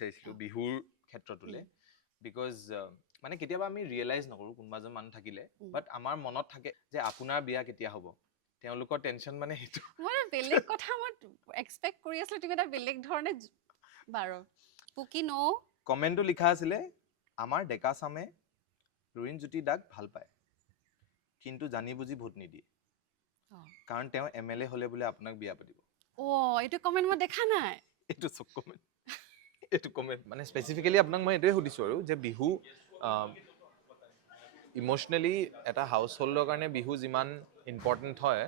বিচাৰিছিলোঁ বিহুৰ ক্ষেত্ৰটোলে বিকজ মানে কেতিয়াবা আমি ৰিয়েলাইজ নকৰোঁ কোনোবা এজন মানুহ থাকিলে বাট আমাৰ মনত থাকে যে আপোনাৰ বিয়া কেতিয়া হ'ব তেওঁলোকৰ টেনশ্যন মানে সেইটো মই বেলেগ কথা মই এক্সপেক্ট কৰি আছিলোঁ তুমি এটা বেলেগ ধৰণে বাৰু পুকি ন কমেণ্টটো লিখা আছিলে আমাৰ ডেকা চামে লুৰিণজ্যোতি দাক ভাল পায় কিন্তু জানি বুজি ভোট নিদিয়ে কাৰণ তেওঁ MLA হ'লে বোলে আপোনাক বিয়া পাতিব এইটো কমেণ্ট মই দেখা নাই এইটো চব কমেণ্ট এইটো কমেণ্ট মানে স্পেচিফিকেলি আপোনাক মই এইটোৱে সুধিছোঁ আৰু যে বিহু ইম'চনেলি এটা হাউচ হোল্ডৰ কাৰণে বিহু যিমান ইম্পৰ্টেণ্ট হয়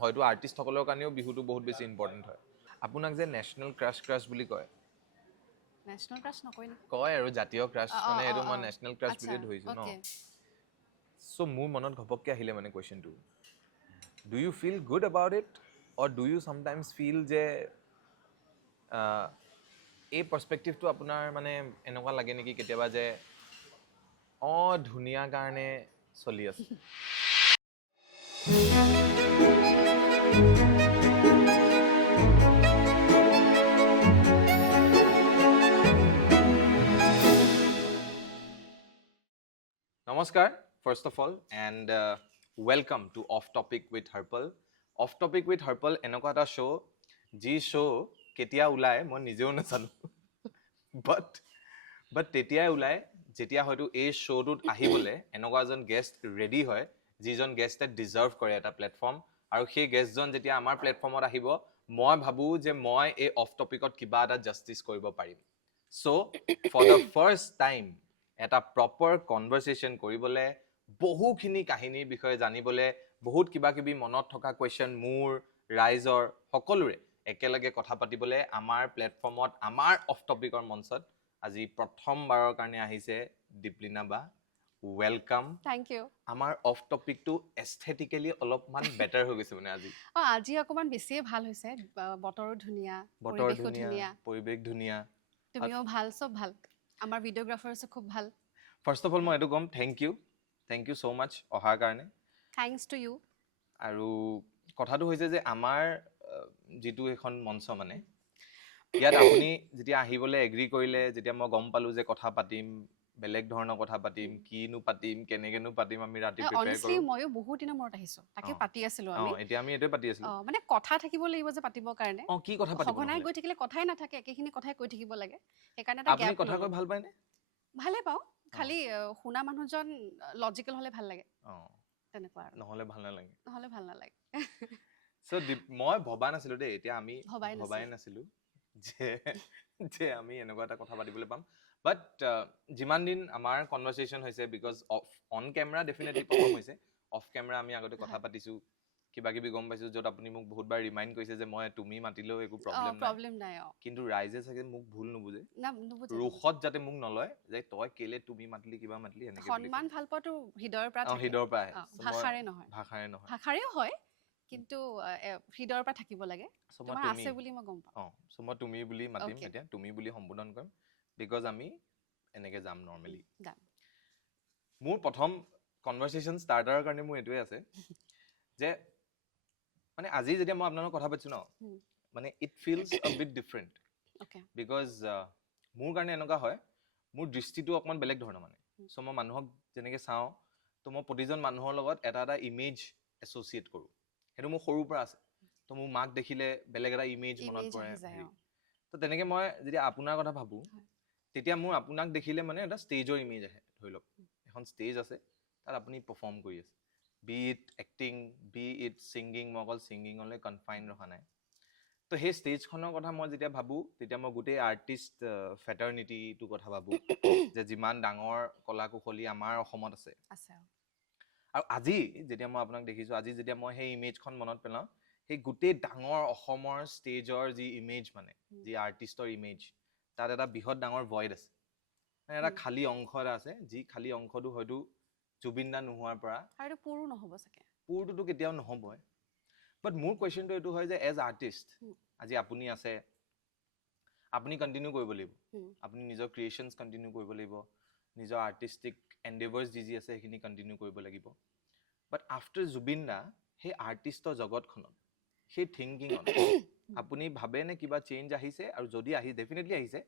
হয়তো আৰ্টিষ্টসকলৰ কাৰণেও বিহুটো বহুত বেছি ইম্পৰ্টেণ্ট হয় আপোনাক যে নেশ্যনেল ক্ৰাছ বুলি কয় নেশ্যনেল ক্ৰাছ নকয় নেকি কয় আৰু জাতীয় ক্ৰাছ মানে এইটো মই নেশ্যনেল ক্ৰাছ বুলিয়ে ধৰিছোঁ ন চ' মোৰ মনত ঘপককৈ আহিলে মানে কুৱেশ্যনটো do you feel good about it or do you sometimes feel যে এই পাৰ্চপেক্টিভটো আপোনাৰ মানে এনেকুৱা লাগে নেকি কেতিয়াবা যে ধুনীয়া কাৰণে চলি আছে নমস্কাৰ first of all and welcome to off topic with Harpal off topic with Harpal এনেকুৱা এটা শ্ব' যি শ্ব' কেতিয়া ওলায় মই নিজেও নাজানো বাট তেতিয়াই ওলায় যেতিয়া হয়তো এই শ্ব'টোত আহিবলৈ এনেকুৱা এজন গেষ্ট ৰেডি হয় যিজন গেষ্টে ডিজাৰ্ভ কৰে এটা প্লেটফৰ্ম আৰু সেই গেষ্টজন যেতিয়া আমাৰ প্লেটফৰ্মত আহিব মই ভাবোঁ যে মই এই অফ টপিকত কিবা এটা জাষ্টিচ কৰিব পাৰিম চ' ফৰ দ্য ফাৰ্ষ্ট টাইম এটা প্ৰপাৰ কনভাৰচেশ্যন কৰিবলৈ বহুখিনি কাহিনীৰ বিষয়ে জানিবলৈ বহুত কিবা কিবি মনত থকা কুৱেশ্যন মোৰ ৰাইজৰ সকলোৰে একেলগে কথা পাতিবলৈ আমাৰ প্লেটফৰ্মত আমাৰ অফ টপিকৰ মঞ্চত আজি প্ৰথমবাৰৰ কাৰণে আহিছে দীপলিনা বা ৱেলকাম থেংক ইউ আমাৰ অফ টপিকটো এস্থেটিকেলি অলপমান বেটাৰ হৈ গৈছে মানে আজি অকণমান বেছিয়ে ভাল হৈছে বতৰো ধুনীয়া বতৰ ধুনীয়া পৰিৱেশ ধুনীয়া তুমিও ভাল চব ভাল আমাৰ ভিডিঅ'গ্ৰাফাৰ্ছো খুব ভাল ফাৰ্ষ্ট অফ অল মই এইটো ক'ম থেংক ইউ ছ' মাছ অহাৰ কাৰণে থেংকছ টু ইউ আৰু কথাটো হৈছে যে আমাৰ যিটো এখন মঞ্চ মানে ইয়াত আপুনি যেতিয়া আহিবলৈ এগ্ৰী কৰিলে যেতিয়া মই গম পালোঁ যে কথা পাতিম বেলেগ ধৰণৰ কথা পাতিম কিনো পাতিম কেনেকেনো পাতিম আমি ৰাতি প্ৰিপেয়াৰ কৰোঁ ময়ো বহুত দিনৰ মূৰত আহিছোঁ তাকে পাতি আছিলোঁ আমি এতিয়া আমি এইটোৱে পাতি আছিলোঁ মানে কথা থাকিব লাগিব যে পাতিবৰ কাৰণে কি কথা পাতিব সঘনাই গৈ থাকিলে কথাই নাথাকে একেখিনি কথাই কৈ থাকিব লাগে সেইকাৰণে এটা আপুনি কথা কৈ ভাল পায়নে ভালে পাওঁ খালি শুনা মানুহজন লজিকেল হ'লে ভাল লাগে তেনেকুৱা আৰু নহ'লে ভাল নালাগে চ' মই ভবা নাছিলোঁ দেই এতিয়া আমি ভবাই নাছিলোঁ যে আমি এনেকুৱা এটা কথা পাতিবলৈ পাম বাট যিমান দিন আমাৰ কনভাৰচেশ্যন হৈছে বিকজ অন কেমেৰা ডেফিনেটলি প্ৰথম হৈছে অফ কেমেৰা আমি আগতে কথা পাতিছোঁ কিবা কিবি গম পাইছোঁ য'ত আপুনি মোক বহুতবাৰ ৰিমাইণ্ড কৰিছে যে মই তুমি মাতিলেও একো প্ৰব্লেম নাই কিন্তু ৰাইজে চাগে মোক ভুল নুবুজে ৰোষত যাতে মোক নলয় যে তই কেলে তুমি মাতিলি কিবা মাতিলি এনেকৈ সন্মান ভাল পোৱাটো হৃদয়ৰ পৰা ভাষাৰে নহয় ভাষাৰেও হয় কিন্তু হৃদয়ৰ পৰা থাকিব লাগে তোমাৰ আছে বুলি মই গম পাওঁ চ' মই তুমি বুলি মাতিম এতিয়া তুমি বুলি সম্বোধন কৰিম বিকজ আমি এনেকৈ যাম নৰ্মেলি মোৰ প্ৰথম কনভাৰচেশ্যন ষ্টাৰ্টাৰৰ কাৰণে মোৰ এইটোৱে আছে যে মানে আজি যেতিয়া মই আপোনালোকৰ কথা পাতিছোঁ ন মানে it feels a bit different because মোৰ কাৰণে এনেকুৱা হয় মোৰ দৃষ্টিটো অকণমান বেলেগ ধৰণৰ মানে চ' মই মানুহক যেনেকৈ চাওঁ ত' মই প্ৰতিজন মানুহৰ লগত এটা এটা ইমেজ এছ'চিয়েট কৰোঁ সেইটো মোৰ সৰুৰ পৰা আছে ত' মোৰ মাক দেখিলে বেলেগ এটা ইমেজ মনত পৰে ত' তেনেকৈ মই যেতিয়া আপোনাৰ কথা ভাবোঁ তেতিয়া মোৰ আপোনাক দেখিলে মানে এটা ষ্টেজৰ ইমেজ আহে ধৰি লওক এখন ষ্টেজ আছে তাত আপুনি পাৰফৰ্ম কৰি আছে be it acting be it singing মই অকল ছিংগিঙলৈ কনফাইন ৰখা নাই ত' সেই ষ্টেজখনৰ কথা মই যেতিয়া ভাবোঁ তেতিয়া মই গোটেই আৰ্টিষ্ট ফেটাৰ্নিটিটোৰ কথা ভাবোঁ যে যিমান ডাঙৰ কলা কুশলী আমাৰ অসমত আছে আৰু আজি যেতিয়া মই আপোনাক দেখিছোঁ আজি যেতিয়া মই সেই ইমেজখন মনত পেলাওঁ সেই গোটেই ডাঙৰ অসমৰ ষ্টেজৰ যি ইমেজ মানে যি আৰ্টিষ্টৰ ইমেজ তাত এটা বৃহৎ ডাঙৰ ভইড আছে এটা খালী অংশ এটা আছে যি খালী অংশটো হয়তো জুবিন দা নোহোৱাৰ পৰা পুৰটোতো কেতিয়াও নহ'বই বাট মোৰ কুৱেশ্যনটো এইটো হয় যে এজ আৰ্টিষ্ট আজি আপুনি আছে আপুনি কণ্টিনিউ কৰিব লাগিব আপুনি নিজৰ ক্ৰিয়েশ্যনছ কণ্টিনিউ কৰিব লাগিব নিজৰ আৰ্টিষ্টিক এণ্ডেভাৰ্ছ যি আছে সেইখিনি কণ্টিনিউ কৰিব লাগিব বাট আফটাৰ জুবিন দা সেই আৰ্টিষ্টৰ জগতখনত সেই থিংকিঙত আপুনি ভাবেনে কিবা চেঞ্জ আহিছে আৰু যদি ডেফিনেটলি আহিছে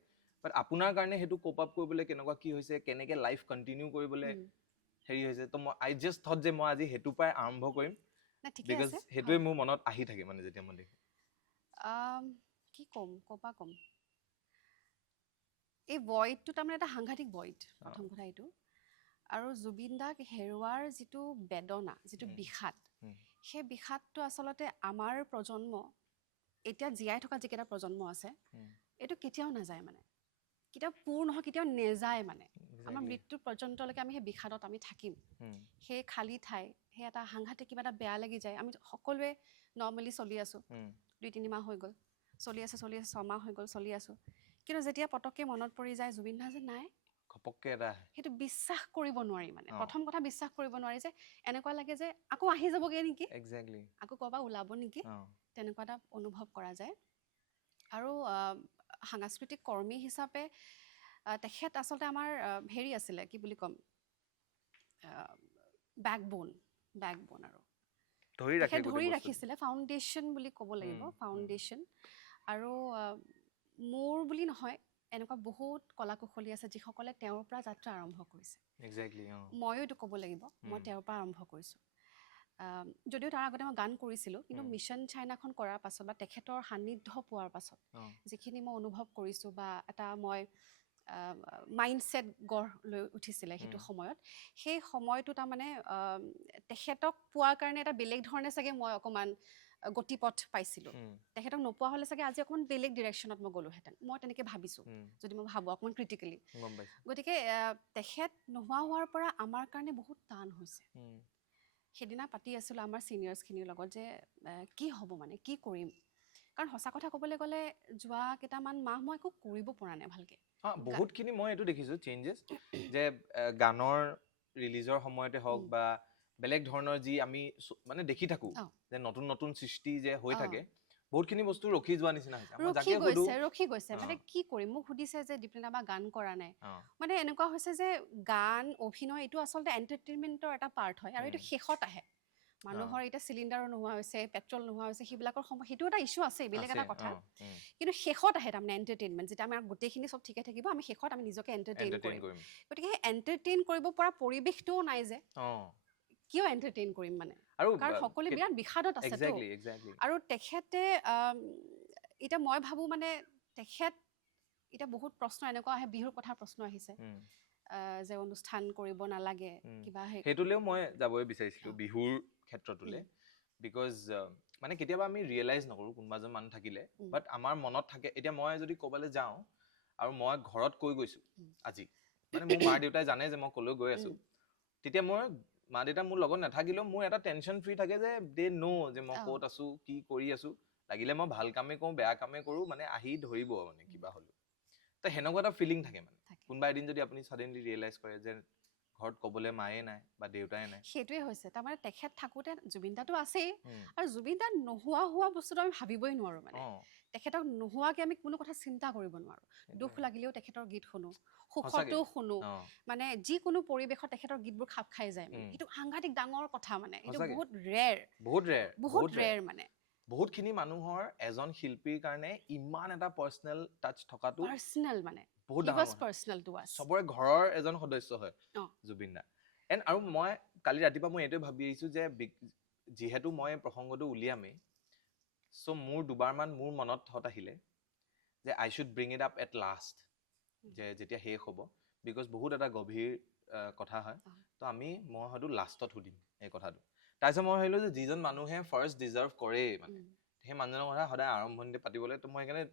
বাট আপোনাৰ কাৰণে সেইটো কোপ আপ কৰিবলৈ কেনেকুৱা কি হৈছে কেনেকে লাইফ কণ্টিনিউ কৰিবলৈ হেৰি হৈছে তো মই আই জাষ্ট থট যে মই আজি সেইটো পৰাই আৰম্ভ কৰিম বিকজ সেইটোৱে মোৰ মনত আহি থাকে মানে যেতিয়া মই দেখো কি ক'ম ক'পা ক'ম এই ভইডটো তাৰমানে এটা সাংঘাতিক ভইড প্ৰথম কথা এইটো আৰু জুবিন দাক হেৰুৱাৰ যিটো বেদনা যিটো বিষাদ সেই বিষাদটো আচলতে আমাৰ প্ৰজন্ম এতিয়া জীয়াই থকা যিকেইটা প্ৰজন্ম আছে এইটো কেতিয়াও নাযায় মানে কেতিয়াও পূৰ নহয় কেতিয়াও নেযায় মানে আমাৰ মৃত্যু পৰ্যন্তলৈকে আমি সেই বিষাদত আমি থাকিম সেই খালী ঠাই সেই এটা সাংঘাতিক কিবা এটা বেয়া লাগি যায় আমি সকলোৱে নৰ্মেলি চলি আছোঁ 2-3 মাহ হৈ গ'ল চলি আছে 6 মাহ হৈ গ'ল চলি আছোঁ কিন্তু যেতিয়া পটককৈ মনত পৰি যায় জুবিন দা যে নাই ঘপককৈ এটা সেইটো বিশ্বাস কৰিব নোৱাৰি মানে প্ৰথম কথা বিশ্বাস কৰিব নোৱাৰি যে এনেকুৱা লাগে যে আকৌ আহি যাবগৈ নেকি এক্সেক্টলি আকৌ ক'ৰবাত ওলাব নেকি তেনেকুৱা এটা অনুভৱ কৰা যায় আৰু সাংস্কৃতিক কৰ্মী হিচাপে তেখেত আচলতে আমাৰ হেৰি আছিলে কি বুলি ক'ম বেকবোন আৰু তেখেত ধৰি ৰাখিছিলে ফাউণ্ডেশ্যন বুলি ক'ব লাগিব ফাউণ্ডেশ্যন আৰু মোৰ বুলি নহয় এনেকুৱা বহুত কলা কুশলী আছে যিসকলে তেওঁৰ পৰা যাত্ৰা আৰম্ভ কৰিছে ময়ো এইটো ক'ব লাগিব মই তেওঁৰ পৰা আৰম্ভ কৰিছোঁ যদিও তাৰ আগতে মই গান কৰিছিলোঁ কিন্তু মিছন চাইনাখন কৰাৰ পাছত বা তেখেতৰ সান্নিধ্য পোৱাৰ পাছত যিখিনি মই অনুভৱ কৰিছোঁ বা এটা মই মাইণ্ডছেট গঢ় লৈ উঠিছিলে সেইটো সময়ত সেই সময়টো তাৰমানে তেখেতক পোৱাৰ কাৰণে এটা বেলেগ ধৰণে চাগে মই অকণমান গতিপথ পাইছিলোঁ তেখেতক নোপোৱা হ'লে চাগে আজি অকণমান বেলেগ ডিৰেকশ্যনত মই গ'লোহেঁতেন মই তেনেকৈ ভাবিছোঁ যদি মই ভাবোঁ অকণমান ক্ৰিটিকেলি গতিকে তেখেত নোহোৱা হোৱাৰ পৰা আমাৰ কাৰণে বহুত টান হৈছে সেইদিনা পাতি আছিলোঁ আমাৰ ছিনিয়ৰ্ছখিনিৰ লগত যে কি হ'ব মানে কি কৰিম কাৰণ সঁচা কথা ক'বলৈ গ'লে যোৱা কেইটামান মাহ মই একো কৰিব পৰা নাই ভালকৈ বহুতখিনি মই এইটো দেখিছোঁ চেঞ্জেছ যে গানৰ ৰিলিজৰ সময়তে হওক বা বেলেগ ধৰণৰ যি আমি মানে দেখি থাকোঁ যে নতুন নতুন সৃষ্টি যে হৈ থাকে বহুতখিনি বস্তু ৰখি যোৱা নিচিনা হৈছে ৰখি গৈছে মানে কি কৰিম মোক সুধিছে যে দীপলিনা বা গান কৰা নাই মানে এনেকুৱা হৈছে যে গান অভিনয় এইটো আচলতে এণ্টাৰটেইনমেণ্টৰ এটা পাৰ্ট হয় আৰু এইটো শেষত আহে মানুহৰ এতিয়া চিলিণ্ডাৰো নোহোৱা হৈছে পেট্ৰল নোহোৱা হৈছে সেইবিলাকৰ সময় সেইটো এটা ইছ্যু আছে বেলেগ এটা কথা কিন্তু শেষত আহে তাৰমানে এণ্টাৰটেইনমেণ্ট যেতিয়া আমাৰ গোটেইখিনি চব ঠিকে থাকিব আমি শেষত আমি নিজকে এণ্টাৰটেইন কৰিম গতিকে সেই এণ্টাৰটেইন কৰিব পৰা পৰিৱেশটোও নাই যে কিয় এণ্টাৰটেইন কৰিম মানে কাৰণ সকলোৱে বিৰাট বিষাদত আছে আৰু তেখেতে এতিয়া মই ভাবোঁ মানে তেখেত এতিয়া বহুত প্ৰশ্ন এনেকুৱা আহে বিহুৰ কথা প্ৰশ্ন আহিছে যে অনুষ্ঠান কৰিব নালাগে কিবা সেইটোলৈও মই যাবই বিচাৰিছিলোঁ বিহুৰ ক্ষেত্ৰটোলৈ বিকজ মানে কেতিয়াবা আমি ৰিয়েলাইজ নকৰোঁ কোনোবা এজন মানুহ থাকিলে বাট আমাৰ মনত থাকে এতিয়া মই যদি ক'বলৈ যাওঁ আৰু মই ঘৰত কৈ গৈছোঁ আজি মানে মোৰ মা দেউতাই জানে যে মই ক'লৈ গৈ আছোঁ তেতিয়া মই মা দেউতা মোৰ লগত নাথাকিলেও মোৰ এটা টেনশ্যন ফ্ৰী থাকে যে দে ন' যে মই ক'ত আছোঁ কি কৰি আছোঁ লাগিলে মই ভাল কামেই কৰোঁ বেয়া কামেই কৰোঁ মানে আহি ধৰিব মানে কিবা হ'লেও তো সেনেকুৱা এটা ফিলিং থাকে মানে কোনোবা এদিন যদি আপুনি ছাডেনলি ৰিয়েলাইজ কৰে যে ঘৰত ক'বলৈ মায়ে নাই বা দেউতাই নাই সেইটোৱে হৈছে তাৰমানে তেখেত থাকোঁতে জুবিন দাটো আছেই আৰু জুবিন দা নোহোৱা হোৱা বস্তুটো আমি ভাবিবই নোৱাৰোঁ মানে তেখেতক নোহোৱাকৈ আমি কোনো কথা চিন্তা কৰিব নোৱাৰোঁ দুখ লাগিলেও তেখেতৰ গীত শুনো সুখতো শুনো মানে যিকোনো পৰিৱেশত তেখেতৰ গীতবোৰ খাপ খাই যায় মানে সেইটো সাংঘাতিক ডাঙৰ কথা মানে এইটো বহুত ৰেৰ মানে বহুতখিনি মানুহৰ এজন শিল্পীৰ কাৰণে ইমান এটা পাৰ্চনেল টাচ থকাটো পাৰ্চনেল মানে বহুত চবৰে ঘৰৰ এজন সদস্য হয় জুবিন দা এণ্ড আৰু মই কালি ৰাতিপুৱা মই এইটোৱে ভাবি আহিছোঁ যে যিহেতু মই প্ৰসংগটো উলিয়ামেই চ' মোৰ দুবাৰমান মোৰ মনত থট আহিলে যে I should bring it up at last যে যেতিয়া শেষ হ'ব বিকজ বহুত এটা গভীৰ কথা হয় তো মই হয়তো লাষ্টত সুধিম এই কথাটো তাৰপিছত মই ভাবিলোঁ যে যিজন মানুহে ফাৰ্ষ্ট ডিজাৰ্ভ কৰে মানে সেই মানুহজনৰ কথা সদায় আৰম্ভণিতে পাতিবলৈ তো মই সেইকাৰণে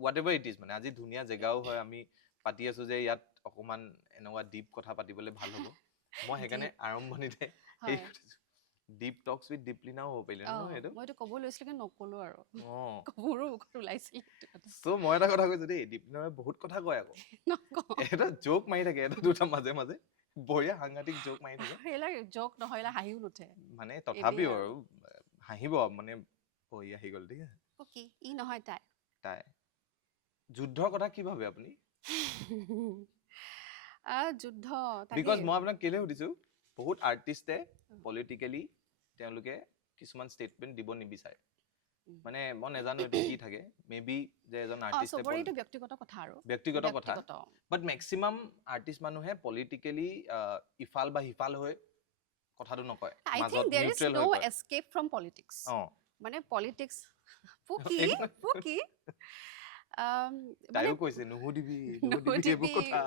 হোৱাট এভাৰ ইট ইজ মানে আজি ধুনীয়া জেগাও হয় আমি পাতি আছোঁ যে ইয়াত অকণমান এনেকুৱা ডিপ কথা পাতিবলৈ ভাল হ'ব মই সেইকাৰণে আৰম্ভণিতে ডিপ টক্স উইথ দীপলিনাও হ'ব পাৰিলে ন এইটো মইতো ক'ব লৈছিলোঁ কিন্তু নক'লোঁ আৰু মোৰো মুখত ওলাইছিল চ' মই এটা কথা কৈছোঁ দেই দীপলিনাই বহুত কথা কয় আকৌ এটা জোক মাৰি থাকে এটা দুটা মাজে মাজে বঢ়িয়া সাংঘাতিক জোক মাৰি থাকে সেইবিলাক জোক নহয় হাঁহিও নুঠে মানে তথাপিও আৰু হাঁহিব মানে আহি গ'ল ঠিক আছে কি ই নহয় তাই যুদ্ধৰ কথা কি ভাবে আপুনি যুদ্ধ বিকজ মই আপোনাক কেলে সুধিছোঁ বহুত আৰ্টিষ্টে পলিটিকেলি তেওঁলোকে কিছুমান ষ্টেটমেণ্ট দিব নিবিচাৰে মানে মই নাজানো এইটো কি থাকে মেবি যে এজন আৰ্টিষ্ট চবৰে এইটো ব্যক্তিগত কথা আৰু ব্যক্তিগত কথা বাট মেক্সিমাম আৰ্টিষ্ট মানুহে পলিটিকেলি ইফাল বা সিফাল হৈ কথাটো নকয় I think there is no escape from politics মানে politics পুকি তাইও কৈছে নুহুদিবি এইবোৰ কথা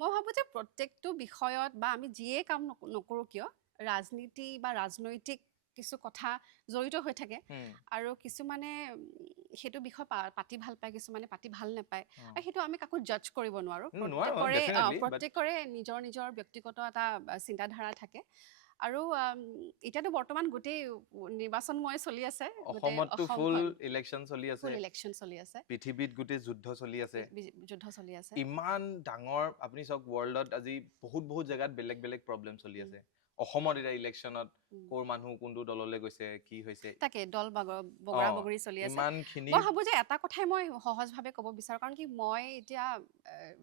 মই ভাবো যে প্ৰত্যেকটো বিষয়ত বা আমি যিয়ে কাম নকৰো কিয় ৰাজনীতি বা ৰাজনৈতিক কিছু কথা জড়িত হৈ থাকে আৰু কিছুমানে সেইটো বিষয় পাতি ভাল পায় কিছুমানে পাতি ভাল নাপায় আৰু সেইটো আমি কাকো জাজ কৰিব নোৱাৰো প্ৰত্যেকৰে নিজৰ নিজৰ ব্যক্তিগত এটা চিন্তাধাৰা থাকে আৰু এতিয়াতো বৰ্তমান গোটেই নিৰ্বাচনময় চলি আছে অসমতো ফুল ইলেকশ্যন চলি আছে পৃথিৱীত গোটেই যুদ্ধ চলি আছে ইমান ডাঙৰ আপুনি চাওক ৱৰ্ল্ডত আজি বহুত জেগাত বেলেগ বেলেগ প্ৰব্লেম চলি আছে অসমত এটা ইলেকশ্যনত কোৰ মানুহ কোনটো দললৈ গৈছে কি হৈছে তাকে দল বগৰা বগৰি চলি আছে মই ভাবো যে এটা কথাই মই সহজভাৱে ক'ব বিচাৰো কাৰণ কি মই এতিয়া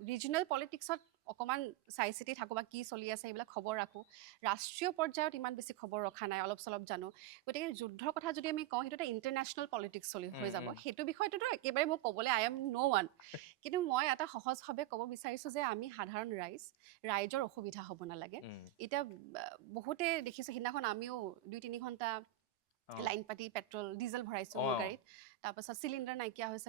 ৰিজনেল পলিটিক্সত অকমান চাই চিতি থাকো বা কি চলি আছে এইবিলাক খবৰ ৰাখো ৰাষ্ট্ৰীয় পৰ্যায়ত ইমান বেছি খবৰ ৰখা নাই অলপ চলপ জানো গতিকে যুদ্ধৰ কথা যদি আমি কওঁ সেইটো এটা ইণ্টাৰনেশ্যনেল পলিটিক্স চলি হৈ যাব সেইটো বিষয়টোতো একেবাৰে মোক ক'বলৈ আই এম ন' ওৱান কিন্তু মই এটা সহজভাৱে ক'ব বিচাৰিছো যে আমি সাধাৰণ ৰাইজৰ অসুবিধা হ'ব নালাগে এতিয়া বহুতে দেখিছো সিদিনাখন আমিও 2-3 ঘণ্টা লাইন পাতি পেট্ৰল ডিজেল ভৰাইছো মোৰ গাড়ীত তাৰপাছত চিলিণ্ডাৰ নাইকিয়া হৈছে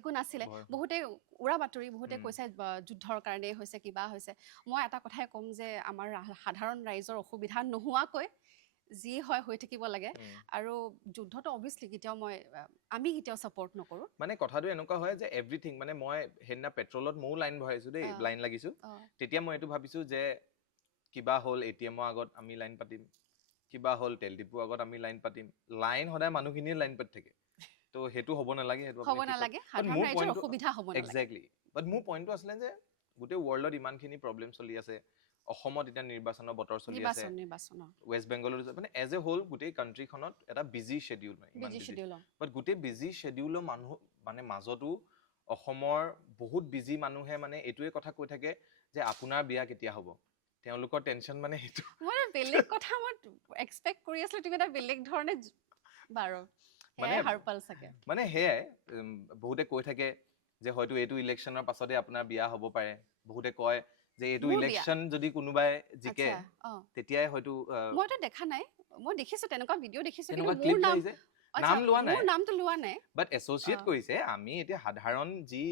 একো নাছিলে বহুতে উৰা বাতৰি বহুতে কৈছে যুদ্ধৰ কাৰণে হৈছে কিবা হৈছে মই এটা কথাই ক'ম যে আমাৰ সাধাৰণ ৰাইজৰ অসুবিধা নোহোৱাকৈ যি হয় হৈ থাকিব লাগে আৰু যুদ্ধটো অবভিয়াছলি আমি কেতিয়াও ছাপোৰ্ট নকৰো মানে কথাটো এনেকুৱা হয় যে এভৰিথিং মানে মই হেনা পেট্ৰলত মও লাইন ভৰাইছো দেই লাইন লাগিছো তেতিয়া মই এইটো ভাবিছো যে কিবা হ'ল এটিএমৰ আগত আমি লাইন পাতিম কিবা হ'ল তেল ডিপুৰ আগত আমি লাইন পাতিম লাইন সদায় মানুহখিনিয়ে লাইন পাতি থাকে তো সেইটো হ'ব নালাগে সাধাৰণ ৰাইজৰ অসুবিধা হ'ব নালাগে এক্সেক্টলি বাট মোৰ পইণ্টটো আছিলে যে গোটেই ৱৰ্ল্ডত ইমানখিনি প্ৰব্লেম চলি আছে অসমত এতিয়া নিৰ্বাচনৰ বতৰ চলি আছে ৱেষ্ট বেংগলৰ মানে এজ এ হোল গোটেই কাণ্ট্ৰিখনত এটা বিজি শ্বেডিউল বাট গোটেই বিজি শ্বেডিউলৰ মানুহ মানে মাজতো অসমৰ বহুত বিজি মানুহে মানে এইটোৱে কথা কৈ থাকে যে আপোনাৰ বিয়া কেতিয়া হ'ব তেওঁলোকৰ টেনচন মানে সেইটো মই বেলেগ কথা মই এক্সপেক্ট কৰি আছিলো তুমি এটা বেলেগ ধৰণে বাৰু মানে সেয়াই বহুতে কৈ থাকে যে হয়তো এইটো ইলেকশ্যনৰ পাছতে আপোনাৰ বিয়া হ'ব পাৰে বহুতে কয় যে এইটো ইলেকশ্যন যদি কোনোবাই জিকে তেতিয়াই হয়তো মইতো দেখা নাই মই দেখিছো তেনেকুৱা ভিডিঅ' দেখিছো কিন্তু মোৰ নামটো লোৱা নাই বাট এছ'চিয়েট কৰিছে আমি এতিয়া সাধাৰণ যি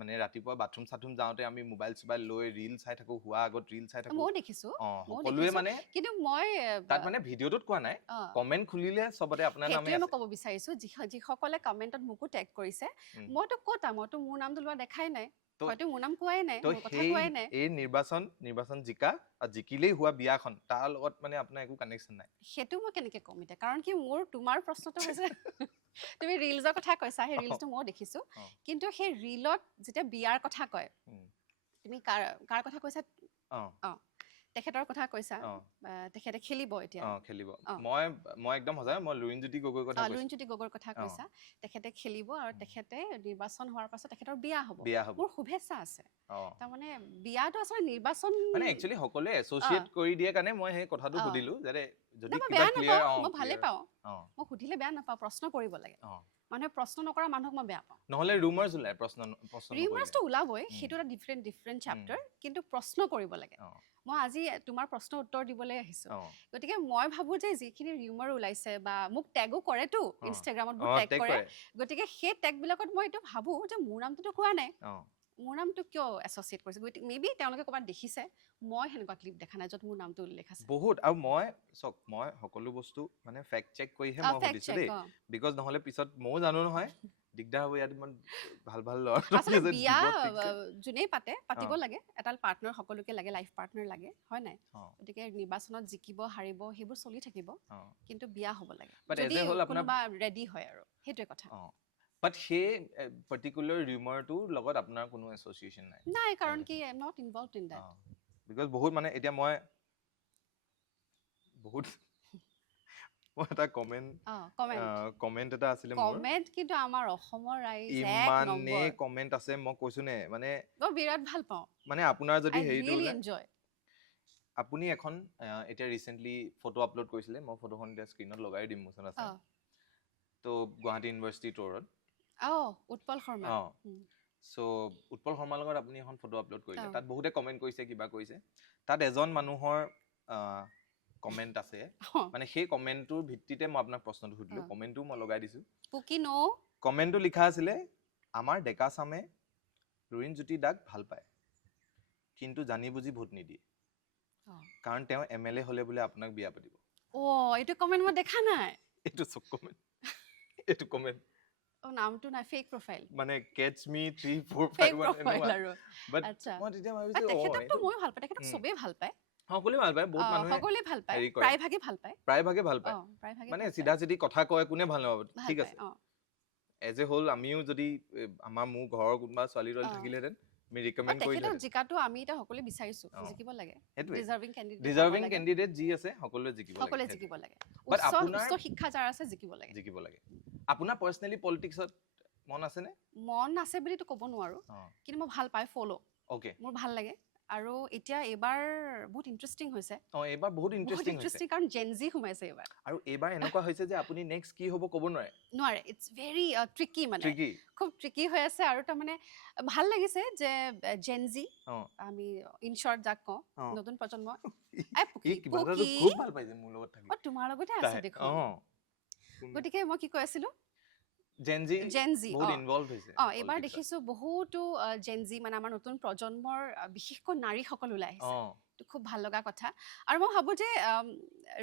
মানে ৰাতিপুৱা বাথৰুম চাথৰুম যাওঁতে আমি মোবাইল চোবাইল লৈ ৰিল চাই থাকো হোৱা আগত ৰিল চাই থাকো মই দেখিছো সকলোৱে মানে কিন্তু মই তাত মানে ভিডিঅ'টোত কোৱা নাই কমেন্ট খুলিলে সবতে আপোনাৰ নামে আছে মই ক'ব বিচাৰিছো যিসকলে কমেন্টত মোকো টেগ কৰিছে মইতো মোৰ নামটো লোৱা দেখাই নাই হয়তো মোৰ নাম কোৱাই নাই মোৰ কথা কোৱাই নাই এই নিৰ্বাচন জিকা আৰু জিকিলেই হোৱা বিয়াখন তাৰ লগত মানে আপোনাৰ একো কানেকচন নাই সেইটো মই কেনেকে ক'ম এতিয়া কাৰণ কি তোমাৰ প্ৰশ্নটো হৈছে তুমি ৰিলছৰ কথা কৈছা সেই ৰিলছটো মই দেখিছো কিন্তু সেই ৰিলত যেতিয়া বিয়াৰ কথা কয় তুমি কাৰ কথা কৈছা তেখেতৰ কথা কৈছা তেখেতে খেলিব এতিয়া খেলিব মই একদম সঁচা মই লুৰিণজ্যোতি গগৈৰ কথা কৈছা তেখেতে খেলিব আৰু তেখেতে নিৰ্বাচন হোৱাৰ পাছত তেখেতৰ বিয়া হ'ব মোৰ শুভেচ্ছা আছে তাৰমানে বিয়াটো আচলতে নিৰ্বাচন মানে একচুৱেলি সকলোৱে এছ'চিয়েট কৰি দিয়ে কাৰণে মই সেই কথাটো সুধিলো যে যদি কিবা ক্লিয়াৰ মই ভালে পাওঁ মই সুধিলে বেয়া নাপাওঁ প্ৰশ্ন কৰিব লাগে মানুহে প্ৰশ্ন নকৰা মানুহক মই বেয়া পাওঁ নহলে ৰুমাৰ্ছ ওলাই ৰুমাৰ্ছটো ওলাবই সেইটো এটা ডিফাৰেণ্ট চেপ্টাৰ কিন্তু প্ৰশ্ন কৰিব লাগে মই আজি তোমাৰ প্ৰশ্ন উত্তৰ দিবলৈ আহিছো গতিকে মই ভাবো যে যিখিনি ৰিউমাৰ ওলাইছে বা মোক টেগো কৰেতো ইনষ্টাগ্ৰামত বহুত টেগ কৰে গতিকে সেই টেগবিলাকত মই এইটো ভাবো যে মোৰ নামটোতো কোৱা নাই মোৰ নামটো কিয় এছ'চিয়েট কৰিছে মেবি তেওঁলোকে ক'ৰবাত দেখিছে মই সেনেকুৱা ক্লিপ দেখা নাই য'ত মোৰ নামটো উল্লেখ আছে বহুত আৰু মই সকলো বস্তু মানে ফেক্ট চেক কৰিহে মই সুধিছো দেই বিকজ নহ'লে পিছত ময়ো জানো নহয় দিগদাৰ হ'ব ইয়াত ইমান ভাল আচলতে বিয়া যোনেই পাতিব লাগে এটা পাৰ্টনাৰ সকলোকে লাগে লাইফ পাৰ্টনাৰ লাগে হয় নাই গতিকে নিৰ্বাচনত জিকিব হাৰিব সেইবোৰ চলি থাকিব কিন্তু বিয়া হ'ব লাগে যদি কোনোবা ৰেডি হয় আৰু সেইটোৱে কথা বাট সেই পাৰ্টিকুলাৰ ৰিউমাৰটোৰ লগত আপোনাৰ কোনো এছ'চিয়েশ্যন নাই কাৰণ কি I am not involved in that because বহুত মানে এতিয়া মই এটা কমেন্ট এটা আছিলে কমেন্ট কিন্তু আমাৰ অসমৰ ৰাইজ ইমানে কমেন্ট আছে মই কৈছো নে মানে মই বিৰাট ভাল পাওঁ মানে আপোনাৰ যদি হেৰিটো আপুনি এখন এতিয়া ৰিচেণ্টলি ফটো আপলোড কৰিছিলে, মই ফটোখন এতিয়া স্ক্ৰীনত লগাই দিম, মোচন আছে। তো গুৱাহাটী ইউনিভাৰ্চিটি টুৰত উৎপল শৰ্মা। চ' উৎপল শৰ্মাৰ লগত আপুনি এখন ফটো আপলোড কৰিলে, তাত বহুতে কমেণ্ট কৰিছে, কিবা কৰিছে। তাত এজন মানুহৰ কমেণ্ট আছে, মানে সেই কমেণ্টটোৰ ভিত্তিতে মই আপোনাক প্ৰশ্নটো সুধিলোঁ, কমেণ্টটো মই লগাই দিছোঁ। কমেণ্টটো লিখা আছিলে, আমাৰ ডেকা চামে লুৰিণজ্যোতি দাক ভাল পায়, কিন্তু জানি বুজি ভোট নিদিয়ে, কাৰণ তেওঁ MLA হ'লে বোলে আপোনাক বিয়া পাতিব। এইটো কমেণ্ট মই দেখা নাই। এইটো চব কমেণ্ট, এইটো কমেণ্ট নামটো নাই, ফেক প্ৰফাইল মানে কেটচ মি 3 4 ফেক 5 প্ৰফাইল আৰু আচ্ছা মই তেতিয়া ভাবিছো তেখেতকটো মই ভাল পাওঁ, তেখেতক সবেই ভাল পায়, সকলোৱে ভাল পায়, বহুত মানুহে সকলোৱে ভাল পায়, প্ৰায়ভাগে ভাল পায়, প্ৰায়ভাগে ভাল পায়, মানে চিধা চিধি কথা কয়, কোনে ভাল নাপাব, ঠিক আছে। এজ এ হোল আমিও যদি মোৰ ঘৰৰ কোনোবা ছোৱালী টোৱালী থাকিলেহেঁতেন, আমি ৰিকমেণ্ড কৰিলে তেখেতক জিকাটো আমি এটা সকলোৱে বিচাৰিছো, জিকিব লাগে, ডিজাৰ্ভিং কেণ্ডিডেট যি আছে সকলোৱে জিকিব লাগে, উচ্চ শিক্ষা যাৰ আছে জিকিব লাগে। আপোনাৰ পাৰ্চনেলি পলিটিক্সত মন আছে নে? মন আছে বুলিতো ক'ব নোৱাৰো, কিন্তু মই ভাল পাই ফলো, মোৰ ভাল লাগে। আৰু এতিয়া এবাৰ বহুত ইন্টাৰেষ্টিং হৈছে, এবাৰ বহুত ইন্টাৰেষ্টিং কাৰণ জেনজি সোমাইছে এবাৰ, আৰু এবাৰ এনেকুৱা হৈছে যে আপুনি নেক্সট কি হ'ব ক'ব নোৱাৰে, ইটস ভেৰি ট্ৰিকি, মানে খুব ট্ৰিকি হৈ আছে। আৰু তাৰমানে ভাল লাগিছে যে জেনজি, আমি ইন শৰ্ট যাক কওঁ, নতুন প্ৰজন্ম, খুব ভাল পাইছে মোৰ লগত থাকি, তোমাৰ লগতে আছে দেখোন। গতিকে মই কি কৈ আছিলো, জেনজি বহুত ইনভলভ হৈছে। এবাৰ দেখিছো বহুতো জেনজি, মানে আমাৰ নতুন প্ৰজন্মৰ বিশেষকৈ নাৰীসকল ওলাই আহিছে, খুব ভাল লগা কথা। আৰু মই ভাবো যে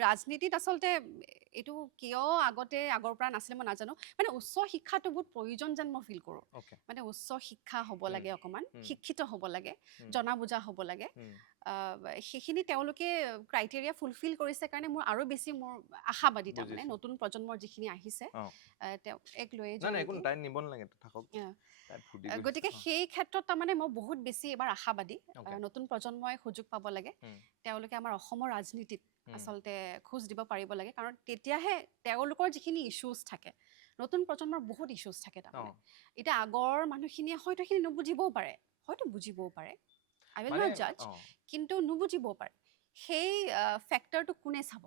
ৰাজনীতিত আচলতে এইটো কিয় আগৰ পৰা নাছিলে মই নাজানো, মানে উচ্চ শিক্ষাটো বহুত প্ৰয়োজন যেন মই ফিল কৰো, মানে উচ্চ শিক্ষা হ'ব লাগে, অকমান শিক্ষিত হ'ব লাগে, জনা বুজা হ'ব লাগে, সেইখিনি তেওঁলোকে ক্ৰাইটেৰিয়া ফুলফিল কৰিছে কাৰণে মোৰ আৰু বেছি মোৰ আশাবাদী, তাৰমানে নতুন প্ৰজন্মৰ যিখিনি আহিছে এক লৈ গতিকে সেই ক্ষেত্ৰত তাৰমানে মই বহুত বেছি এবাৰ আশাবাদী, নতুন প্ৰজন্মই সুযোগ পাব লাগে, তেওঁলোকে আমাৰ অসমৰ ৰাজনীতিত আচলতে খোজ দিব পাৰিব লাগে, কাৰণ তেতিয়াহে তেওঁলোকৰ যিখিনি ইছ্যুজ থাকে, নতুন প্ৰজন্মৰ বহুত ইছ্যুজ থাকে, তাৰমানে এতিয়া আগৰ মানুহখিনিয়ে হয়তো সেইখিনি নুবুজিবও পাৰে, হয়তো বুজিবও পাৰে, আই উইল নট জাজ, কিন্তু নুবুজিবও পাৰে, সেই ফেক্টৰটো কোনে চাব,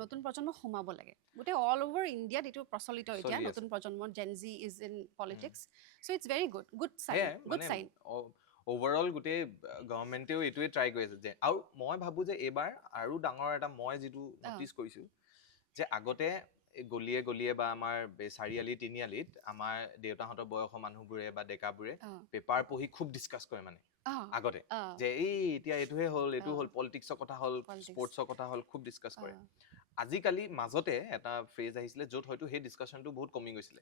নতুন প্ৰজন্ম সোমাব লাগে। গোটেই অল অভাৰ ইণ্ডিয়াত এইটো প্ৰচলিত এতিয়া, নতুন প্ৰজন্মৰ Gen Z is in politics, so' it's very good sign. Overall গোটেই গভৰ্ণমেণ্টেও এইটোৱে ট্ৰাই কৰি আছে যে, আৰু মই ভাবো যে এইবাৰ আৰু ডাঙৰ এটা মই যিটো নটিচ কৰিছো, যে আগতে গলিয়ে গলিয়ে বা আমাৰ চাৰিআলি তিনিআলিত আমাৰ দেউতাহঁতৰ বয়সৰ মানুহবোৰে বা ডেকাবোৰে পেপাৰ পঢ়ি খুব ডিছকাছ কৰে, মানে আগতে যে এতিয়া এইটোহে হ'ল, এইটো হ'ল, পলিটিক্সৰ কথা হ'ল, স্পৰ্টছৰ কথা হ'ল, খুব ডিছকাছ কৰে। আজিকালি মাজতে এটা ফ্ৰেজ আহিছিলে য'ত হয়তো সেই ডিছকাছনটো বহুত কমি গৈছিলে,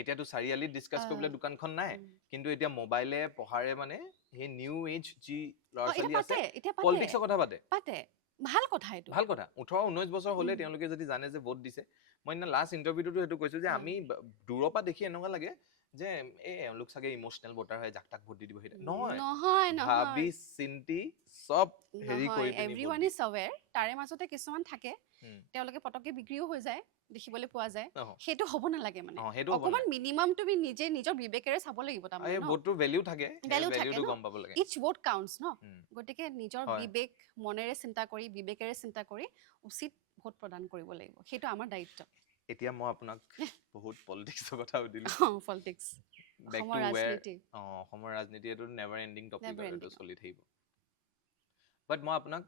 এতিয়াতো চাৰিআলিত ডিছকাছ কৰিবলৈ দোকানখন নাই, কিন্তু এতিয়া মোবাইলে পঢ়াৰে মানে সেই নিউ এজ যি ল'ৰা ছোৱালী আছে পলিটিক্সৰ কথা পাতে, ভাল কথা, এইটো ভাল কথা। 18-19 বছৰ হ'লে তেওঁলোকে যদি জানে যে ভোট দিছে, মই এতিয়া লাষ্ট ইণ্টাৰভিউটো সেইটো কৈছো যে আমি দূৰৰ পৰা দেখি এনেকুৱা লাগে যে এওঁলোক চাগে ইমোচনেল ভোটাৰ হয়, যাক তাক ভোট দি দিব, সেইটো নহয়, ভাবি চিন্তি চব হেৰি কৰি এভৰিৱান ইজ আৱেৰ, তাৰে মাজতে কিছুমান থাকে তেওঁলোকে পটককে বিক্ৰীও হৈ যায়, দেখিবলৈ পোৱা যায়, সেইটো হ'ব নালাগে, মানে অকমান মিনিমাম তুমি নিজে নিজৰ বিবেকেৰে চাব লাগিব, তাৰমানে ভোটৰ ভ্যালু থাকে, ভ্যালুটো গম পাব লাগে, ইচ ভোট কাউন্টস ন, গতিকে নিজৰ বিবেক মনেৰে চিন্তা কৰি, বিবেকেৰে চিন্তা কৰি উচিত ভোট প্ৰদান কৰিব লাগিব, সেইটো আমাৰ দায়িত্ব। এতিয়া মই আপোনাক বহুত পলিটিক্সৰ কথা সুধিলো, পলিটিক্স, অসমৰ ৰাজনীতি এইটো নেভাৰ এণ্ডিং টপিক, এইটো চলি থাকিব। বাট মই আপোনাক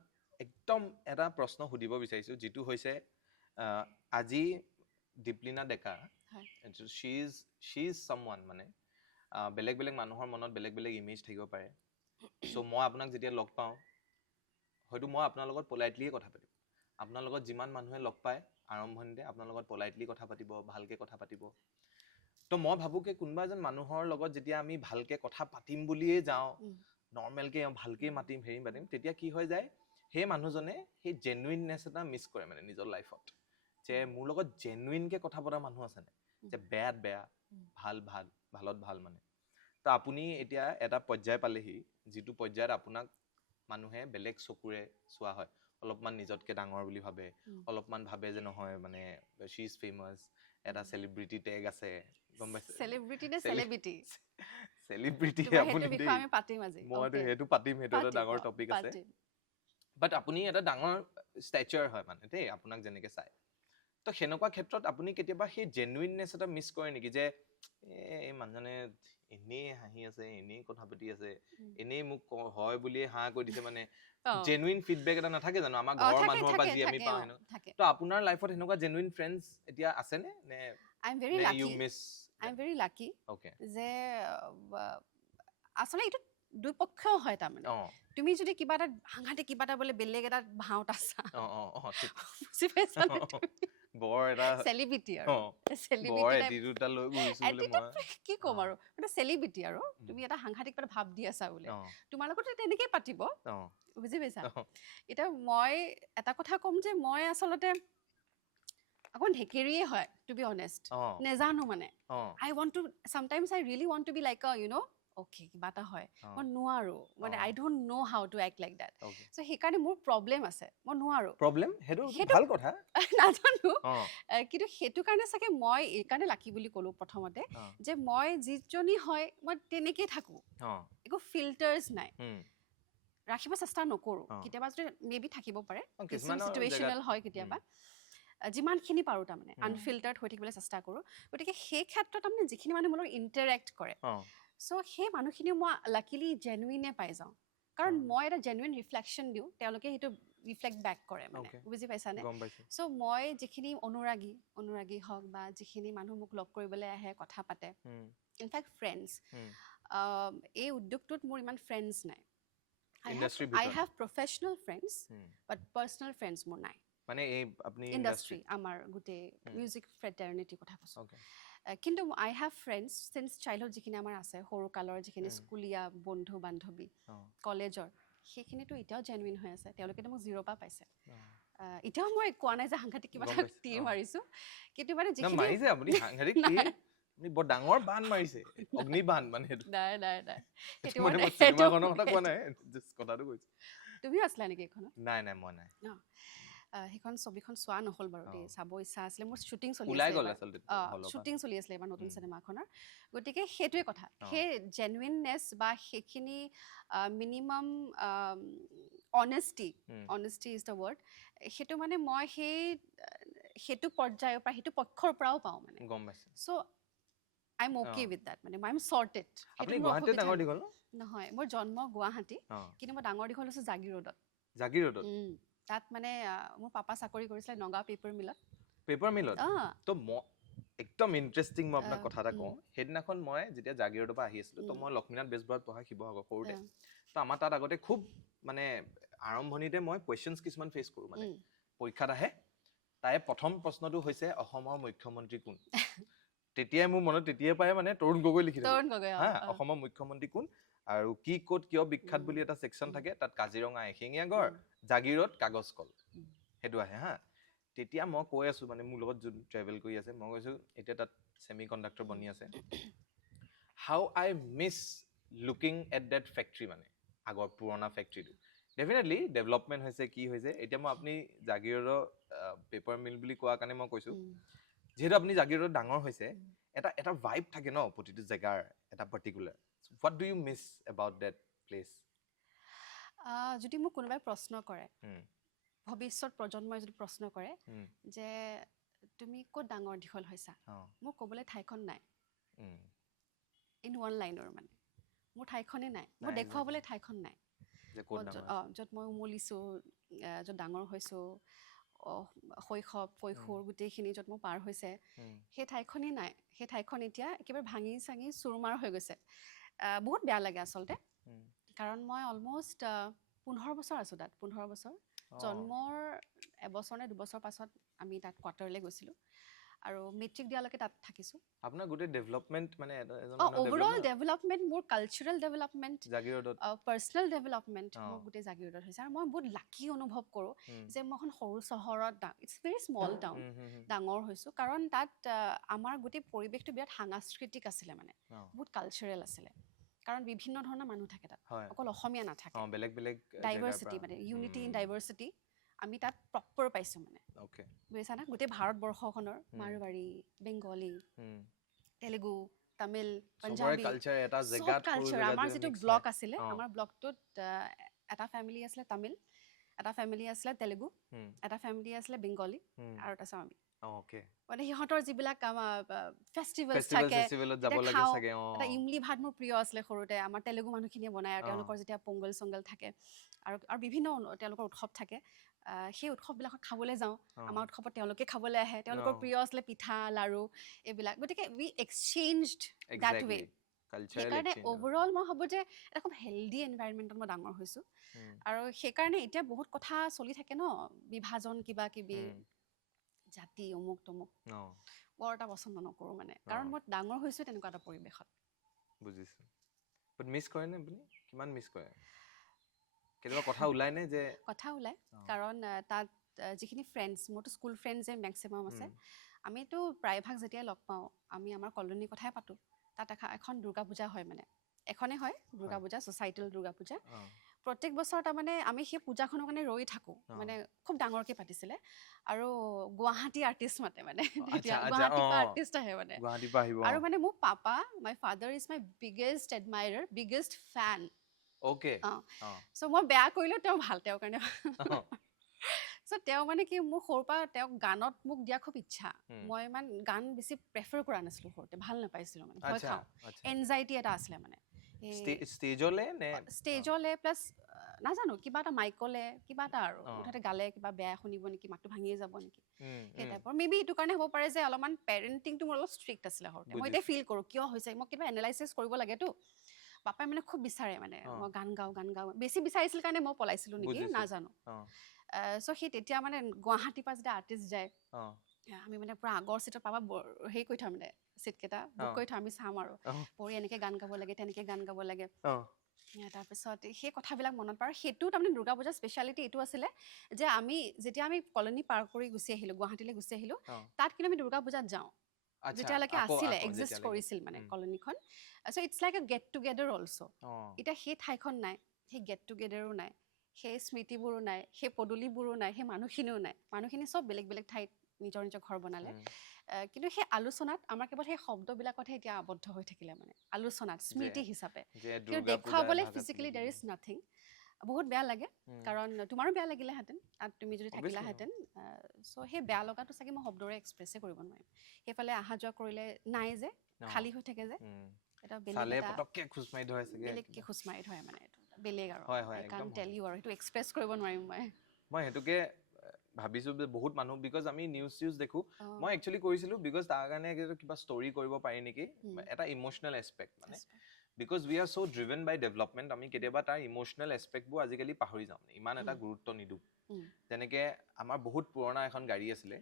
একদম এটা প্ৰশ্ন সুধিব বিচাৰিছো, যিটো হৈছে আজি দীপলিনা ডেকা, she is someone, মানে বেলেগ বেলেগ মানুহৰ মনত বেলেগ বেলেগ ইমেজ থাকিব পাৰে, চ' মই আপোনাক যেতিয়া লগ পাওঁ, হয়তো মই আপোনাৰ লগত পলাইটলিয়ে কথা পাতিম, আপোনাৰ লগত যিমান মানুহে লগ পায় আৰম্ভণিতে আপোনাৰ লগত পলাইটলি কথা পাতিব, ভালকে কথা পাতিব। তো মই ভাবো কি কোনোবা এজন মানুহৰ লগত যেতিয়া আমি ভালকে কথা পাতিম বুলিয়ে যাওঁ, নৰ্মেলকে ভালকে মাতিম, হেৰি মাতিম, তেতিয়া কি হৈ যায়, সেই মানুহজনে সেই জেনুইননেছ এটা মিছ কৰে, মানে নিজৰ লাইফত, যে মোৰ লগত জেনুইনকে কথা পতা মানুহ আছে নে, যে বেয়াত বেয়া, ভালত ভাল, মানে তো আপুনি এতিয়া এটা পৰ্যায় পালেহি, যিটো পৰ্যায়ত আপোনাক মানুহে বেলেগ চকুৰে চোৱা হয়, অলপমান নিজতকে ডাঙৰ বুলি ভাবে, অলপমান ভাবে যে নহয় মানে she is famous, এটা চেলিব্ৰিটি টেগ আছে, গম পাইছে, চেলিব্ৰিটি নে চেলিব্ৰিটি, চেলিব্ৰিটি আপুনি আমি পাতিম আজি, মইতো সেইটো পাতিম, সেইটো এটা ডাঙৰ টপিক আছে। বাট আপুনি এটা ডাঙৰ ষ্টেচাৰ হয় মানে দেই আপোনাক যেনেকে চাই তো সেনেকুৱা ক্ষেত্ৰত আপুনি কেতিয়াবা সেই জেনুইননেছ এটা মিছ কৰে নেকি যে এই মানুহজনে এনেই হাঁহি আছে এনেই কথা পাতি আছে এনেই মোক হয় বুলিয়ে হাঁ কৈ দিছে মানে জেনুইন ফিডবেক এটা নাথাকে জানো আমাৰ ঘৰৰ মানুহৰ পৰা যি আমি পাওঁ হেনো তো আপোনাৰ লাইফত সেনেকুৱা জেনুইন ফ্ৰেণ্ডছ এতিয়া আছেনে নে I am very lucky I am very lucky যে আচলতে এইটো দুপক্ষ হয় তাৰমানে তুমি যদি কিবা এটা সাংঘাতিক কিবা এটা বোলে বেলেগ এটা ভাওত আছা বুজি পাইছা বৰ এটা চেলিব্ৰিটি আৰু কি ক'ম আৰু মানে চেলিব্ৰিটি আৰু তুমি এটা সাংঘাতিক এটা ভাৱ দি আছা বোলে তোমাৰ লগত তেনেকেই পাতিব বুজি পাইছা এতিয়া মই এটা কথা ক'ম যে মই আচলতে অকণ ঢেকেৰিয়ে হয় টু বি অনেষ্ট নেজানো মানে I want to sometimes I really want to be like you know' okay কিবা এটা হয় মই নোৱাৰো মানে I don't know' how to act like that so' সেইকাৰণে মোৰ প্ৰব্লেম আছে মই নোৱাৰো ভাল কথা নাজানো কিন্তু সেইটো কাৰণে চাগে মই এইকাৰণে লাকি বুলি ক'লো প্ৰথমতে যে মই যিজনী হয় মই তেনেকেই থাকো একো ফিল্টাৰ্ছ নাই ৰাখিব চেষ্টা নকৰো কেতিয়াবা যদি মেবি থাকিব পাৰে কিছুমান চিটুৱেশ্যনেল হয় কেতিয়াবা যিমানখিনি পাৰোঁ তাৰমানে আনফিল্টাৰ্ড হৈ থাকিবলৈ চেষ্টা কৰোঁ গতিকে সেই ক্ষেত্ৰত তাৰমানে যিখিনি মানুহ মোৰ লগত ইণ্টাৰেক্ট কৰে চ' সেই মানুহখিনিও মই লাকিলি জেনুইনে পাই যাওঁ কাৰণ মই এটা জেনুইন ৰিফ্লেকশ্যন দিওঁ তেওঁলোকে সেইটো ৰিফ্লেক্ট বেক কৰে মানে বুজি পাইছানে চ' মই যিখিনি অনুৰাগী হওক বা যিখিনি মানুহ মোক লগ কৰিবলৈ আহে কথা পাতে ইনফেক্ট ফ্ৰেণ্ডছ এই উদ্যোগটোত মোৰ ইমান ফ্ৰেণ্ডছ নাই I have professional friends, but personal friends মোৰ নাই মানে এই আপনি ইন্ডাষ্ট্ৰি আমাৰ গোটেই মিউজিক ফ্ৰেটাৰনিটি কথা কৈছোঁ কিন্তু আই হেভ ফ্ৰেণ্ডছ চিন্স চাইল্ডহুড যিখিনি আমাৰ আছে সৰু কালৰ যিখিনি স্কুলীয়া বন্ধু বান্ধৱী কলেজৰ সেইখিনিতো এতিয়াও জেনুইন হৈ আছে তেওঁলোকেতো মোক 0 পৰা পাইছে এতিয়াও মই কোৱা নাই যে সাংঘাতিক কিবা এটা তীৰ মাৰিছোঁ কিন্তু মানে যিখিনি মাৰিছে আপুনি সাংঘাতিক তীৰ বৰ ডাঙৰ বান মাৰিছে অগ্নিবান মানে নাই সেইটো মানে চিনেমাখনৰ কথা কোৱা নাই জাষ্ট কথাটো কৈছো তুমিও আছিলা নেকি এইখনত নাই মই নাই সেইখন ছবিখন চোৱা নহ'ল বাৰু দেই চাব ইচ্ছা আছিলে মোৰ শ্বুটিং চলি আছিলে এইবাৰ নতুন চিনেমাখনৰ গতিকে সেইটোৱে কথা সেই জেনুইননেছ বা সেইখিনি মিনিমাম অনেষ্টি ইজ দ্য ৱৰ্ড সেইটো মানে মই সেইটো পৰ্যায়ৰ পৰা সেইটো পক্ষৰ পৰাও পাওঁ মানে গম পাইছোঁ so' I am okay with that মানে আই এম চৰ্টেড আপুনি গুৱাহাটীত ডাঙৰ দীঘল নহয় মোৰ জন্ম গুৱাহাটী কিন্তু মই ডাঙৰ দীঘল হৈছোঁ জাগিৰোডত তাত মানে মোৰ পাপা চাকৰি কৰিছিলে নগাঁও পেপাৰ মিলত তো একদম ইণ্টাৰেষ্টিং মই আপোনাক কথা এটা কওঁ সেইদিনাখন মই যেতিয়া জাগিৰোডৰ পৰা আহি আছিলোঁ তো মই লক্ষ্মীনাথ বেজবৰুৱাত পঢ়া শিৱসাগৰ সৰুতে তো আমাৰ তাত আগতে খুব মানে আৰম্ভণিতে মই কুৱেশ্যনছ কিছুমান ফেচ কৰোঁ মানে পৰীক্ষাত আহে তাৰে প্ৰথম প্ৰশ্নটো হৈছে অসমৰ মুখ্যমন্ত্ৰী কোন তেতিয়াই মোৰ মনত তেতিয়াৰ পৰাই মানে তৰুণ গগৈ লিখি অসমৰ মুখ্যমন্ত্ৰী কোন আৰু কি ক'ত কিয় বিখ্যাত বুলি এটা ছেকশ্যন থাকে তাত কাজিৰঙা এশিঙীয়া গড় জাগিৰোড কাগজ কল সেইটো আহে তেতিয়া মই কৈ আছোঁ মানে মোৰ লগত যোন ট্ৰেভেল কৰি আছে মই কৈছোঁ এতিয়া তাত ছেমি কণ্ডাক্টৰ বনি আছে how I miss looking at that factory মানে আগৰ পুৰণা ফেক্টৰীটো ডেফিনেটলি ডেভেলপমেণ্ট হৈছে কি হৈছে এতিয়া মই আপুনি জাগিৰোডৰ পেপাৰ মিল বুলি কোৱাৰ কাৰণে মই কৈছোঁ যিহেতু আপুনি জাগিৰোডত ডাঙৰ হৈছে এটা ভাইব থাকে ন প্ৰতিটো জেগাৰ এটা particular what do you miss about that place যদি মোক কোনোবাই প্ৰশ্ন কৰে ভৱিষ্যত প্ৰজন্মই যদি প্ৰশ্ন কৰে যে তুমি ক'ত ডাঙৰ দীঘল হৈছা মোক ক'বলৈ ঠাইখন নাই ইন ওৱান লাইনৰ মানে মোৰ ঠাইখনেই নাই মই দেখুৱাবলৈ ঠাইখন নাই য'ত মই উমলিছোঁ য'ত ডাঙৰ হৈছোঁ শৈশৱ কৈশোৰ গোটেইখিনি য'ত মোৰ পাৰ হৈছে সেই ঠাইখনেই নাই সেই ঠাইখন এতিয়া একেবাৰে ভাঙি চাঙি চুৰমাৰ হৈ গৈছে বহুত বেয়া লাগে আচলতে কাৰণ মই অলমষ্ট 15 বছৰ আছোঁ তাত 15 বছৰ জন্মৰ এবছৰ নে 2 বছৰ পাছত আমি তাত কোৱাৰ্টাৰলৈ গৈছিলোঁ আৰু মেট্ৰিক দিয়ালৈকে তাত থাকিছোঁ আপোনাৰ গোটেই ডেভেলপমেণ্ট মানে অভাৰঅল ডেভেলপমেণ্ট মোৰ কালচাৰেল ডেভেলপমেণ্ট জাগিৰোডত পাৰ্চনেল ডেভেলপমেণ্ট মোৰ গোটেই জাগিৰোডত হৈছে আৰু মই বহুত লাকি অনুভৱ কৰোঁ যে মই এখন সৰু চহৰত ইটছ ভেৰি স্মল টাউন ডাঙৰ হৈছোঁ কাৰণ তাত আমাৰ গোটেই পৰিৱেশটো বিৰাট সাংস্কৃতিক আছিলে মানে বহুত কালচাৰেল আছিলে কাৰণ বিভিন্ন ধৰণৰ মানুহ থাকে তাত অকল অসমীয়া নাথাকে ডাইভাৰ্চিটি মানে ইউনিটি ইন ডাইভাৰ্চিটি আমি তাত প্ৰপাৰ পাইছোঁ মানে বুজিছা না গোটেই ভাৰতবৰ্ষখনৰ মাৰোৱাৰী বেংগলী তেলেগু তামিল পাঞ্জাবী চব কালচাৰ আমাৰ যিটো ব্লক আছিলে আমাৰ ব্লকটোত এটা ফেমিলি আছিলে তামিল এটা ফেমিলি আছিলে তেলেগু, এটা ফেমিলি আছিলে বেংগলী, আৰু এটা আমি। মানে সিহঁতৰ যিবিলাক ফেষ্টিভেলছ থাকে, খাওঁ। এটা ইমলি ভাত মোৰ প্ৰিয় আছিলে সৰুতে, আমাৰ তেলেগু মানুহখিনিয়ে বনায়, আৰু তেওঁলোকৰ যেতিয়া পংগল চংগল থাকে আৰু বিভিন্ন তেওঁলোকৰ উৎসৱ থাকে, সেই উৎসৱবিলাকত খাবলৈ যাওঁ। আমাৰ উৎসৱত তেওঁলোকে খাবলৈ আহে, তেওঁলোকৰ প্ৰিয় আছিলে পিঠা লাড়ু এইবিলাক, গতিকে উই এক্সচেঞ্জড দেট ৱে। সেইকাৰণে অভাৰঅল মই ভাবোঁ যে এটা খুব হেল্ডি এনভাইৰনমেণ্টত মই ডাঙৰ হৈছোঁ, আৰু সেইকাৰণে এতিয়া বহুত কথা চলি থাকে ন, বিভাজন কিবা কিবি, জাতি অমুক তমুক, বৰ এটা পচন্দ নকৰোঁ মানে, কাৰণ মই ডাঙৰ হৈছোঁ তেনেকুৱা এটা পৰিৱেশত। বুজিছোঁ। বাট মিছ কৰে নে আপুনি? কিমান মিছ কৰে? কেতিয়াবা কথা ওলাই নে যে? কথা ওলাই, কাৰণ তাত যিখিনি ফ্ৰেণ্ডছ, মোৰতো স্কুল ফ্ৰেণ্ডছে মেক্সিমাম আছে, আমিতো প্ৰায়ভাগ যেতিয়াই লগ পাওঁ আমি আমাৰ কলনীৰ কথাই পাতোঁ। তাত এখন দুৰ্গা পূজা হয়, মানে এখনেই হয় দুৰ্গা পূজা, ছ'চাইটেল দুৰ্গা পূজা। প্ৰত্যেক বছৰ তাৰমানে আমি সেই পূজাখনৰ কাৰণে ৰৈ থাকোঁ, মানে খুব ডাঙৰকৈ পাতিছিলে, আৰু গুৱাহাটী আৰ্টিষ্ট মাতে, মানে তেতিয়া গুৱাহাটীৰ পৰা আৰ্টিষ্ট আহে মানে, আৰু মানে মোৰ papa, my father is my biggest admirer, biggest fan. So' মই বেয়া কৰিলেও তেওঁ ভাল, তেওঁৰ কাৰণে। চ' তেওঁ মানে কি, মোৰ সৰুৰ পৰা তেওঁক গানত মোক দিয়া খুব ইচ্ছা। মই ইমান গান বেছি প্ৰেফাৰ কৰা নাছিলোঁ সৰুতে, ভাল নাপাইছিলোঁ, মানে ভয় খাওঁ, এনজাইটি এটা আছিলে মানে। ষ্টেজলে প্লাছ নাজানো, কিবা এটা মাইকলে কিবা এটা, আৰু মুঠতে গালে কিবা বেয়া শুনিব নেকি, মাতটো ভাঙিয়ে যাব নেকি, সেই টাইপৰ। মেবি এইটো কাৰণে হ'ব পাৰে যে অলপমান পেৰেণ্টিংটো মোৰ অলপ ষ্ট্ৰিক্ট আছিলে সৰুতে। মই এতিয়া ফিল কৰোঁ কিয় হৈছে, মই কিবা এনালাইচিছ কৰিব লাগেতো। পাপাই মানে খুব বিচাৰে, মানে মই গান গাওঁ, বেছি বিচাৰিছিল কাৰণে মই পলাইছিলোঁ নেকি, নাজানো। চ' সেই তেতিয়া মানে গুৱাহাটীৰ পৰা যেতিয়া আৰ্টিষ্ট যায়, আমি মানে পূৰা আগৰ চিটত পাবা হেৰি কৰি থওঁ, মানে চিটকেইটা বুক কৰি থওঁ, আমি চাম আৰু পৰি এনেকৈ গান গাব লাগে, তেনেকৈ গান গাব লাগে। তাৰপিছত সেই কথাবিলাক মনত পৰে। সেইটো তাৰমানে দুৰ্গা পূজাৰ স্পেচিয়েলিটি এইটো আছিলে যে যেতিয়া আমি কলনী পাৰ কৰি গুচি আহিলোঁ, গুৱাহাটীলৈ গুচি আহিলোঁ, তাত কিন্তু আমি দুৰ্গা পূজাত যাওঁ, যেতিয়ালৈকে আছিলে, এক্সিষ্ট কৰিছিল মানে কলনীখন। So' it's like a get together also'. এতিয়া সেই ঠাইখন নাই, সেই গেট টুগেডাৰো নাই, সেই স্মৃতিবোৰো নাই, সেই পদূলিবোৰো নাই, সেই মানুহখিনিও নাই। মানুহখিনি চব বেলেগ বেলেগ ঠাইত নিজৰ নিজৰ ঘৰ বনালে, কিন্তু সেই আলোচনাত আমাৰ কেৱল সেই শব্দবিলাকতহে এতিয়া আবদ্ধ হৈ থাকিলে, মানে আলোচনাত স্মৃতি হিচাপে, কিন্তু দেখুৱাবলৈ ফিজিকেলি দেৰ ইজ নাথিং। বহুত বেয়া লাগে, কাৰণ তোমাৰো বেয়া লাগিলেহেঁতেন তাত তুমি যদি থাকিলাহেঁতেন। চ' সেই বেয়া লগাটো চাগে মই শব্দৰে এক্সপ্ৰেছে কৰিব নোৱাৰিম। সেইফালে অহা যোৱা কৰিলে নাই যে, খালী হৈ থাকে যে, এটা বেলেগকৈ খোজ মাৰি ধৰে, মানে এইটো বেলেগ আৰু আই কান্ট টেল ইউ, আৰু সেইটো এক্সপ্ৰেছ কৰিব নোৱাৰিম মই সেইটোকে ভাবিছোঁ যে বহুত মানুহ, বিকজ আমি নিউজ চিউজ দেখোঁ, মই একচুৱেলি কৰিছিলোঁ বিকজ তাৰ কাৰণে কিবা ষ্টৰি কৰিব পাৰি নেকি, এটা ইম'চনেল এছপেক্ট, মানে because we are so' driven by development, আমি কেতিয়াবা তাৰ ইম'চনেল এছপেক্টবোৰ আজিকালি পাহৰি যাওঁ, ইমান এটা গুৰুত্ব নিদিওঁ। যেনেকৈ আমাৰ বহুত পুৰণা এখন গাড়ী আছিলে,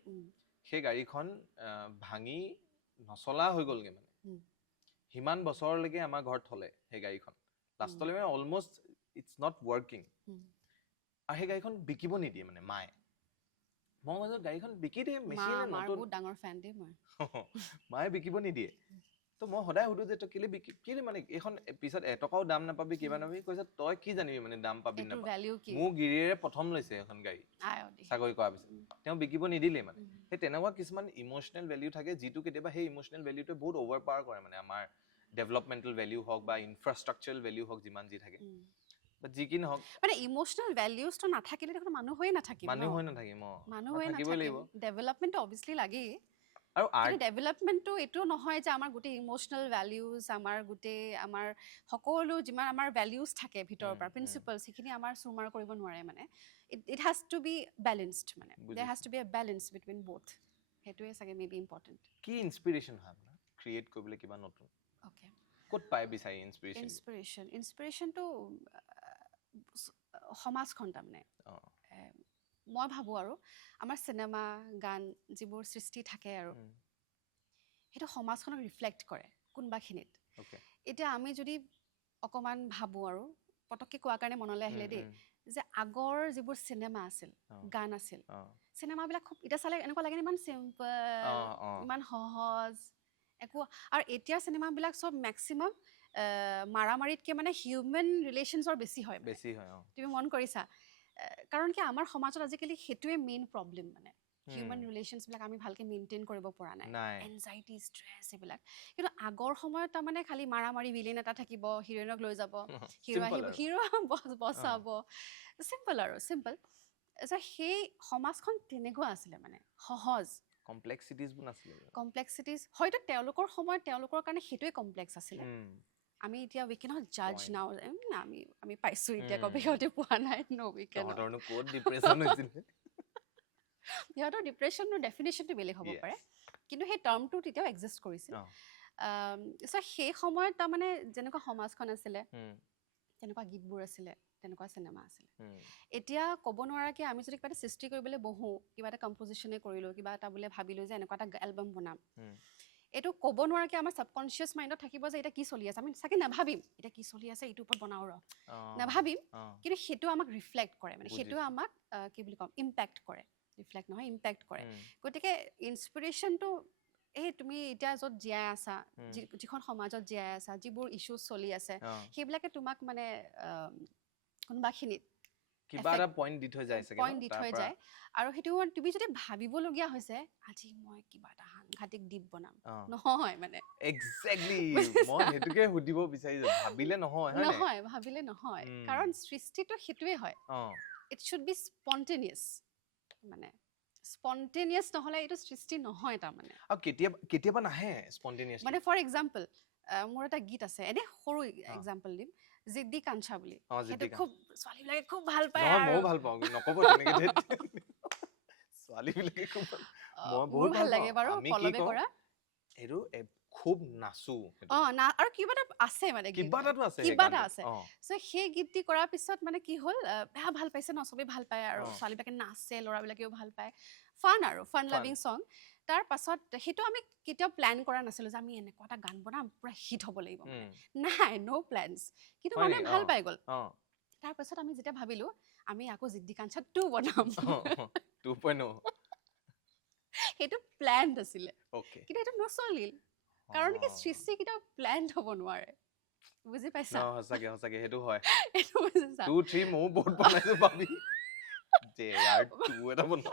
সেই গাড়ীখন ভাঙি নচলা হৈ গ'লগৈ, মানে সিমান বছৰলৈকে আমাৰ ঘৰত থ'লে সেই গাড়ীখন, লাষ্টলৈ মানে অলমষ্ট ইটছ নট ৱৰ্কিং, আৰু সেই গাড়ীখন বিকিব নিদিয়ে মানে মায়ে। মই কৈছোঁ গাড়ীখন বিকি দিয়ে, মেচিনে নতুন, মায়ে বিকিব নিদিয়ে। তো মই সদায় সুধোঁ যে তই কেলে মানে এইখন পিছত এটকাও দাম নাপাবি, কিবা নাপাবি। কৈছে তই কি জানিবি মানে দাম পাবি নাপাবি, মোৰ গিৰিয়েৰে প্ৰথম লৈছে এখন গাড়ী চাকৰি কৰাৰ পিছত, তেওঁ বিকিব নিদিলে। মানে সেই তেনেকুৱা কিছুমান ইম'চনেল ভেলিউ থাকে, যিটো কেতিয়াবা সেই ইম'চনেল ভেলিউটোৱে বহুত অভাৰ পাৱাৰ কৰে, মানে আমাৰ ডেভেলপমেণ্টেল ভেলিউ হওক বা ইনফ্ৰাষ্ট্ৰাকচাৰেল ভেলিউ হওক, যিমান যি থাকে, যি কি নহওক, মানে ইম'চনেল ভেলিউজটো নাথাকিলে দেখোন মানুহ হৈয়ে নাথাকিম, মানুহ হৈয়ে নাথাকিম। ডেভেলপমেণ্টটো অবভিয়াছলি লাগেই, আৰু ডেভেলপমেণ্টটো এইটো নহয় যে আমাৰ গোটেই ইম'চনেল ভেলিউজ, আমাৰ গোটেই আমাৰ সকলো যিমান আমাৰ ভেলিউজ থাকে ভিতৰৰ পৰা, প্ৰিন্সিপালছ, সেইখিনি আমাৰ চুৰমাৰ কৰিব নোৱাৰে। মানে it has to be balanced, মানে there has to be a balance between both. সেইটোৱে চাগে মেবি ইম্পৰ্টেণ্ট। কি ইনস্পিৰেশ্যন হয় আপোনাৰ ক্ৰিয়েট কৰিবলৈ কিবা নতুন? অ'কে, ক'ত পায় বিচাৰি ইনস্পিৰেশ্যনটো সমাজখন, তাৰমানে মই ভাবোঁ আৰু আমাৰ চিনেমা গান যিবোৰ সৃষ্টি থাকে, আৰু সেইটো সমাজখনক ৰিফ্লেক্ট কৰে কোনোবাখিনিত। এতিয়া আমি যদি অকণমান ভাবোঁ, আৰু পটককৈ কোৱাৰ কাৰণে মনলৈ আহিলে দেই, যে আগৰ যিবোৰ চিনেমা আছিল, গান আছিল, চিনেমাবিলাক খুব এতিয়া চালে এনেকুৱা লাগে ইমান চিম্পল, ইমান সহজ একো। আৰু এতিয়া চিনেমাবিলাক চব মেক্সিমাম মাৰামাৰীতকৈ মানে হিউমেন ৰিলেশ্যনছৰ বেছি হয়। তুমি মন কৰিছা? কাৰণ কি আমাৰ সমাজত আজিকালি সেইটোৱে মেইন প্ৰব্লেম, মানে হিউমেন ৰিলেশ্যনছবিলাক আমি ভালকৈ মেইনটেইন কৰিব পৰা নাই, এনজাইটি ষ্ট্ৰেছ এইবিলাক। কিন্তু আগৰ সময়ত তাৰমানে খালি মাৰামাৰি ভিলেন এটা থাকিব, হিৰ'ইনক লৈ যাব, হিৰ' আহিব, হিৰ' বচাব, চিম্পল আৰু চিম্পল। সেই সমাজখন তেনেকুৱা আছিলে, মানে সহজ, কমপ্লেক্সিটিজ হয়তো তেওঁলোকৰ সময়ত তেওঁলোকৰ কাৰণে সেইটোৱে কমপ্লেক্স আছিলে। আমি এতিয়া উই কেনট জাজ নাও, আমি পাইছোঁ এতিয়া, কবি সিহঁতে পোৱা নাই, উই কেনট। সিহঁতৰ ডিপ্ৰেশ্যনৰ ডেফিনেশ্যনটো বেলেগ হ'ব পাৰে, কিন্তু সেই টাৰ্মটো তেতিয়াও এক্সিষ্ট কৰিছিল। সেই সময়ত তাৰমানে যেনেকুৱা সমাজখন আছিলে, তেনেকুৱা গীতবোৰ আছিলে, তেনেকুৱা চিনেমা আছিলে। এতিয়া ক'ব নোৱাৰাকৈ আমি যদি কিবা এটা সৃষ্টি কৰিবলৈ বহোঁ, কিবা এটা কম্পজিশ্যনে কৰিলোঁ, কিবা এটা বোলে ভাবিলোঁ যে এনেকুৱা এটা এলবাম বনাম, এইটো ক'ব নোৱাৰাকৈ আমাৰ ছাবকনচিয়াছ মাইণ্ডত থাকিব যে এতিয়া কি চলি আছে, আমি চাগে নাভাবিম এতিয়া কি চলি আছে, এইটোৰ ওপৰত বনাওঁ ৰ, নাভাবিম, কিন্তু সেইটো আমাক ৰিফ্লেক্ট কৰে, মানে সেইটো আমাক কি বুলি ক'ম, ইম্পেক্ট কৰে, ৰিফ্লেক্ট নহয়, ইম্পেক্ট কৰে। গতিকে ইনস্পিৰেশ্যনটো তুমি এতিয়া য'ত জীয়াই আছা, যিখন সমাজত জীয়াই আছা, যিবোৰ ইছ্যুজ চলি আছে, সেইবিলাকে তোমাক মানে কোনোবাখিনিত কিবা এটা পইণ্ট দি থৈ যায়, আৰু সেইটো তুমি যদি ভাবিবলগীয়া হৈছে আজি মই কিবা এটা সাংঘাতিক দ্বীপ বনাম, নহয় মানে এক্সেক্টলি মই সেইটোকে সুধিব বিচাৰিছো, ভাবিলে নহয়, ভাবিলে নহয়, কাৰণ সৃষ্টিটো সেইটোৱে হয়, ইট শুড বি স্পণ্টেনিয়াছ, মানে স্পণ্টেনিয়াছ নহ'লে এইটো সৃষ্টি নহয়। তাৰমানে কেতিয়াবা নাহে স্পণ্টেনিয়াছ, মানে ফৰ এক্সাম্পল মোৰ এটা গীত আছে, এনে সৰু এক্সাম্পল দিম, জিদ্দি কাঞ্চা বুলি, সেইটো খুব ছোৱালীবিলাকে খুব ভাল পায়, ময়ো ভাল পাওঁ, নক'ব তেনেকে, ছোৱালীবিলাকে খুব মোৰ ভাল লাগে বাৰু, পল্লৱে কৰা এইটো খুব নাচো, আৰু কিবা এটা আছে, মানে কিবা এটা আছে। চ' সেই গীতটি কৰাৰ পিছত মানে কি হ'ল, বেয়া ভাল পাইছে ন, চবেই ভাল পায়, আৰু ছোৱালীবিলাকে নাচে, ল'ৰাবিলাকেও ভাল পায়, ফান আৰু ফান লাভিং ছং। তাৰ পাছত সেইটো আমি কেতিয়াও প্লেন কৰা নাছিলোঁ যে আমি এনেকুৱা এটা গান বনাম পুৰা হিট হ'ব লাগিব, নাই, ন' প্লেনছ, কিন্তু মানুহে ভাল পাই গ'ল। তাৰ পাছত আমি যেতিয়া ভাবিলোঁ আমি আকৌ জিদ্দি কাঞ্চা 2 বনাম, 2.0, সেইটো প্লেনড আছিলে, কিন্তু সেইটো নচলিল, কাৰণ কি সৃষ্টি কেতিয়াও প্লেনড হ'ব নোৱাৰে, বুজি পাইছা? সঁচাকে সেইটো হয়। এইটো বুজিছা? 2, 3 ময়ো বহুত বনাইছো, ভাবি যে ইয়াৰ 2 এটা বনাম,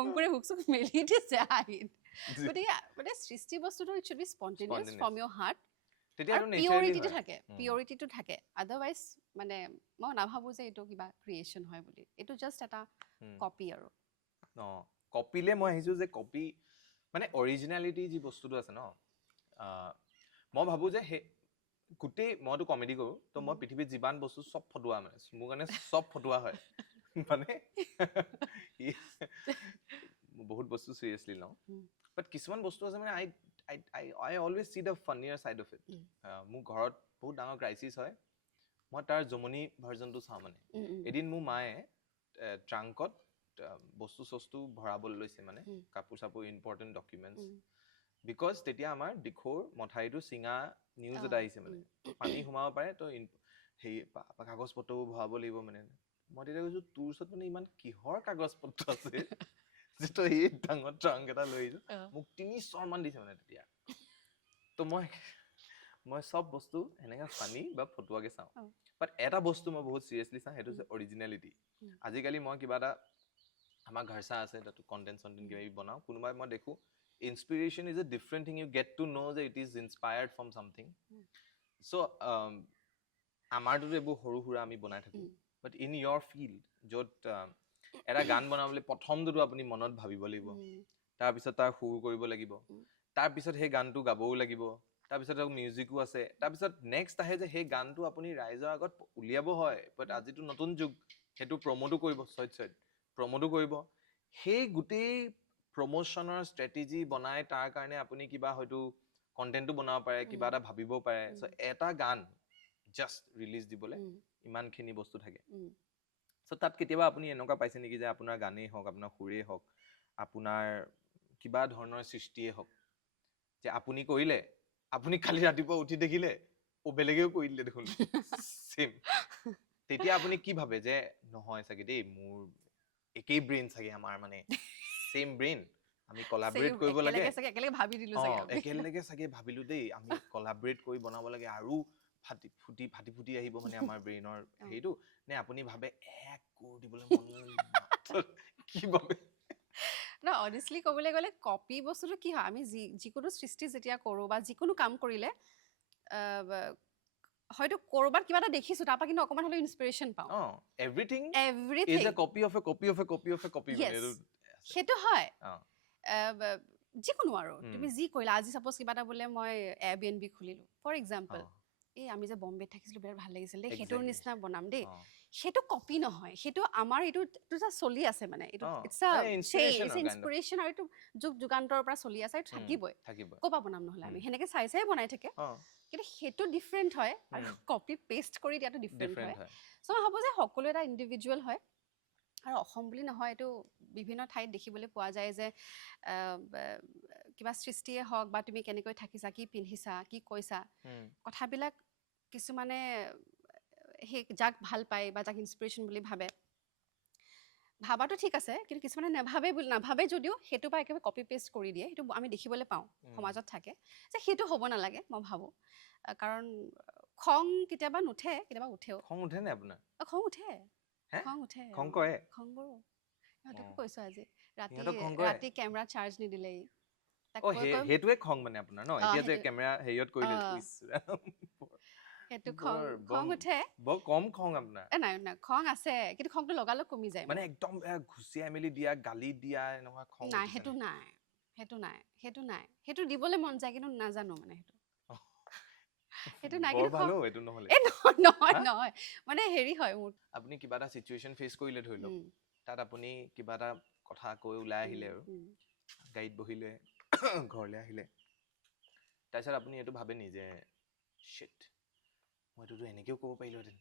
অংকুৰে হুক চুক মেলি দিছে আহিত। গতিকে মানে সৃষ্টি বস্তুটো it should be spontaneous from your heart, আৰু পিয়ৰিটিটো থাকে, আদাৰৱাইজ মানে মই নাভাবোঁ যে এইটো কিবা ক্ৰিয়েশ্যন হয় বুলি, এইটো জাষ্ট এটা কপি আৰু। কপিলে মই আহিছোঁ যে কপি মানে অৰিজিনেলিটি যি বস্তুটো আছে ন, মই ভাবোঁ যে সেই গোটেই, মইতো কমেডি কৰোঁ, তো মই পৃথিৱীত যিমান বস্তু চব ফটোৱা, মানে মোৰ কাৰণে চব ফটোৱা হয়, মানে বহুত বস্তু চিৰিয়াছলি লওঁ, বাট কিছুমান বস্তু আছে মানে I always see the funnier side of it. মোৰ ঘৰত বহুত ডাঙৰ ক্ৰাইচিছ হয়, মই তাৰ জমনি ভাৰ্জনটো চাওঁ। মানে এদিন মোৰ মায়ে ট্ৰাংকত বস্তু চস্তু ভৰাবলৈ লৈছে, মানে কাপোৰ চাপোৰ, ইম্পৰ্টেণ্ট ডকুমেণ্টছ, বিকজ তেতিয়া আমাৰ দিখৌৰ মঠাইটো চিঙা নিউজ এটা আহিছে, মানে পানী সোমাব পাৰে, তো সেই কাগজ পত্ৰবোৰ ভৰাব লাগিব। মানে মই তেতিয়া কৈছোঁ, তোৰ ওচৰত মানে ইমান কিহৰ কাগজ পত্ৰ আছে যে তই এই ডাঙৰ ট্ৰাংক এটা লৈ আহিছ? মোক 3 চৰমান দিছে মানে তেতিয়া। তো মই চব বস্তু এনেকৈ ফানি বা ফটুৱাকৈ চাওঁ, বাট এটা বস্তু মই বহুত চিৰিয়াছলি চাওঁ, সেইটো হৈছে অৰিজিনেলিটি। আজিকালি মই কিবা এটা, আমাৰ ঘৰচা আছে, তাতো কণ্টেণ্ট কিবা বনাওঁ, কোনোবাই মই দেখোঁ inspiration is a different thing, you get to know' যে it is inspired from something. So' আমাৰটোতো এইবোৰ সৰু সুৰা আমি বনাই থাকোঁ, বাট ইন ইয়ৰ ফিল্ড, য'ত এটা গান বনাবলৈ প্ৰথমটোতো আপুনি মনত ভাবিব লাগিব, তাৰপিছত তাৰ সুৰ কৰিব লাগিব, তাৰপিছত সেই গানটো গাবও লাগিব, তাৰপিছত মিউজিকো আছে, তাৰপিছত নেক্সট আহে যে সেই গানটো আপুনি ৰাইজৰ আগত উলিয়াব হয়, বাট আজিতো নতুন যুগ, সেইটো প্ৰমোটো কৰিব, প্ৰমোটো কৰিব, সেই গোটেই প্ৰমোশ্যনৰ ষ্ট্ৰেটেজি বনাই তাৰ কাৰণে আপুনি কিবা হয়তো কণ্টেণ্টটো বনাব পাৰে, কিবা এটা ভাবিব পাৰে। চ' এটা গান জাষ্ট ৰিলিজ দিবলৈ ইমানখিনি বস্তু থাকে। চ' তাত কেতিয়াবা আপুনি এনেকুৱা পাইছে নেকি যে আপোনাৰ গানেই হওক, আপোনাৰ সুৰেই হওক, আপোনাৰ কিবা ধৰণৰ সৃষ্টিয়ে হওক, যে আপুনি কৰিলে, আপুনি কালি ৰাতিপুৱা উঠি দেখিলে বেলেগেও কৰি দিলে দেখোন চেম, তেতিয়া আপুনি কি ভাবে যে নহয় চাগে দেই, মোৰ একেই ব্ৰেইন চাগে, আমাৰ মানে চেম ব্ৰেইন, আমি কলাবৰেট কৰিব লাগে, একেলগে চাগে ভাবিলো দেই, আমি কলাবৰেট কৰি বনাব লাগে, আৰু ফাটি ফুটি আহিব মানে আমাৰ ব্ৰেইনৰ হেৰিটো নে আপুনি ভাবে এক কোৰ দিবলৈ মন কি ভাবে না অনেষ্টলি ক'বলৈ গ'লে কপি বস্তুটো কি হয় আমি যিকোনো সৃষ্টি যেতিয়া কৰোঁ বা যিকোনো কাম কৰিলে হয়তো ক'ৰবাত কিবা এটা দেখিছোঁ তাৰপৰা কিন্তু অকণমান হ'লেও ইনস্পিৰেশ্যন পাওঁ everything is everything A copy of A copy of A copy of A copy সেইটো হয় যিকোনো আৰু তুমি যি কৰিলা আজি ছাপ'জ কিবা এটা বোলে মই Airbnb খুলিলোঁ ফৰ এক্সাম্পল এই আমি যে বম্বেত থাকিছিলোঁ বিৰাট ভাল লাগিছিল দেই সেইটোৰ নিচিনা বনাম দেই সেইটো কপি নহয় সেইটো আমাৰ এইটো চলি আছে মানে এইটো ইটছ ইনস্পিৰেশ্যন আৰু এইটো যুগ যুগান্তৰ পৰা চলি আছে এইটো থাকিবই ক'ৰ পৰা বনাম নহ'লে আমি সেনেকৈ চাই চাই বনাই থাকে কিন্তু সেইটো ডিফাৰেণ্ট হয় আৰু কপি পেষ্ট কৰি দিয়াটো ডিফাৰেণ্ট হয় চ' মই ভাবোঁ যে সকলো এটা ইণ্ডিভিজুৱেল হয় আৰু অসম বুলি নহয় এইটো বিভিন্ন ঠাইত দেখিবলৈ পোৱা যায় যে কিবা সৃষ্টিয়ে হওক বা তুমি কেনেকৈ থাকিছা কি পিন্ধিছা কি কৈছা কথাবিলাক কিছুমানে সেই যাক ভাল পায় বা যাক ইনস্পিৰেশ্যন বুলি ভাবে ভাবাটো ঠিক আছে কিন্তু কিছুমানে নাভাবে যদিও সেইটো পৰা একেবাৰে কপি পেষ্ট কৰি দিয়ে সেইটো আমি দেখিবলৈ পাওঁ সমাজত থাকে যে সেইটো হ'ব নালাগে মই ভাবোঁ কাৰণ খং কেতিয়াবা নুঠে কেতিয়াবা উঠেও খং উঠে নে আপোনাৰ খং উঠে খং কৰে খং কৰোঁ সিহঁতকো কৈছোঁ আজি ৰাতি কেমেৰা চাৰ্জ নিদিলে সেইটোৱে খং মানে আপোনাৰ ন এতিয়া যে কেমেৰা হেৰিয়ত কৰিলে সেইটো খং উঠে বৰ কম খং আপোনাৰ নাই খং আছে কিন্তু খংটো লগালগ কমি যায় মানে একদম ঘুচিয়াই মেলি দিয়া গালি দিয়া এনেকুৱা খং নাই সেইটো দিবলৈ মন যায় কিন্তু নাজানো মানে সেইটো নাই কিন্তু এইটো নহলে নহয় মানে হেৰি হয় মোৰ আপুনি কিবা এটা সিচুৱেচন ফেচ কৰিলে ধৰি লওক তাত আপুনি কিবা এটা কথা কৈ ওলাই আহিলে আৰু গাড়ীত বহিলে ঘৰলৈ আহিলে তাৰপিছত আপুনি এইটো ভাবে নিজে শিট মই এইটোতো এনেকেও ক'ব পাৰিলোহেঁতেন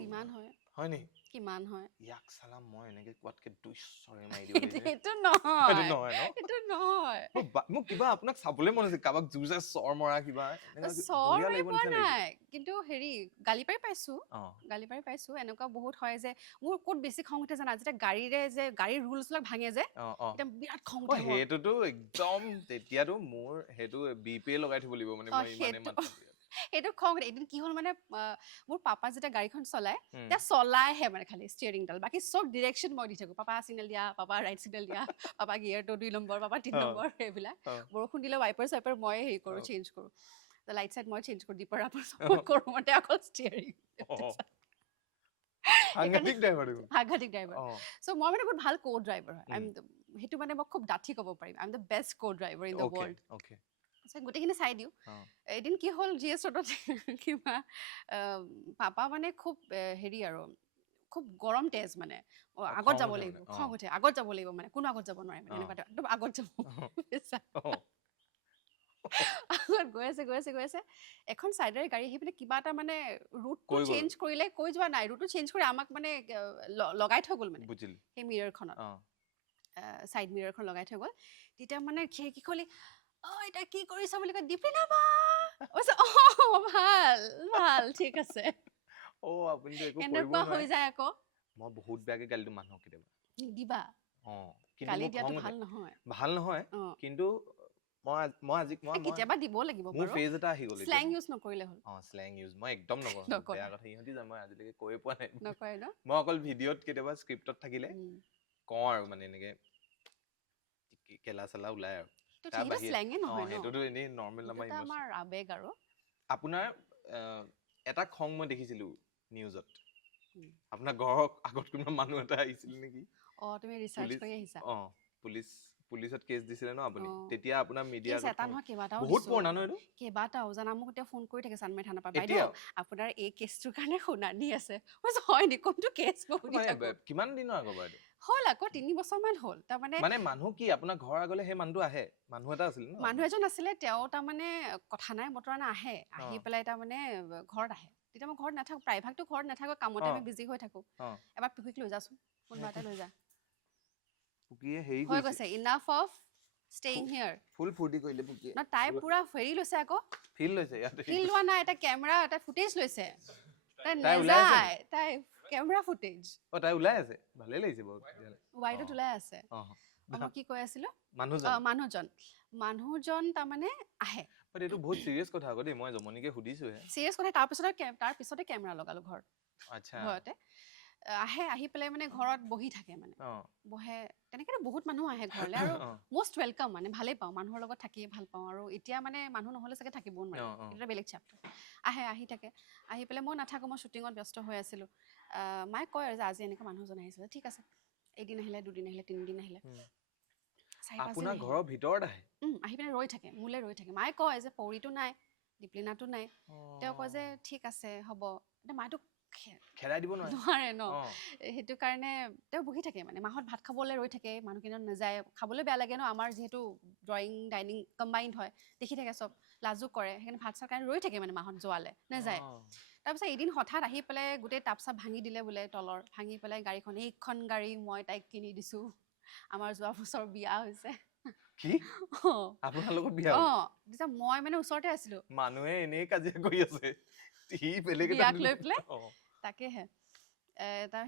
কিমান হয় হয় নি কিমান হয় ইয়াক চালাম মই এনেকে কোৱাতকে দুইচৰে মাৰি দিব এইটো নহয় মোক কিবা আপোনাক চাবলৈ মন আছে কাৰোবাক জোৰছে চৰ মৰা কিবা চৰ পোৱা নাই কিন্তু হেৰি গালি পাৰি পাইছো এনেকুৱা বহুত হয় যে মোৰ ক'ত বেছি খং উঠে জানা যেতিয়া গাড়ীৰ ৰুলছবিলাক ভাঙে যে এতিয়া বিৰাট খং উঠে সেইটোতো একদম তেতিয়াতো মোৰ সেইটো বিপে লগাই থব লাগিব মানে মই ইমানে মাত সেইটো খং এদিন কি হ'ল মানে মোৰ পাপা যেতিয়া গাড়ীখন চলাই তেতিয়া চলাইহে মানে খালি ষ্টিয়াৰিংডাল বাকী চব ডিৰেকশ্যন মই দি থাকোঁ পাপা চিগনেল দিয়া পাপা ৰাইট চিগনেল দিয়া পাপা গিয়াৰটো 2 নম্বৰ পাপা 3 নম্বৰ সেইবিলাক বৰষুণ দিলে ৱাইপাৰ চাইপাৰ মই হেৰি কৰোঁ চেঞ্জ কৰোঁ লাইট চাইট মই চেঞ্জ কৰোঁ দীপৰ আপৰ চাপৰ্ট কৰোঁ মতে অকল ষ্টিয়াৰিং সাংঘাতিক ড্ৰাইভাৰ চ' মই মানে বহুত ভাল কো ড্ৰাইভাৰ হয় সেইটো মানে মই খুব ডাঠি ক'ব পাৰিম I am the best co driver in the world গোটেইখিনি চাই দিওঁ এদিন কি হ'ল GS ৰোডত কিবা পাপা মানে খুব হেৰি আৰু খুব গৰম তেজ মানে আগত যাব লাগিব খং উঠে আগত যাব লাগিব মানে কোনো আগত যাব নোৱাৰে মানে এনেকুৱা একদম আগত যাব আগত গৈ আছে এখন চাইডেৰে গাড়ী আহি পিনে কিবা এটা মানে ৰুটটো চেঞ্জ কৰিলে কৈ যোৱা নাই ৰুটটো চেঞ্জ কৰি আমাক মানে লগাই থৈ গ'ল মানে সেই মিৰৰখনত চাইড মিৰৰখন লগাই থৈ গ'ল তেতিয়া মানে খিৰিকী খুলি এতিয়া কি কৰিছা বুলি কয় দীপিনা বা ভাল ঠিক আছে এনেকুৱা হৈ যায় আকৌ মই বহুত বেয়াকে গালি দিওঁ মানুহক কেতিয়াবা দিবা গালি দিয়াটো ভাল নহয় কিন্তু মই কেতিয়াবা দিব লাগিব মোৰ ফেজ এটা আহি গ'ল স্ল্যাং ইউজ নকৰিলে হ'ল স্ল্যাং ইউজ মই একদম নকৰোঁ বেয়া কথা ইহঁতি মই আজিলৈকে কৈয়ে পোৱা নাই নকৰে ন মই অকল ভিডিঅ'ত কেতিয়াবা স্ক্ৰিপ্টত থাকিলে কওঁ আৰু মানে এনেকে কেলা চেলা ওলাই আৰু সেইটোতো এনেই নৰ্মেল আমাৰ আবেগ আৰু আপোনাৰ এটা খং মই দেখিছিলো নিউজত আপোনাৰ ঘৰৰ আগত কোনোবা মানুহ এটা আহিছিল নেকি তুমি ৰিচাৰ্চ কৰি আহিছা পুলিচত কেছ দিছিলে ন আপুনি তেতিয়া আপোনাৰ মিডিয়া এটা নহয় কেইবাটাও বহুত পুৰণা ন এইটো কেইবাটাও জানা মোক এতিয়া ফোন কৰি থাকে চানমাৰী থানাৰ পৰা বাইদেউ আপোনাৰ এই কেছটোৰ কাৰণে শুনানি আছে হয় নি কোনটো কেছ কিমান দিনৰ আগৰ বাইদেউ হ'ল আকৌ 3 বছৰমান হ'ল তাৰমানে মানুহ কি আপোনাৰ ঘৰ আগলৈ সেই মানুহটো আহে মানুহ এটা আছিল মানুহ এজন আছিলে তেওঁ তাৰমানে কথা নাই বতৰা নাই আহি পেলাই তাৰমানে ঘৰত আহে তেতিয়া মই ঘৰত নাথাকোঁ প্ৰায়ভাগটো ঘৰত নাথাকোঁ কামতে আমি বিজি হৈ থাকোঁ এবাৰ পিকুক লৈ যাচোন কোনোবা এটা লৈ যা পুকিয়ে হেৰি হৈ গৈছে ইনাফ অফ ষ্টেইং হিয়াৰ ফুল ফুৰ্তি কৰিলে পুকিয়ে ন তাই পুৰা ফেৰি লৈছে আকৌ ফিল লৈছে ইয়াতে ফিল লোৱা নাই এটা কেমেৰা এটা ফুটেজ লৈছে তাই কেমেৰা ফুটেজ তাই ওলাই আছে ভালে লাগিছে বহুত ৱাইডত ওলাই আছে মই কি কৈ আছিলো মানুহজন তাৰমানে আহে বাট এইটো বহুত চিৰিয়াছ কথা আকৌ দেই, মই জমনিকে সুধিছোহে। চিৰিয়াছ কথা। তাৰ পিছতে কেমেৰা লগালো ঘৰত। আচ্ছা ঘৰতে আহি পেলাই মানে ঘৰত বহি থাকে মানে বহে তেনেকৈ বহুত মানুহ আহে ঘৰলৈ আৰু মষ্ট ৱেলকাম মানে ভালেই পাওঁ মানুহৰ লগত থাকি ভাল পাওঁ আৰু এতিয়া মানে মানুহ নহ'লে চাগে থাকিবও নোৱাৰে, এটা বেলেগ চেপ্টাৰ। আহি থাকে, আহি পেলাই মই নাথাকোঁ, মই শ্বুটিঙত ব্যস্ত হৈ আছিলোঁ। মায়ে কয় আৰু যে আজি এনেকৈ মানুহজন আহিছিলে, ঠিক আছে, এদিন আহিলে, দুদিন আহিলে, 3 দিন আহিলে, 4-5 দিন আপোনাৰ ঘৰৰ ভিতৰত আহে? আহি পিনে ৰৈ থাকে, মোলৈ ৰৈ থাকে। মায়ে কয় যে পৰীটো নাই, দীপলিনাটো নাই। তেওঁ কয় যে ঠিক আছে হ'ব। এতিয়া মায়েতো খেলাই দিব নোৱাৰে ন, সেইটো কাৰণে তেওঁ বহি থাকে মানে মাহত ভাত খাবলৈ ৰৈ থাকে, মানুহখিনিত নাযায়, খাবলৈ বেয়া লাগে ন, আমাৰ যিহেতু ড্ৰয়িং ডাইনিং কম্বাইণ্ড হয়, দেখি থাকে চব, লাজো কৰে, সেইকাৰণে ভাত চাৰ কাৰণে ৰৈ থাকে মানে মাহত যোৱালে নাযায়। তাৰপিছত এদিন হঠাৎ আহি পেলাই গোটেই টাপ চাপ ভাঙি দিলে বোলে তলৰ, ভাঙি পেলাই গাড়ীখন, এইখন গাড়ী মই তাইক কিনি দিছোঁ, আমাৰ যোৱা বছৰ বিয়া হৈছে। কি আপোনাৰ লগত বিয়া? তেতিয়া মই মানে ওচৰতে আছিলো, মানুহে এনেই কাজিয়া কৰি আছে, বিয়াক লৈ পেলাই। তাকেহে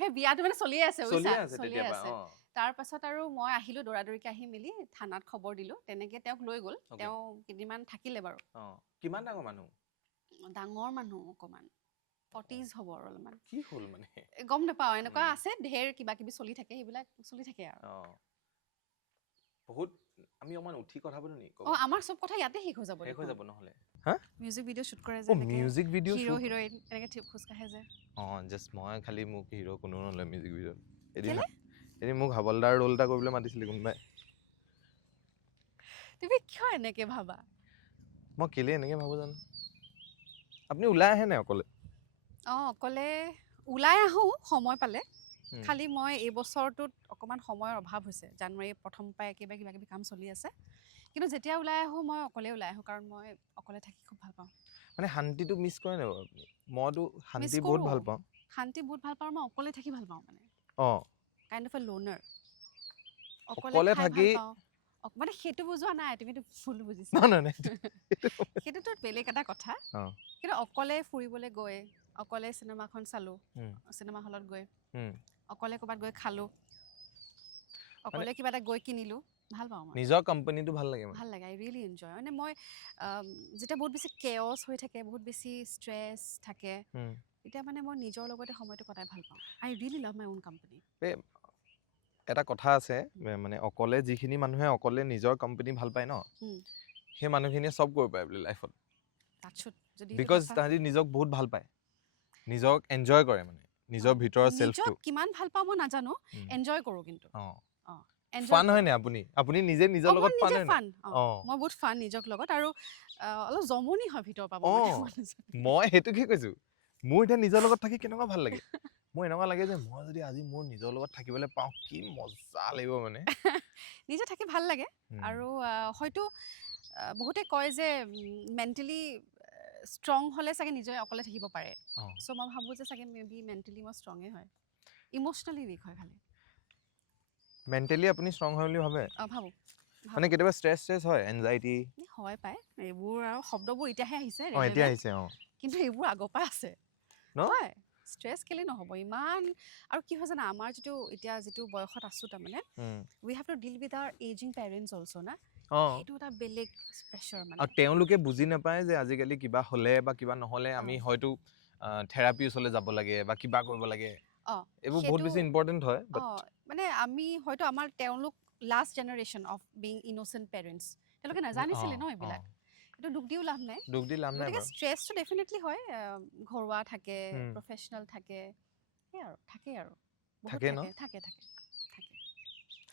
সেই বিয়াটো মানে চলিয়ে আছে, চলিয়ে আছে। তাৰ পাছত আৰু মই আহিলো দৌৰাদৌৰিকে আহি মেলি থানাত খবৰ দিলো, তেনেকে তেওঁক লৈ গ'ল। তেওঁ কেইদিনমান থাকিলে বাৰু। কিমান ডাঙৰ মানুহ? ডাঙৰ মানুহ অকমান, 40s হ'ব আৰু অলপমান। কি হ'ল মানে গম নাপাওঁ, এনেকুৱা আছে ঢেৰ কিবা কিবি চলি থাকে, সেইবিলাক চলি থাকে আৰু বহুত। আমি অকমান উঠি কথা পাতো নি? আমাৰ চব কথা ইয়াতে শেষ হৈ যাব নহলে। মিউজিক ভিডিঅ' শ্বুট কৰে যে, মিউজিক ভিডিঅ' হিৰো হিৰইন এনেকে খোজ কাঢ়ে যে। জাষ্ট মই খালি মোক হিৰো কোনো নলয় মিউজিক ভিডিঅ'ত। এদিন মোক হাবলদাৰ ৰোল এটা কৰিবলৈ মাতিছিলে কোনোবাই। তুমি কিয় এনেকে ভাবা? মই কেলে এনেকে ভাবো জানো। আপুনি ওলাই আহে নাই অকলে? অকলে ওলাই আহোঁ সময় পালে। খালি মই এই বছৰটোত অকণমান সময়ৰ অভাৱ হৈছে, জানুৱাৰী প্ৰথম পাই একেবাৰে কিবা কিবি কাম চলি আছে। কিন্তু যেতিয়া ওলাই আহোঁ মই অকলে ওলাই আহোঁ, কাৰণ মই অকলে থাকি খুব ভাল পাওঁ। মানে শান্তিটো মিছ কৰে নাই বাৰু আপুনি? মইতো শান্তি বহুত ভাল পাওঁ। শান্তি বহুত ভাল পাওঁ, মই অকলে থাকি ভাল পাওঁ মানে। কাইণ্ড অফ এ লোনাৰ। অকলে থাকি মানে সেইটো বুজোৱা নাই, তুমিতো ভুল বুজিছা। সেইটোতো বেলেগ এটা কথা। কিন্তু অকলে ফুৰিবলৈ গৈ, অকলে চিনেমাখন চালো, চিনেমা হলত গৈ, অকলে ক'ৰবাত গৈ খালো, অকলে কিবা এটা গৈ কিনিলো, ভাল পাওঁ মই। নিজৰ কোম্পানীটো ভাল লাগে? ভাল লাগে, আই ৰিয়েলি এনজয়। মানে মই যেতিয়া বহুত বেছি কেঅছ হৈ থাকে, বহুত বেছি ষ্ট্ৰেছ থাকে, তেতিয়া মানে মই নিজৰ লগতে সময়টো কটাই ভাল পাওঁ। আই ৰিয়েলি লাভ মাই অউন কোম্পানী। এটা কথা আছে, মানে অকলে যিখিনি মানুহে অকলে নিজৰ কোম্পানী ভাল পায় ন, সেই মানুহখিনিয়ে চব কৰিব পাৰে বোলে লাইফত। বিকজ তাহাঁতি নিজক বহুত ভাল পায়, নিজক এনজয় কৰে, মানে নিজৰ ভিতৰৰ সেলফটো। নিজক কিমান ভাল পাওঁ মই নাজানো, এনজয় কৰোঁ কিন্তু। ফান হয় নে আপুনি নিজে নিজৰ লগত ফান হয় নে? মই বহুত ফান নিজক লগত, আৰু অলপ জমনি হয় ভিতৰৰ পৰা। মই সেইটোকে কৈছো, মোৰ এতিয়া নিজৰ লগত থাকি কেনেকুৱা ভাল লাগে। মোৰ এনেকুৱা লাগে যে মই যদি আজি মোৰ নিজৰ লগত থাকিবলৈ পাওঁ, কি মজা লাগিব মানে। নিজে থাকি ভাল লাগে। আৰু হয়তো বহুতে কয় যে মেণ্টেলি ষ্ট্ৰং হ'লে চাগে নিজে অকলে থাকিব পাৰে। চ' মই ভাবোঁ যে চাগে মে বি মেণ্টেলি মই ষ্ট্ৰঙে হয়, ইম'চনেলি উইক হয় খালি। মেণ্টেলি আপুনি ষ্ট্ৰং হয় বুলি ভাবে? ভাবোঁ। মানে কেতিয়াবা ষ্ট্ৰেছ হয়, এনজাইটি হয় পায়। এইবোৰ আৰু শব্দবোৰ এতিয়াহে আহিছে, এতিয়া আহিছে। কিন্তু এইবোৰ আগৰ পৰা আছে। হয়, ষ্ট্ৰেছ কেলে নহ'ব ইমান। আৰু কি হয় জানা, আমাৰ যিটো বয়সত আছো, তাৰমানে we have to deal with our ageing parents also' না। সেইটো এটা বেলেগ প্ৰেছাৰ মানে। আৰু তেওঁলোকে বুজি নাপায় যে আজিকালি কিবা হ'লে বা কিবা নহ'লে আমি হয়তো থেৰাপিৰ ওচৰলৈ যাব লাগে বা কিবা কৰিব লাগে। এইবোৰ বহুত বেছি ইম্পৰ্টেণ্ট হয়। মানে আমি হয়তো তেওঁলোক last generation of being innocent parents, তেওঁলোকে নাজানিছিলে ন এইবিলাক। এইটো দুখ দিও লাভ নাই। গতিকে ষ্ট্ৰেছটো ডেফিনেটলি হয়, ঘৰুৱা থাকে, প্ৰফেচনেল থাকে, সেই আৰু থাকেই আৰু বহুত থাকে।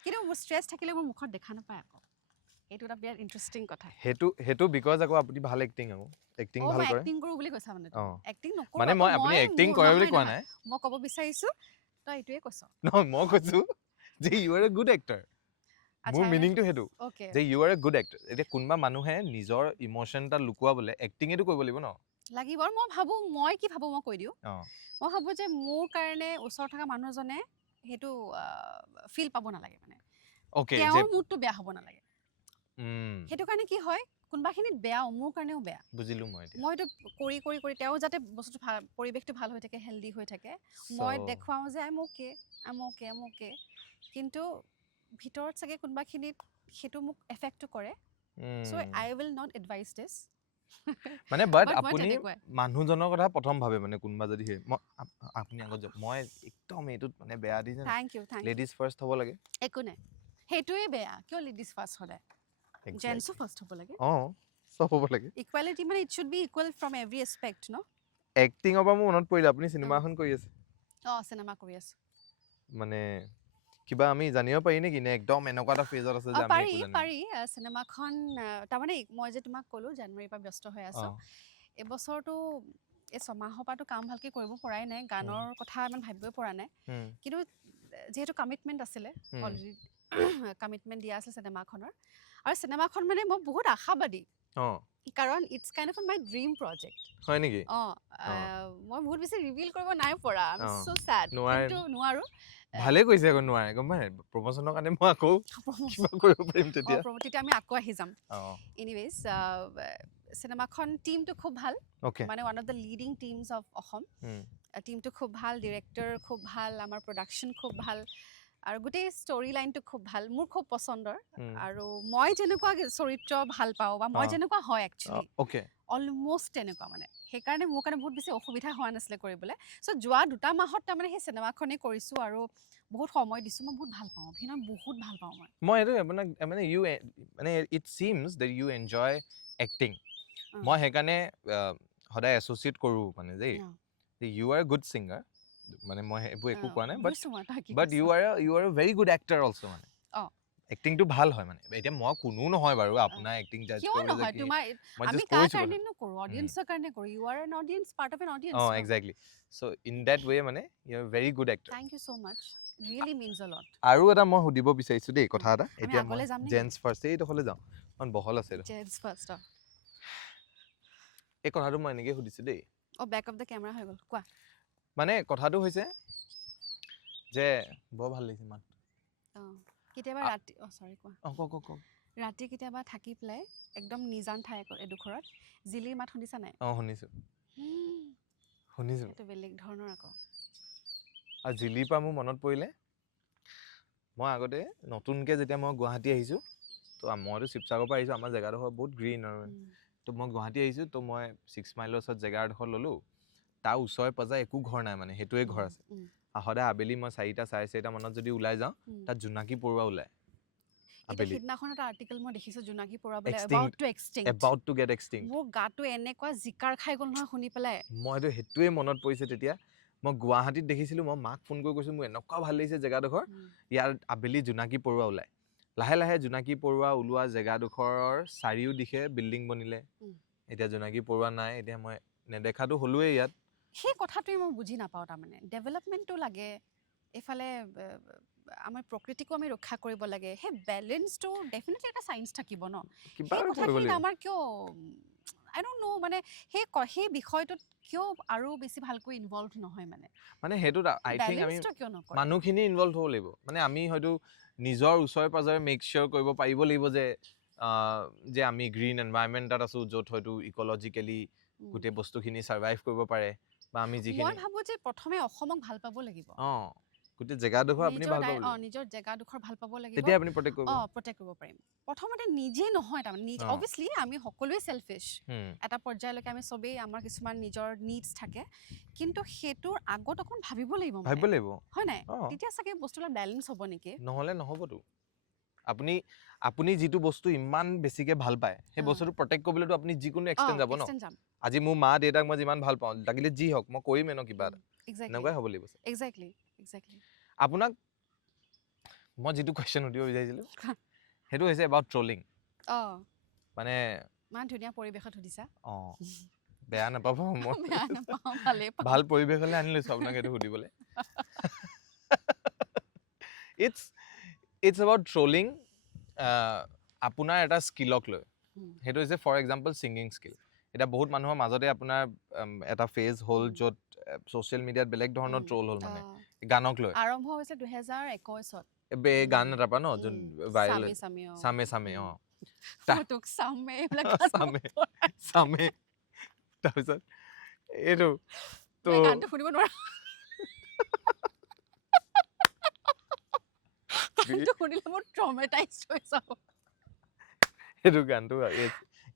কিন্তু মোৰ ষ্ট্ৰেছ থাকিলে মোৰ মুখত দেখা নাপায় আকৌ। এইটো এটা বিৰাট ইণ্টাৰেষ্টিং কথা। সেইটো বিকজ আকৌ আপুনি ভাল এক্টিং ভাল কৰে। এক্টিং কৰোঁ বুলি কৈছা মানে? এক্টিং নকৰোঁ মানে আপুনি এক্টিং কৰে বুলি কোৱা নাই। মই ক'ব বিচাৰিছোঁ তই এইটোৱে কৈছ। নহয়, মই কৈছোঁ যে you are a good actor. মোৰ মিনিংটো সেইটো যে you are a good actor. এতিয়া কোনোবা মানুহে নিজৰ ইম'চন এটা লুকুৱাবলৈ এক্টিঙেটো কৰিব লাগিব ন। লাগিব। মই ভাবোঁ, মই কৈ দিওঁ। মই ভাবোঁ যে মোৰ কাৰণে ওচৰত থকা মানুহজনে সেইটো ফিল পাব নালাগে, মানে তেওঁৰ মুডটো বেয়া হ'ব নালাগে। সেইটো কাৰণে কি হয়, কোনোবাখিনিত বেয়াও, মোৰ কাৰণেও বেয়া। বুজিলো মই এইটো কৰি তেওঁ যাতে বস্তুটো পৰিৱেশটো ভাল হৈ থাকে, হেল্ডি হৈ থাকে, মই দেখুৱাওঁ যে আই এম অ'কে। কিন্তু ভিতৰত চাগে কোনোবাখিনিত সেইটো মোক এফেক্টটো কৰে। চ' আই উইল নট এডভাইচ দিছ মানে বাট But মই আপুনি তেনেকুৱাই। মানুহজনৰ কথা প্ৰথম ভাবে মানে কোনোবা যদি আপুনি আগত যাওক মই একদম এইটোত মানে বেয়া দি Thank you, thank you. Ladies first হ'ব লাগে একো নাই সেইটোৱে বেয়া কিয় লেডিজ ফাৰ্ষ্ট সদায় জেন্টছো ফাৰ্ষ্ট হ'ব লাগে চব হ'ব লাগে ইকুৱেলিটি মানে it should be equal from every aspect ন এক্টিঙৰ পৰা মোৰ মনত পৰিলে আপুনি চিনেমা এখন কৰি আছে চিনেমা কৰি আছো মানে কিবা আমি জানিব পাৰি নেকি নে একদম এনেকুৱা এটা ফেজত আছে যে আমি পাৰি একো জানো পাৰি চিনেমাখন তাৰমানে মই যে তোমাক ক'লো জানুৱাৰীৰ পৰা ব্যস্ত হৈ আছো এবছৰটো এই ছমাহৰ পৰাতো কাম ভালকে কৰিব পৰাই নাই গানৰ কথা ইমান ভাবিবই পৰা নাই কিন্তু যিহেতু কমিটমেণ্ট আছিলে অলৰেডি কমিটমেণ্ট দিয়া আছিল চিনেমাখনৰ আৰু চিনেমাখন মানে মই বহুত আশাবাদী কাৰণ it's kind of my dream project হয় নেকি মই বহুত বেছি ৰিভিল কৰিব নাই পৰা আই এম সো স্যাড কিন্তু নোৱাৰো ভালে কৈছে আকৌ নোৱাৰে গম পাই প্ৰমোচনৰ কাৰণে মই আকৌ কিবা কৰিব পাৰিম তেতিয়া তেতিয়া আমি আকৌ আহি যাম এনিৱেজ চিনেমাখন টিমটো খুব ভাল মানে one of the leading teams of Assam টিমটো খুব ভাল ডিৰেক্টৰ খুব ভাল আমাৰ প্ৰডাকশ্যন খুব ভাল আৰু গোটেই ষ্টৰি লাইনটো খুব ভাল মোৰ খুব পচন্দৰ আৰু মই যেনেকুৱা চৰিত্ৰ ভাল পাওঁ বা মই যেনেকুৱা হয় একচুৱেলি অলমষ্ট তেনেকুৱা মানে সেইকাৰণে মোৰ কাৰণে বহুত বেছি অসুবিধা হোৱা নাছিলে কৰিবলৈ চ' যোৱা 2 মাহত তাৰমানে সেই চিনেমাখনেই কৰিছোঁ আৰু বহুত সময় দিছোঁ মই বহুত ভাল পাওঁ অভিনয় বহুত ভাল পাওঁ মই এইটো আপোনাক মানে ইউ মানে it seems that you enjoy acting মই সেইকাৰণে সদায় এছ'চিয়েট কৰোঁ মানে দেই ইউ আৰ গুড ছিংগাৰ মানে মই এইবোৰ একো কোৱা নাই বাট U are A very good এক্টাৰ also' মানে এক্টিংটো ভাল হয় মানে এতিয়া মই কোনো নহয় বাৰু আপোনাৰ এক্টিং জাজ কৰিবলৈ কি মই আমি জাষ্ট কাৰ কৈছোঁ কাৰণে নকৰোঁ অডিয়েন্সৰ কাৰণে কৰোঁ you are an audience part of an audience exactly so' in that way মানে you are very good actor thank you so much really means a lot আৰু এটা মই সুধিব বিচাৰিছোঁ দেই কথা এটা এতিয়া মই যাম নেকি জেন্টছ ফাৰ্ষ্ট এইডোখৰলৈ যাওঁ কাৰণ বহল আছে জেন্টছ ফাৰ্ষ্ট এই কথাটো মই এনেকৈ সুধিছোঁ দেই বেক অফ দ্য কেমেৰা হৈ গ'ল কোৱা মানে কথাটো হৈছে যে বৰ ভাল লাগিছে মাত কেতিয়াবা ৰাতি সৰি কোৱা ৰাতি কেতিয়াবা থাকি পেলাই একদম নিজান ঠাই এডোখৰত জিলিৰ মাত শুনিছা নাই শুনিছোঁ এইটো বেলেগ ধৰণৰ আকৌ আৰু জিলিৰ পৰা মোৰ মনত পৰিলে মই আগতে নতুনকৈ যেতিয়া মই গুৱাহাটী আহিছোঁ তো মইতো শিৱসাগৰৰ পৰা আহিছোঁ আমাৰ জেগাডোখৰ বহুত গ্ৰীণ আৰু তো মই গুৱাহাটী আহিছোঁ তো মই 6 মাইলৰ ওচৰত জেগা এডোখৰ ল'লোঁ তাৰ ওচৰে পাজৰে একো ঘৰ নাই মানে সেইটোৱে ঘৰ আছে সদায় আবেলি মই 4টা 4:30 মানত যদি ওলাই যাওঁ তাত জোনাকী পৰুৱা ওলায় সিদিনাখন এটা আৰ্টিকেল মই দেখিছোঁ জোনাকী পৰুৱা বোলে about to get extinct মোৰ গাটো এনেকুৱা জিকাৰ খাই গ'ল নহয় শুনি পেলাই মইতো সেইটোৱে মনত পৰিছে তেতিয়া মই গুৱাহাটীত দেখিছিলোঁ মই মাক ফোন কৰি কৈছোঁ মোৰ এনেকুৱা ভাল লাগিছে জেগাডোখৰ ইয়াৰ আবেলি জোনাকী পৰুৱা ওলায় লাহে লাহে জোনাকী পৰুৱা ওলোৱা জেগাডোখৰৰ চাৰিওদিশে বিল্ডিং বনিলে এতিয়া জোনাকী পৰুৱা নাই এতিয়া মই নেদেখাটো হ'লোৱেই ইয়াত সেই কথাটোৱে মই বুজি নাপাওঁ তাৰমানে ডেভেলপমেণ্টটো লাগে এইফালে আমাৰ প্ৰকৃতিকো আমি ৰক্ষা কৰিব লাগে সেই বেলেঞ্চটো ডেফিনেটলি এটা চায়েন্স থাকিব ন সেই কথাখিনি আমাৰ কিয় আই ডোন্ট নো মানে সেই বিষয়টোত কিয় আৰু বেছি ভালকৈ ইনভলভ নহয় মানে সেইটোত আই থিংক আমি মানুহখিনি ইনভলভ হ'ব লাগিব মানে আমি হয়তো নিজৰ ওচৰে পাজৰে মেক চিয়ৰ কৰিব পাৰিব লাগিব যে আমি গ্ৰীণ এনভাইৰনমেণ্ট এটাত আছোঁ য'ত হয়তো ইক'লজিকেলি গোটেই বস্তুখিনি ছাৰ্ভাইভ কৰিব পাৰে বা আমি যিখিনি মই ভাবোঁ যে প্ৰথমে অসমক ভাল পাব লাগিব গোটেই জেগাডোখৰ আপুনি ভাল পাব নিজৰ জেগাডোখৰ ভাল পাব লাগিব তেতিয়া আপুনি প্ৰটেক্ট কৰিব পাৰিম প্ৰথমতে নিজে নহয় তাৰমানে অবভিয়াছলি আমি সকলোৱে চেলফিছ এটা পৰ্যায়লৈকে আমি চবেই আমাৰ কিছুমান নিজৰ নিডছ থাকে কিন্তু সেইটোৰ আগত অকণ ভাবিব লাগিব হয় নাই তেতিয়া চাগে বস্তুবিলাক বেলেঞ্চ হ'ব নেকি নহ'লে নহ'বতো আপুনি যিটো বস্তু ইমান বেছিকে ভাল পায় সেই বস্তুটো প্ৰটেক্ট কৰিবলৈতো আপুনি যিকোনো এক্সটেণ্ট যাব ন আজি মোৰ মা দেউতাক মই যিমান ভাল পাওঁ লাগিলে যি হওক মই কৰিমেই ন কিবা এটা এনেকুৱাই হ'ব লাগিব এক্সেক্টলি আপোনাক মই যিটো কুৱেশ্যন সুধিব বিচাৰিছিলোঁ সেইটো হৈছে এবাউট ট্ৰলিং মানে ইমান ধুনীয়া পৰিৱেশত সুধিছা বেয়া নাপাব মই ভাল পৰিৱেশলৈ আনি লৈছোঁ আপোনাক সেইটো সুধিবলৈ ইটছ এবাউট ট্ৰলিং আপোনাৰ এটা স্কিলক লৈ সেইটো হৈছে ফৰ এক্সাম্পল ছিংগিং স্কিল এতিয়া বহুত মানুহৰ মাজতে আপোনাৰ এটা ফেজ হ'ল য'ত ছ'চিয়েল মিডিয়াত বেলেগ ধৰণৰ ট্ৰল হ'ল মানে গানক লৈ আৰম্ভ হৈছে 2021ত গান এটা পৰা ন যোন ভাইৰেল চামে তাৰপিছত এইটো তো গানটো শুনিব নোৱাৰা গানটো শুনিলে মোৰ ট্ৰমেটাইজড হৈ যাব এইটো গানটো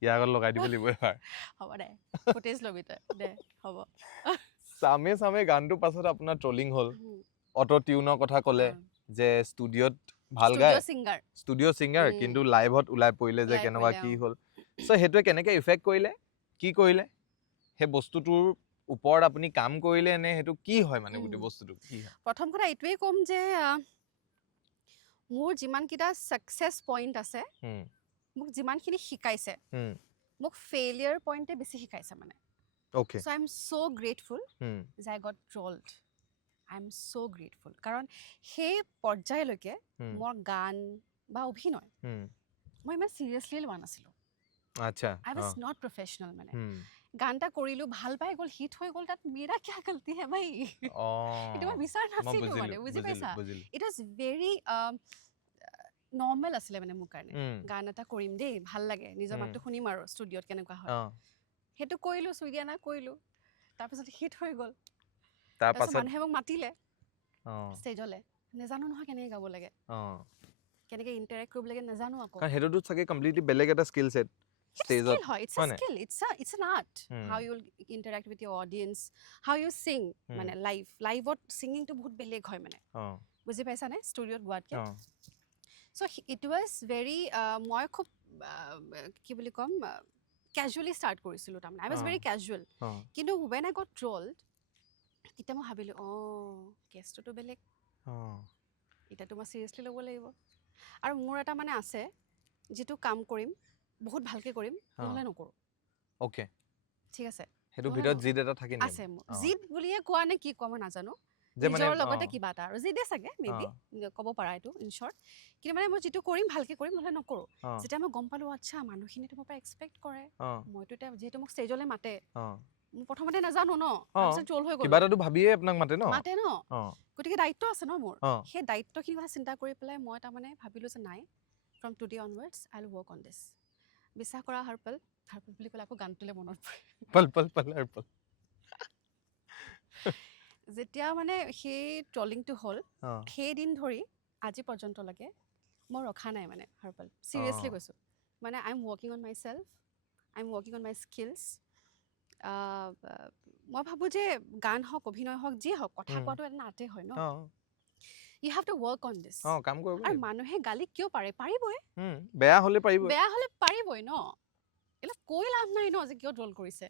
ইয়াৰ আগত লগাই দিব লাগিব এবাৰ হ'ব দে ফুটেজ লবি তই দে হ'ব চামে গানটো পাছত আপোনাৰ ট্ৰলিং হ'ল অটো টিউনৰ কথা ক'লে যে ষ্টুডিঅ'ত ভাল গায় ষ্টুডিঅ' ছিংগাৰ কিন্তু লাইভত ওলাই পৰিলে যে কেনেকুৱা কি হ'ল চ' সেইটোৱে কেনেকে ইফেক্ট কৰিলে কি কৰিলে সেই বস্তুটোৰ ওপৰত আপুনি কাম কৰিলে নে সেইটো কি হয় মানে গোটেই বস্তুটো কি হয় প্ৰথম কথা এইটোৱেই ক'ম যে মোৰ যিমানকেইটা ছাকচেছ পইণ্ট আছে মোক যিমানখিনি শিকাইছে মোক ফেইলিয়াৰ পইণ্টে বেছি শিকাইছে মানে okay so I'm so grateful যে I got trolled I'm so grateful কাৰণ সেই পৰ্যায়লৈকে মোৰ গান বা অভিনয় মই ইমান চিৰিয়াছলি লোৱা নাছিলোঁ আচ্ছা I was not professional মানে গান এটা কৰিলোঁ ভাল পাই গ'ল হিট হৈ গ'ল তাত মেৰা কিয়া গলতি হে ভাই এইটো মই বিচাৰ নাছিলোঁ মানে বুজি পাইছা ইট ৱাজ ভেৰি নৰ্মেল আছিলে মানে মোৰ কাৰণে গান এটা কৰিম দেই ভাল লাগে নিজৰ মাতটো শুনিম আৰু ষ্টুডিঅ'ত কেনেকুৱা হয় সেইটো কৰিলোঁ চুইডিয়ানা কৰিলোঁ তাৰপিছত হিট হৈ গ'ল তাৰপিছত মানুহে মোক মাতিলে ষ্টেজলৈ নাজানো নহয় কেনেকৈ গাব লাগে কেনেকৈ ইণ্টাৰেক্ট কৰিব লাগে নাজানো আকৌ কাৰণ সেইটোতো চাগে কমপ্লিটলি বেলেগ এটা স্কিল ছেট ষ্টেজত হয় it's a skill it's an art how you will interact with your audience how you sing মানে লাইভত ছিংগিংটো বহুত বেলেগ হয় মানে বুজি পাইছানে ষ্টুডিঅ'ত গোৱাতকৈ চ' ইট ৱাজ ভেৰি মই খুব কি বুলি ক'ম কেজুৱেলি ষ্টাৰ্ট কৰিছিলোঁ তাৰমানে আই ৱাজ ভেৰি কেজুৱেল কিন্তু ৱেন আই গট ট্ৰ'ল্ড তেতিয়া মই ভাবিলোঁ কেছটোতো বেলেগ এতিয়াতো মই চিৰিয়াছলি ল'ব লাগিব আৰু মোৰ এটা মানে আছে যিটো কাম কৰিম বহুত ভালকৈ কৰিম নহ'লে নকৰোঁ অ'কে ঠিক আছে সেইটো ভিতৰত জিদ এটা থাকে নেকি আছে মোৰ জিদ বুলিয়ে কোৱা নে কি কোৱা মই নাজানো নিজৰ লগতে কিবা এটা আৰু জিদে চাগে মেবি ক'ব পাৰা এইটো ইন শ্বৰ্ট কিন্তু মানে মই যিটো কৰিম ভালকৈ কৰিম নহ'লে নকৰোঁ যেতিয়া মই গম পালোঁ আচ্ছা মানুহখিনিতো মোৰ পৰা এক্সপেক্ট কৰে মইতো এতিয়া যিহেতু মোক ষ্টেজলৈ মাতে মই প্ৰথমতে নাজানো ন তাৰপিছত ট্ৰল হৈ গ'ল কিবা এটাতো ভাবিয়ে আপোনাক মাতে ন গতিকে দায়িত্ব আছে ন মোৰ সেই দায়িত্বখিনি কথা চিন্তা কৰি পেলাই মই তাৰমানে ভাবিলোঁ যে নাই from today onwards I will work on this বিশ্বাস কৰা হৰপল বুলি ক'লে আকৌ গানটোলৈ মনত পৰে যেতিয়া মানে সেই ট্ৰলিংটো হ'ল সেইদিন ধৰি আজি পৰ্যন্তলৈকে মই ৰখা নাই মানে হৰপল চিৰিয়াছলি কৈছোঁ মানে I M working on my self I am working on my skills মই ভাবোঁ যে গান হওক অভিনয় হওক যি হওক কথা কোৱাটো এটা আৰ্টেই হয় ন you have to work on this আৰু মানুহে গালি কিয় পাৰিবই বেয়া হ'লে পাৰিবই ন এইবিলাক কৈ লাভ নাই ন যে কিয় ট্ৰল কৰিছে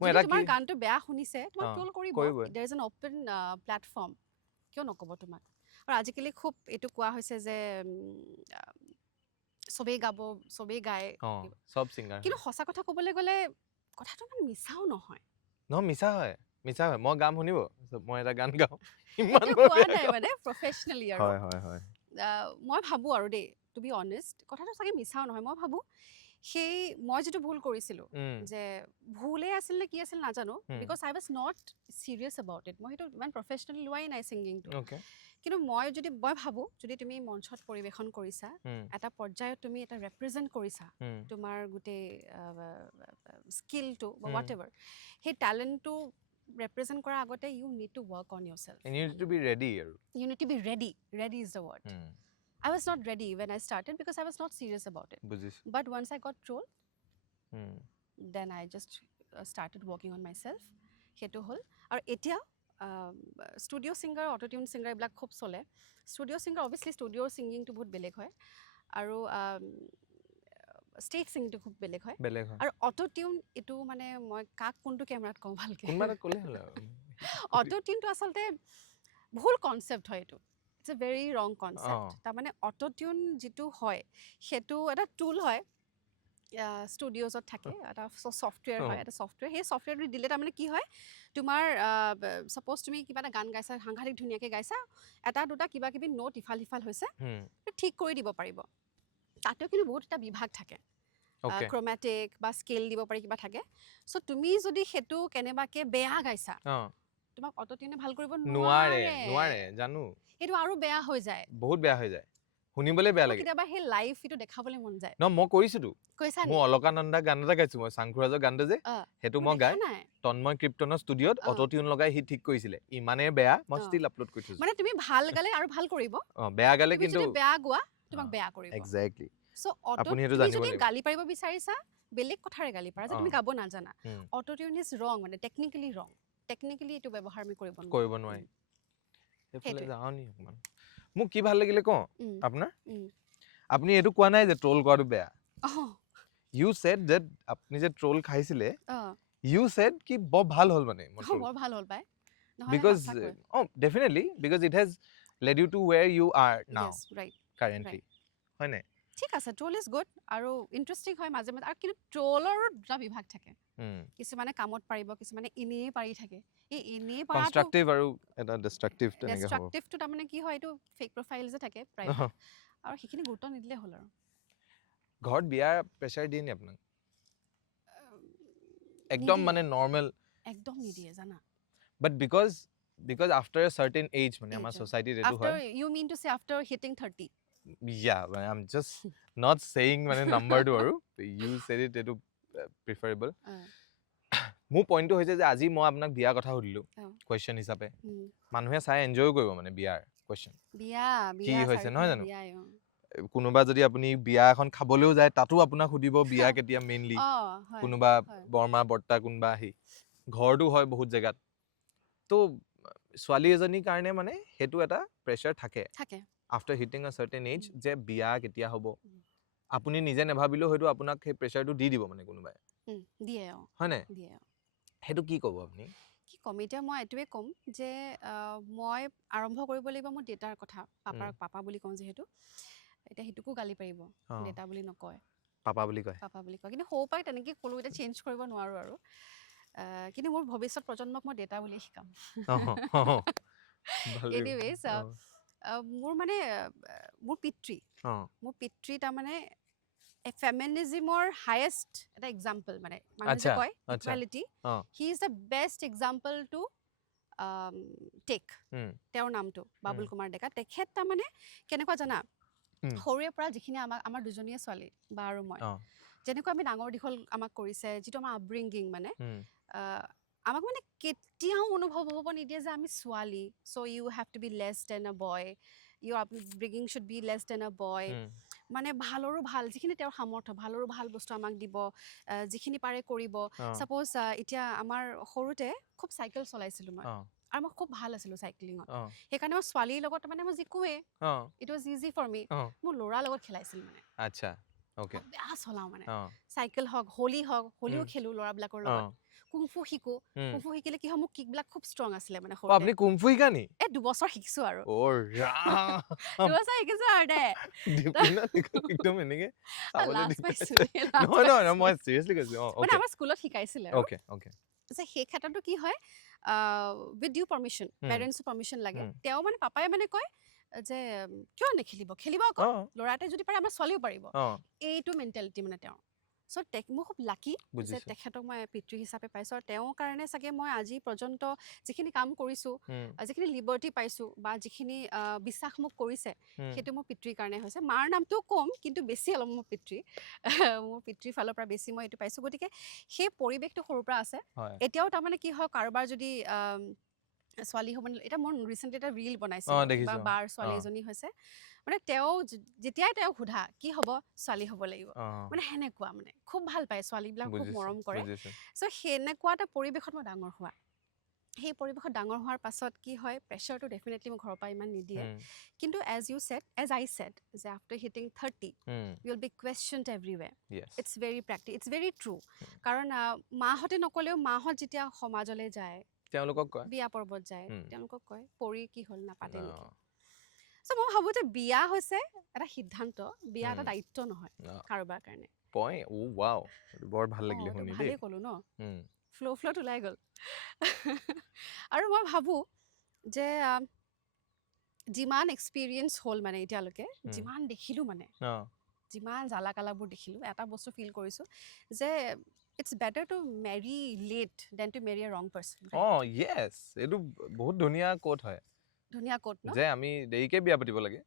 তোমাৰ গানটো বেয়া শুনিছে তোমাক ট্ৰল কৰিব there is an open platform কিয় নক'ব তোমাক আৰু আজিকালি খুব এইটো কোৱা হৈছে যে চবেই গাব চবেই গায় চব ছিংগাৰ কিন্তু সঁচা কথা ক'বলৈ গ'লে কথাটো মানে মিছাও নহয় মিছা হয় মই গাম শুনিব মই এটা গান গাওঁ ইমান কোৱা নাই মানে প্ৰফেচনেলি আৰু মই ভাবোঁ আৰু দেই টু বি অনেষ্ট কথাটো চাগে মিছাও নহয় মই ভাবোঁ সেই মই যিটো ভুল কৰিছিলোঁ যে ভুলেই আছিল নে কি আছিল নাজানো because I was not serious about it মই সেইটো ইমান প্ৰফেচনেলি লোৱাই নাই ছিংগিংটো কিন্তু মই ভাবোঁ যদি তুমি মঞ্চত পৰিৱেশন কৰিছা এটা পৰ্যায়ত তুমি এটা ৰেপ্ৰেজেণ্ট কৰিছা তোমাৰ গোটেই স্কিলটো বা হোৱাট এভাৰ সেই টেলেণ্টটো ৰেপ্ৰেজেণ্ট কৰাৰ আগতে you need to work on yourself you need to be ready you need to be ready is the word I was not ready when I started because I was not serious about it but once I got trolled then I just started working on myself hetu hol aru etia studio singer auto tune singer ebla khub chole studio singer obviously studio singing to bahut beleg hoy aru stage singing to khub beleg hoy aru auto tune etu mane moi kak kuntu camera ko bhalke kunmara kole hola auto tune to asalte bhul concept hoy etu it's a very wrong concept ta mane auto tune jitu hoy hetu eta tool hoy ষ্টুডিঅ'জত থাকে এটা software হয় এটা software সেই ছফ্টৱেৰটো দিলে তাৰমানে কি হয় তোমাৰ ছাপ'জ তুমি কিবা এটা গান গাইছা সাংঘাতিক ধুনীয়াকৈ গাইছা এটা দুটা কিবা কিবি নোট ইফাল সিফাল হৈছে ঠিক কৰি দিব পাৰিব তাতেও কিন্তু বহুত এটা বিভাগ থাকে ক্ৰমেটিক বা স্কেল দিব পাৰি কিবা থাকে চ' তুমি যদি সেইটো কেনেবাকৈ বেয়া গাইছা তোমাক অটোটিউনে ভাল কৰিব নোৱাৰে জানো সেইটো আৰু বেয়া হৈ যায় বহুত বেয়া হৈ যায় শুনিবলৈ বেয়া লাগে কেতিয়াবা সেই লাইভ ইটো দেখাবলৈ মন যায় ন মই কৰিছোতো মই অলকানন্দা গান এটা গাইছো মই চাংখুৰাজৰ গানটো যে সেইটো মই গাই তন্ময় কৃপ্তনৰ ষ্টুডিঅ'ত অটোটিউন লগাই সি ঠিক কৰিছিলে ইমানে বেয়া মই ষ্টিল আপলোড কৰি থৈছো মানে তুমি ভাল গালে আৰু ভাল কৰিব বেয়া গালে কিন্তু বেয়া গোৱা তোমাক বেয়া কৰিব এক্স্যাক্টলি সো অটো আপুনি সেইটো তুমি জানিব যদি লাগিব গালি পাৰিব বিচাৰিছা বেলেগ কথাৰে গালি পাৰা যে তুমি গাব নাজানা হুম, অটো টিউন ইজ ৰং মানে টেকনিকেলি ৰং টেকনিকেলি এইটো ব্যৱহাৰ আমি কৰিব কৰিব নোৱাৰো নোৱাৰি সেইফালে সেইটোৱে। যাওঁ নি অকমান মোক কি ভাল লাগিলে কওঁ উম, আপোনাৰ উম। আপুনি এইটো কোৱা নাই যে ট্ৰল কৰাটো বেয়া অহ, ইউ ছেড যে আপুনি যে ট্ৰল খাইছিলে অ', ইউ ছেড কি বৰ ভাল হ'ল মানে মই ট্ৰল বৰ ভাল হ'ল পাই নহ'লে বিকজ সঁচাকৈ definitely because it has led you to where you are now yes right currently হয় নাই ঠিক আছে ট্ৰল ইজ গুড আৰু ইণ্টাৰেষ্টিং হয় মাজে মাজে আৰু কিন্তু ট্ৰলৰো দুটা বিভাগ থাকে কিছুমানে কামত পাৰিব কিছুমানে এনেই পাৰি থাকে এই এনেই পৰাটো কনষ্ট্ৰাক্টিভ আৰু এটা ডিষ্ট্ৰাক্টিভ তেনেকে হ'ব ডিষ্ট্ৰাক্টিভটো তাৰমানে কি হয় এইটো ফেক প্ৰফাইল যে থাকে প্ৰায় আৰু সেইখিনি গুৰুত্ব নিদিলে হ'ল আৰু ঘৰত বিয়াৰ প্ৰেছাৰ দিয়ে নি আপোনাক একদম নিদিয়ে, মানে নৰ্মেল একদম নিদিয়ে জানা but because after a certain age মানে আমাৰ ছ'চাইটিত এইটো আফটাৰ হয় you mean to say after hitting 30 yeah I am just not saying মানে নাম্বাৰটো আৰু you said it এইটো প্ৰিফাৰেবল মোৰ পইণ্টটো হৈছে যে আজি মই আপোনাক বিয়াৰ কথা সুধিলো কুৱেশ্যন হিচাপে মানুহে চাই এনজয় কৰিব মানে বিয়াৰ কুৱেশ্যন বিয়া কি বিয়া হৈছে নহয় জানো বিয়া কোনোবা যদি আপুনি বিয়া এখন খাবলৈও যায় তাতো আপোনাক সুধিব বিয়া কেতিয়া মেইনলি কোনোবা বৰমা বৰ্তা কোনোবা আহি ঘৰটো হয় বহুত জেগাত তো ছোৱালী এজনীৰ কাৰণে মানে সেইটো এটা প্ৰেছাৰ থাকে আফটাৰ হিটিং আ চাৰ্টেন এজ যে বিয়া কেতিয়া হ'ব আপুনি নিজে নাভাবিলেও হয়তো আপোনাক সেই প্ৰেছাৰটো দি দিব মানে কোনোবাই দিয়ে হয় নাই সেইটো কি ক'ব আপুনি কি ক'ম এতিয়া মই এইটোৱে ক'ম যে মই আৰম্ভ কৰিব লাগিব মোৰ দেউতাৰ কথা পাপা বুলি কওঁ যিহেতু এতিয়া সেইটোকো গালি পাৰিব দেউতা বুলি নকয় পাপা বুলি কয় কিন্তু সৰু পৰাই তেনেকৈ ক'লোঁ এতিয়া চেঞ্জ কৰিব নোৱাৰোঁ আৰু কিন্তু মোৰ ভৱিষ্যত প্ৰজন্মক মই দেউতা বুলিয়ে শিকাম এনিৱেজ মোৰ মানে মোৰ পিতৃ তাৰমানে ফেমিনিজিমৰ হায়েষ্ট এটা এক্সাম্পল মানে মানুহে যে কয় equality he is the best example to take তেওঁৰ নামটো বাবুল কুমাৰ ডেকা তেখেত তাৰমানে কেনেকুৱা জানা সৰুৰে পৰা যিখিনি আমাৰ দুজনীয়ে ছোৱালী বা আৰু মই যেনেকুৱা আমি ডাঙৰ দীঘল আমাক কৰিছে যিটো আমাৰ আপব্ৰিংগিং মানে আমাক মানে কেতিয়াও অনুভৱ হ'ব নিদিয়ে যে আমি ছোৱালী so' you have to be less than a boy your upbringing should be less than a boy মানে ভালৰো ভাল যিখিনি তেওঁৰ সামৰ্থ্য ভালৰো ভাল বস্তু আমাক দিব যিখিনি পাৰে কৰিব ছাপ'জ এতিয়া আমাৰ সৰুতে খুব চাইকেল চলাইছিলোঁ মই আৰু মই খুব ভাল আছিলোঁ চাইক্লিঙত সেইকাৰণে মই ছোৱালীৰ লগত মানে মই জিকোৱে ইট ৱাজ ইজি ফৰ মি মোৰ ল'ৰাৰ লগত খেলাইছিল মানে আচ্ছা ওকে বেয়া চলাওঁ মানে চাইকেল হওক হোলীও খেলোঁ ল'ৰাবিলাকৰ লগত কুংফু শিকিলে কি হয় মোৰ কিকবিলাক খুব ষ্ট্ৰং আছিলে মানে সৰুতে আপুনি কুংফু শিকা নি 2 বছৰ শিকিছো আৰু 2 বছৰ শিকিছো আৰু দে একদম এনেকে লাজ পাইছো নহয় মই চিৰিয়াছলি কৈছো মানে আমাৰ স্কুলত শিকাইছিলে আৰু ওকে সেই ক্ষেত্ৰতো কি হয় উইথ ডিউ পাৰ্মিশ্যন পেৰেণ্টছৰ পাৰ্মিশ্যন লাগে তেওঁ মানে পাপাই মানে কয় যে কিয় খেলিব আকৌ ল'ৰা এটাই যদি পাৰে আমাৰ ছোৱালীও পাৰিব এইটো মেণ্টেলিটি মানে তেওঁৰ চ' মই খুব লাকি যে তেখেতক মই পিতৃ হিচাপে পাইছোঁ আৰু তেওঁৰ কাৰণে চাগে মই আজি পৰ্যন্ত যিখিনি কাম কৰিছোঁ যিখিনি লিবাৰ্টি পাইছোঁ বা যিখিনি বিশ্বাস মোক কৰিছে সেইটো মোৰ পিতৃৰ কাৰণে হৈছে মাৰ নামটোও কম কিন্তু বেছি অলপ মোৰ পিতৃৰ ফালৰ পৰা বেছি মই এইটো পাইছোঁ গতিকে সেই পৰিৱেশটো সৰুৰ পৰা আছে এতিয়াও তাৰমানে কি হয় কাৰোবাৰ যদি ছোৱালী হ'ব এতিয়া মই ৰিচেণ্টলি এটা ৰিল বনাইছোঁ বা বাৰ ছোৱালী এজনী হৈছে মানে তেওঁ যেতিয়াই তেওঁক সোধা কি হ'ব ছোৱালী হ'ব লাগিব মানে সেনেকুৱা মানে খুব ভাল পায় ছোৱালীবিলাক খুব মৰম কৰে চ' সেনেকুৱা এটা পৰিৱেশত মই ডাঙৰ হোৱা সেই পৰিৱেশত ডাঙৰ হোৱাৰ পাছত কি হয় প্ৰেছাৰটো ডেফিনেটলি মোৰ ঘৰৰ পৰা ইমান নিদিয়ে কিন্তু এজ আই ছেড যে after hitting 30 you will be questioned everywhere it's very it's very true কাৰণ মাহঁতে নক'লেও মাহঁত যেতিয়া সমাজলৈ যায় তেওঁলোকক কয় বিয়া পৰ্বত যায় তেওঁলোকক কয় পৰি কি হ'ল নাপাতে নেকি চ' মই ভাবোঁ যে বিয়া হৈছে এটা সিদ্ধান্ত বিয়া এটা দায়িত্ব নহয় কাৰোবাৰ কাৰণে বৰ ভাল লাগিলে শুনি দেই ভালেই ক'লো ন ফ্ল'ত ওলাই গ'ল আৰু মই ভাবোঁ যে যিমান এক্সপিৰিয়েঞ্চ হ'ল মানে এতিয়ালৈকে যিমান দেখিলোঁ মানে যিমান জ্বালা কালাবোৰ দেখিলোঁ এটা বস্তু ফিল কৰিছোঁ যে it's better to marry late than to marry a wrong person yes এইটো বহুত ধুনীয়া কোট হয় যে আমি দেৰিকে বিয়া পাতিব লাগে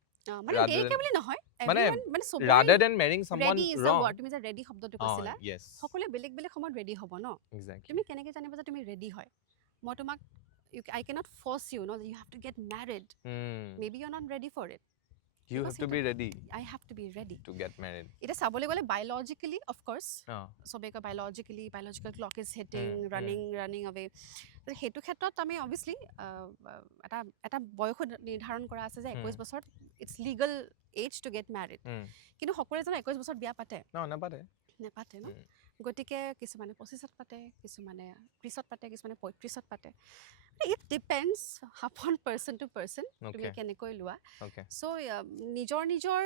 মানে দেৰিকে বুলি নহয় মানে rather than marrying someone wrong তুমি যে ৰেডি শব্দটো কৈছিলা সকলোৱে বেলেগ বেলেগ সময়ত ৰেডি হ'ব ন তুমি কেনেকৈ জানিবা যে তুমি ৰেডি হয় মই তোমাক I cannot force you you have to get married maybe you're not ready for it You have to be ready I have to be ready to get married. এটা চাবলৈ গ'লে biologically of course Oh. সবে কয় biological clock is hitting running away সেইটো ক্ষেত্ৰত আমি obviously এটা বয়স নিৰ্ধাৰণ কৰা আছে যে 21 বছৰত it's legal age to get married কিন্তু সকলোৱে জানো 21 বছৰত বিয়া পাতে নেপাতে ন গতিকে কিছুমানে 25ত পাতে কিছুমানে 30ত পাতে কিছুমানে 35ত পাতে it depends upon person to person তুমি কেনেকৈ লোৱা so নিজৰ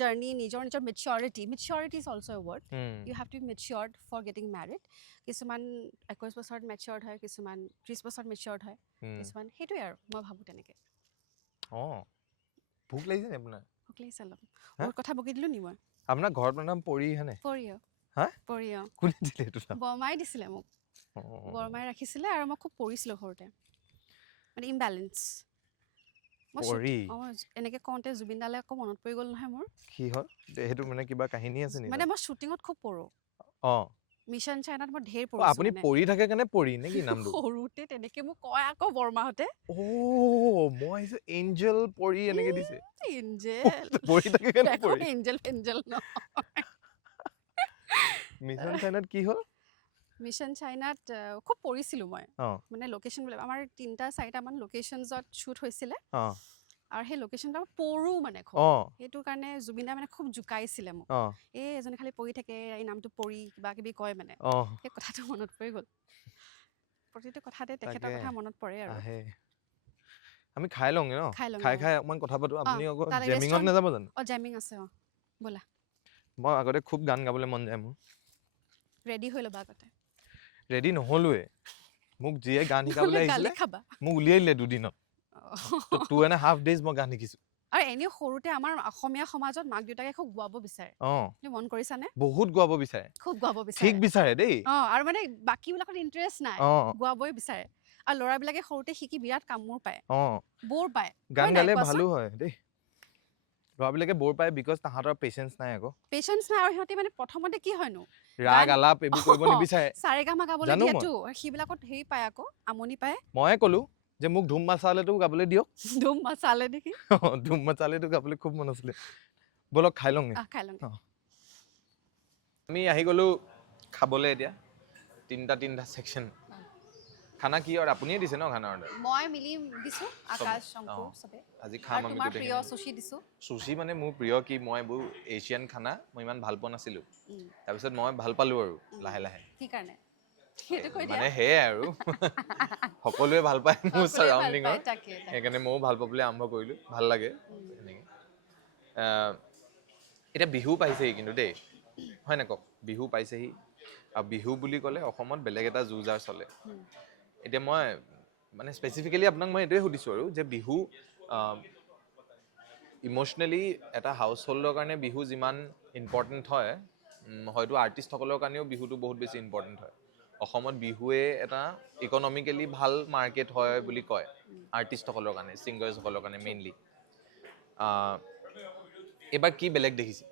journey নিজৰ maturity is also a word you have to be matured for getting married কিছুমান 21 বছৰত matured হয় কিছুমান 30 বছৰত matured হয় কিছুমান সেইটোৱে আৰু মই ভাবো তেনেকে ভোক লাগিছে নে আপোনাৰ ভোক লাগিছে অলপ বহুত কথা বকি দিলো নি মই আপোনাৰ ঘৰত নাম পৰি হয়নে পৰি কোনে দিলে এইটো নাম বৰমাই দিছিলে মোক বৰমাই ৰাখিছিলে আৰু মই খুব পৰিছিলো ঘৰতে মানে ইমবেলেন্স এনেকে কওঁতে জুবিন দালে আকৌ মনত পৰি গ'ল নহয় মোৰ কি হ'ল সেইটো মানে কিবা কাহিনী আছে নেকি মানে মই শ্বুটিঙত খুব পৰো মিছন চাইনাত মই ঢেৰ পঢ়িছো আপুনি পৰি থাকে কাৰণে পৰি নেকি নামটো সৰুতে তেনেকে মোক কয় আকৌ বৰমাহতে মই আহিছো এঞ্জেল পৰি এনেকে দিছে এঞ্জেল পৰি থাকে কাৰণে পৰি এঞ্জেল ন মিছন চাইনাত কি হ'ল মিছন চাইনাত খুব পঢ়িছিলো মই মানে লোকেশ্যন বিলাক আমাৰ 3টা 4টা মান লোকেশ্যনছত শ্বুট হৈছিলে আৰু সেই লোকেশ্যনবিলাক পঢ়ো মানে খুব সেইটো কাৰণে জুবিন দা মানে খুব জুকাইছিলে মোক এই এজনী খালি পঢ়ি থাকে এই নামটো পঢ়ি কিবা কিবি কয় মানে সেই কথাটো মনত পৰি গ'ল প্ৰতিটো কথাতে তেখেতৰ কথা মনত পৰে আৰু আমি খাই লওঁগে ন খাই অকমান কথা পাতো আপুনি আকৌ জেমিঙত নাযাব জানো জেমিং আছে ব'লা মই আগতে খুব গান গাবলৈ মন যায় মোৰ ৰেডি হৈ ল'বা আগতে ৰেডি নহ'লোৱে মোক যিয়ে গান শিকাবলৈ আহিছিলে মোক উলিয়াই দিলে দুদিনত 2.5 days মই গান শিকিছো আৰু এনে সৰুতে আমাৰ অসমীয়া সমাজত মাক দেউতাকে খুব গোৱাব বিচাৰে তুমি মন কৰিছানে বহুত গোৱাব বিচাৰে খুব গোৱাব বিচাৰে ঠিক বিচাৰে দেই আৰু মানে বাকী বিলাকত ইন্টাৰেষ্ট নাই গোৱাবই বিচাৰে আৰু ল'ৰাবিলাকে সৰুতে শিকি বিৰাট কামোৰ পায় বৰ পায় গান গালে ভালো হয় দেই ল'ৰাবিলাকে বৰ পায় বিকজ তাহাঁতৰ পেচেন্স নাই আকৌ পেচেন্স নাই আৰু সিহঁতে মানে প্ৰথমতে কি হয়নো ৰাগ আলাপ এইবোৰ কৰিব নিবিচাৰে সাৰেগামা গাবলৈ দিয়েতো সেইবিলাকত হেৰি পায় আকৌ আমনি পায় ময়ে ক'লো যে মোক ধুম মাছালেটো গাবলৈ দিয়ক ধুম মাছালে নেকি ধুম মাছালেটো গাবলৈ খুব মন আছিলে বলক খাই লওঁগে আমি আহি গ'লো খাবলৈ এতিয়া তিনিটা সেকশন খানা কি আৰু আপুনিয়ে দিছে ন খানা অৰ্ডাৰ মই মিলি দিছো আকাশ শংকুৰ সবে আজি খাম আমি তোমাৰ প্ৰিয় সুশি দিছো সুশি মানে মোৰ প্ৰিয় কি মই বহু এছিয়ান খানা মই ইমান ভাল পোৱা নাছিলো তাৰপিছত মই ভাল পালো আৰু লাহে লাহে কি কাৰণে মানে হেয়ে আৰু সকলোৱে ভাল পায় মোৰ সাৰাউণ্ডিঙৰ সেইকাৰণে ময়ো ভাল পাবলৈ আৰম্ভ কৰিলো ভাল লাগে এনেকে এতিয়া বিহু পাইছেহি কিন্তু দেই হয় না কওক বিহু পাইছেহি আৰু বিহু বুলি ক'লে অসমত বেলেগ এটা যুঁজাৰ চলে এতিয়া মই মানে স্পেচিফিকেলি আপোনাক মই এইটোৱে সুধিছোঁ আৰু যে বিহু ইম'চনেলি এটা হাউচ হোল্ডৰ কাৰণে বিহু যিমান ইম্পৰ্টেণ্ট হয় হয়তো আৰ্টিষ্টসকলৰ কাৰণেও বিহুটো বহুত বেছি ইম্পৰ্টেণ্ট হয় অসমত বিহুৱে এটা ইকনমিকেলি ভাল মাৰ্কেট হয় বুলি কয় আৰ্টিষ্টসকলৰ কাৰণে ছিংগাৰ্ছসকলৰ কাৰণে মেইনলি এইবাৰ কি বেলেগ দেখিছে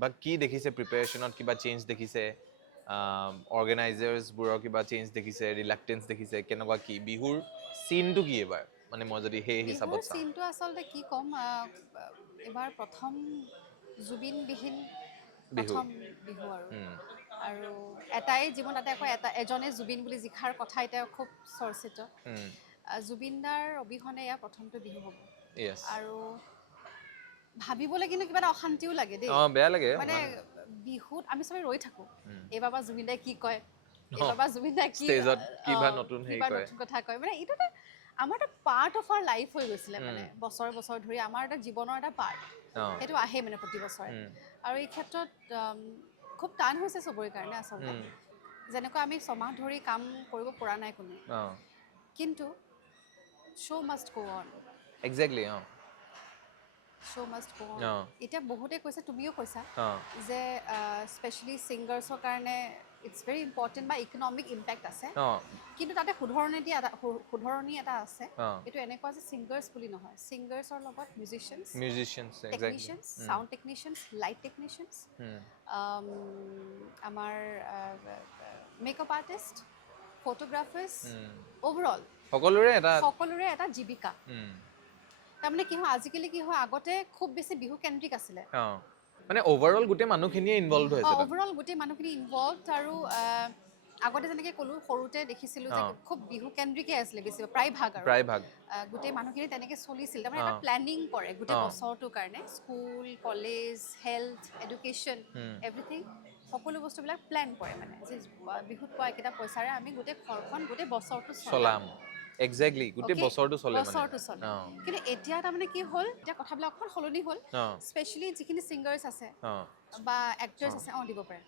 বা কি দেখিছে প্ৰিপেৰেশ্যনত কিবা চেঞ্জ দেখিছে অৰ্গেনাইজাৰ্ছবোৰৰ কিবা চেঞ্জ দেখিছে ৰিলাক্টেঞ্চ দেখিছে কেনেকুৱা কি বিহুৰ চিনটো কি এবাৰ মানে মই যদি সেই হিচাপত চাওঁ চিনটো আচলতে কি ক'ম এবাৰ প্ৰথম জুবিনবিহীন প্ৰথম বিহু আৰু এটাই জীৱন তাতে আকৌ এজনে জুবিন বুলি জিখাৰ কথা এতিয়া খুব চৰ্চিত জুবিনদাৰ অবিহনে এয়া প্ৰথমটো বিহু হ'ব আৰু ভাবিবলৈ কিন্তু কিবা এটা অশান্তিও লাগে দেই বেয়া লাগে মানে বিহুত আমি চবে ৰৈ থাকো এইবাৰ বা জুবিন দাই কি কয় এইবাৰ বা জুবিন দাই কি কিবা নতুন কথা কয় মানে এইটো এটা আমাৰ এটা পাৰ্ট অফ আৱাৰ লাইফ হৈ গৈছিলে মানে বছৰ বছৰ ধৰি আমাৰ এটা জীৱনৰ এটা পাৰ্ট সেইটো আহে মানে প্ৰতি বছৰে আৰু এই ক্ষেত্ৰত খুব টান হৈছে চবৰে কাৰণে আচলতে যেনেকুৱা আমি ছমাহ ধৰি কাম কৰিব পৰা নাই কোনো কিন্তু show' must go on exactly show' must go on এতিয়া বহুতে কৈছে তুমিও কৈছা যে স্পেচিয়েলি ছিংগাৰ্ছৰ কাৰণে ইটছ ভেৰি ইম্পৰ্টেণ্ট বা ইকনমিক ইম্পেক্ট আছে কিন্তু তাতে শুধৰণি এটা আছে এইটো এনেকুৱা যে ছিংগাৰ্ছ বুলি নহয় ছিংগাৰ্ছৰ লগত musicians technicians sound technicians light technicians আমাৰ মেকআপ আৰ্টিষ্ট ফটোগ্ৰাফাৰ্ছ অভাৰঅল সকলোৰে এটা জীৱিকা তাৰমানে কি হয় আজিকালি কি হয় আগতে খুব বেছি বিহু কেন্দ্ৰিক আছিলে মানে ওভাৰঅল গোটেই মানুহখিনিয়ে ইনভলভ হৈছে ওভাৰঅল গোটেই মানুহখিনি ইনভলভ আৰু আগতে যেনেকৈ ক'লোঁ সৰুতে দেখিছিলোঁ যে খুব বিহু কেন্দ্ৰিকে আছিলে বেছি প্ৰায়ভাগ গোটেই মানুহখিনি তেনেকৈ চলিছিল তাৰমানে এটা প্লেনিং কৰে গোটেই বছৰটোৰ কাৰণে school college health education everything সকলো বস্তুবিলাক প্লেন কৰে মানে যে বিহুত পোৱা এইকেইটা পইচাৰে আমি গোটেই ঘৰখন গোটেই বছৰটো চলাম এক্সেক্টলি গোটেই বছৰটো চলে কিন্তু এতিয়া তাৰমানে কি হ'ল এতিয়া কথাবিলাক অকণ সলনি হ'ল স্পেচিয়েলি যিখিনি ছিংগাৰ্ছ আছে বা এক্টৰ্ছ আছে দিব পাৰে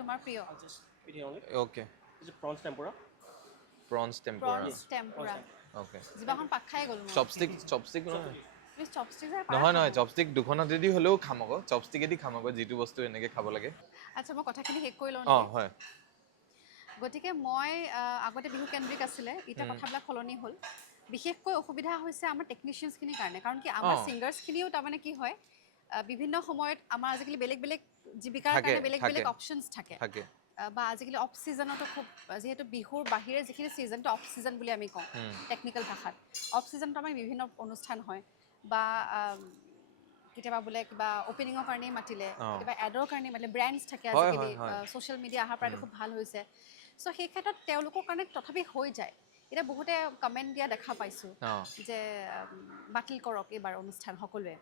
তোমাৰ প্ৰিয় ওকে প্ৰনছ টেম্পোৰা ওকে জিভাখন পাক খাই গ'ল চপষ্টিক নহয় চপষ্টিক দুখন হাতেদি হ'লেও খাম আকৌ চপষ্টিকেদি খাম আকৌ যিটো বস্তু এনেকৈ খাব লাগে আচ্ছা মই কথাখিনি শেষ কৰি লওঁ হয় গতিকে মই আগতে বিহু কেন্দ্ৰিক আছিলে এতিয়া কথাবিলাক সলনি হ'ল বিশেষকৈ অসুবিধা হৈছে আমাৰ টেকনিচিয়ানছখিনিৰ কাৰণে কাৰণ কি আমাৰ ছিংগাৰ্ছখিনিও তাৰমানে কি হয় বিভিন্ন সময়ত আমাৰ আজিকালি বেলেগ বেলেগ জীৱিকাৰ কাৰণে বেলেগ বেলেগ অপশ্যনছ থাকে বা আজিকালি অফ ছিজনতো খুব যিহেতু বিহুৰ বাহিৰে যিখিনি ছিজনটো অফ ছিজন বুলি আমি কওঁ টেকনিকেল ভাষাত অফ ছিজনতো আমাৰ বিভিন্ন অনুষ্ঠান হয় বা কেতিয়াবা বোলে কিবা অপেনিঙৰ কাৰণেই মাতিলে কেতিয়াবা এডৰ কাৰণে মাতিলে ব্ৰেণ্ডছ থাকে আজিকালি ছ'চিয়েল মিডিয়া অহাৰ পৰাটো খুব ভাল হৈছে চ' সেই ক্ষেত্ৰত তেওঁলোকৰ কাৰণে তথাপি হৈ যায় এতিয়া বহুতে কমেণ্ট দিয়া দেখা পাইছোঁ যে বাতিল কৰক এইবাৰ অনুষ্ঠান সকলোৱে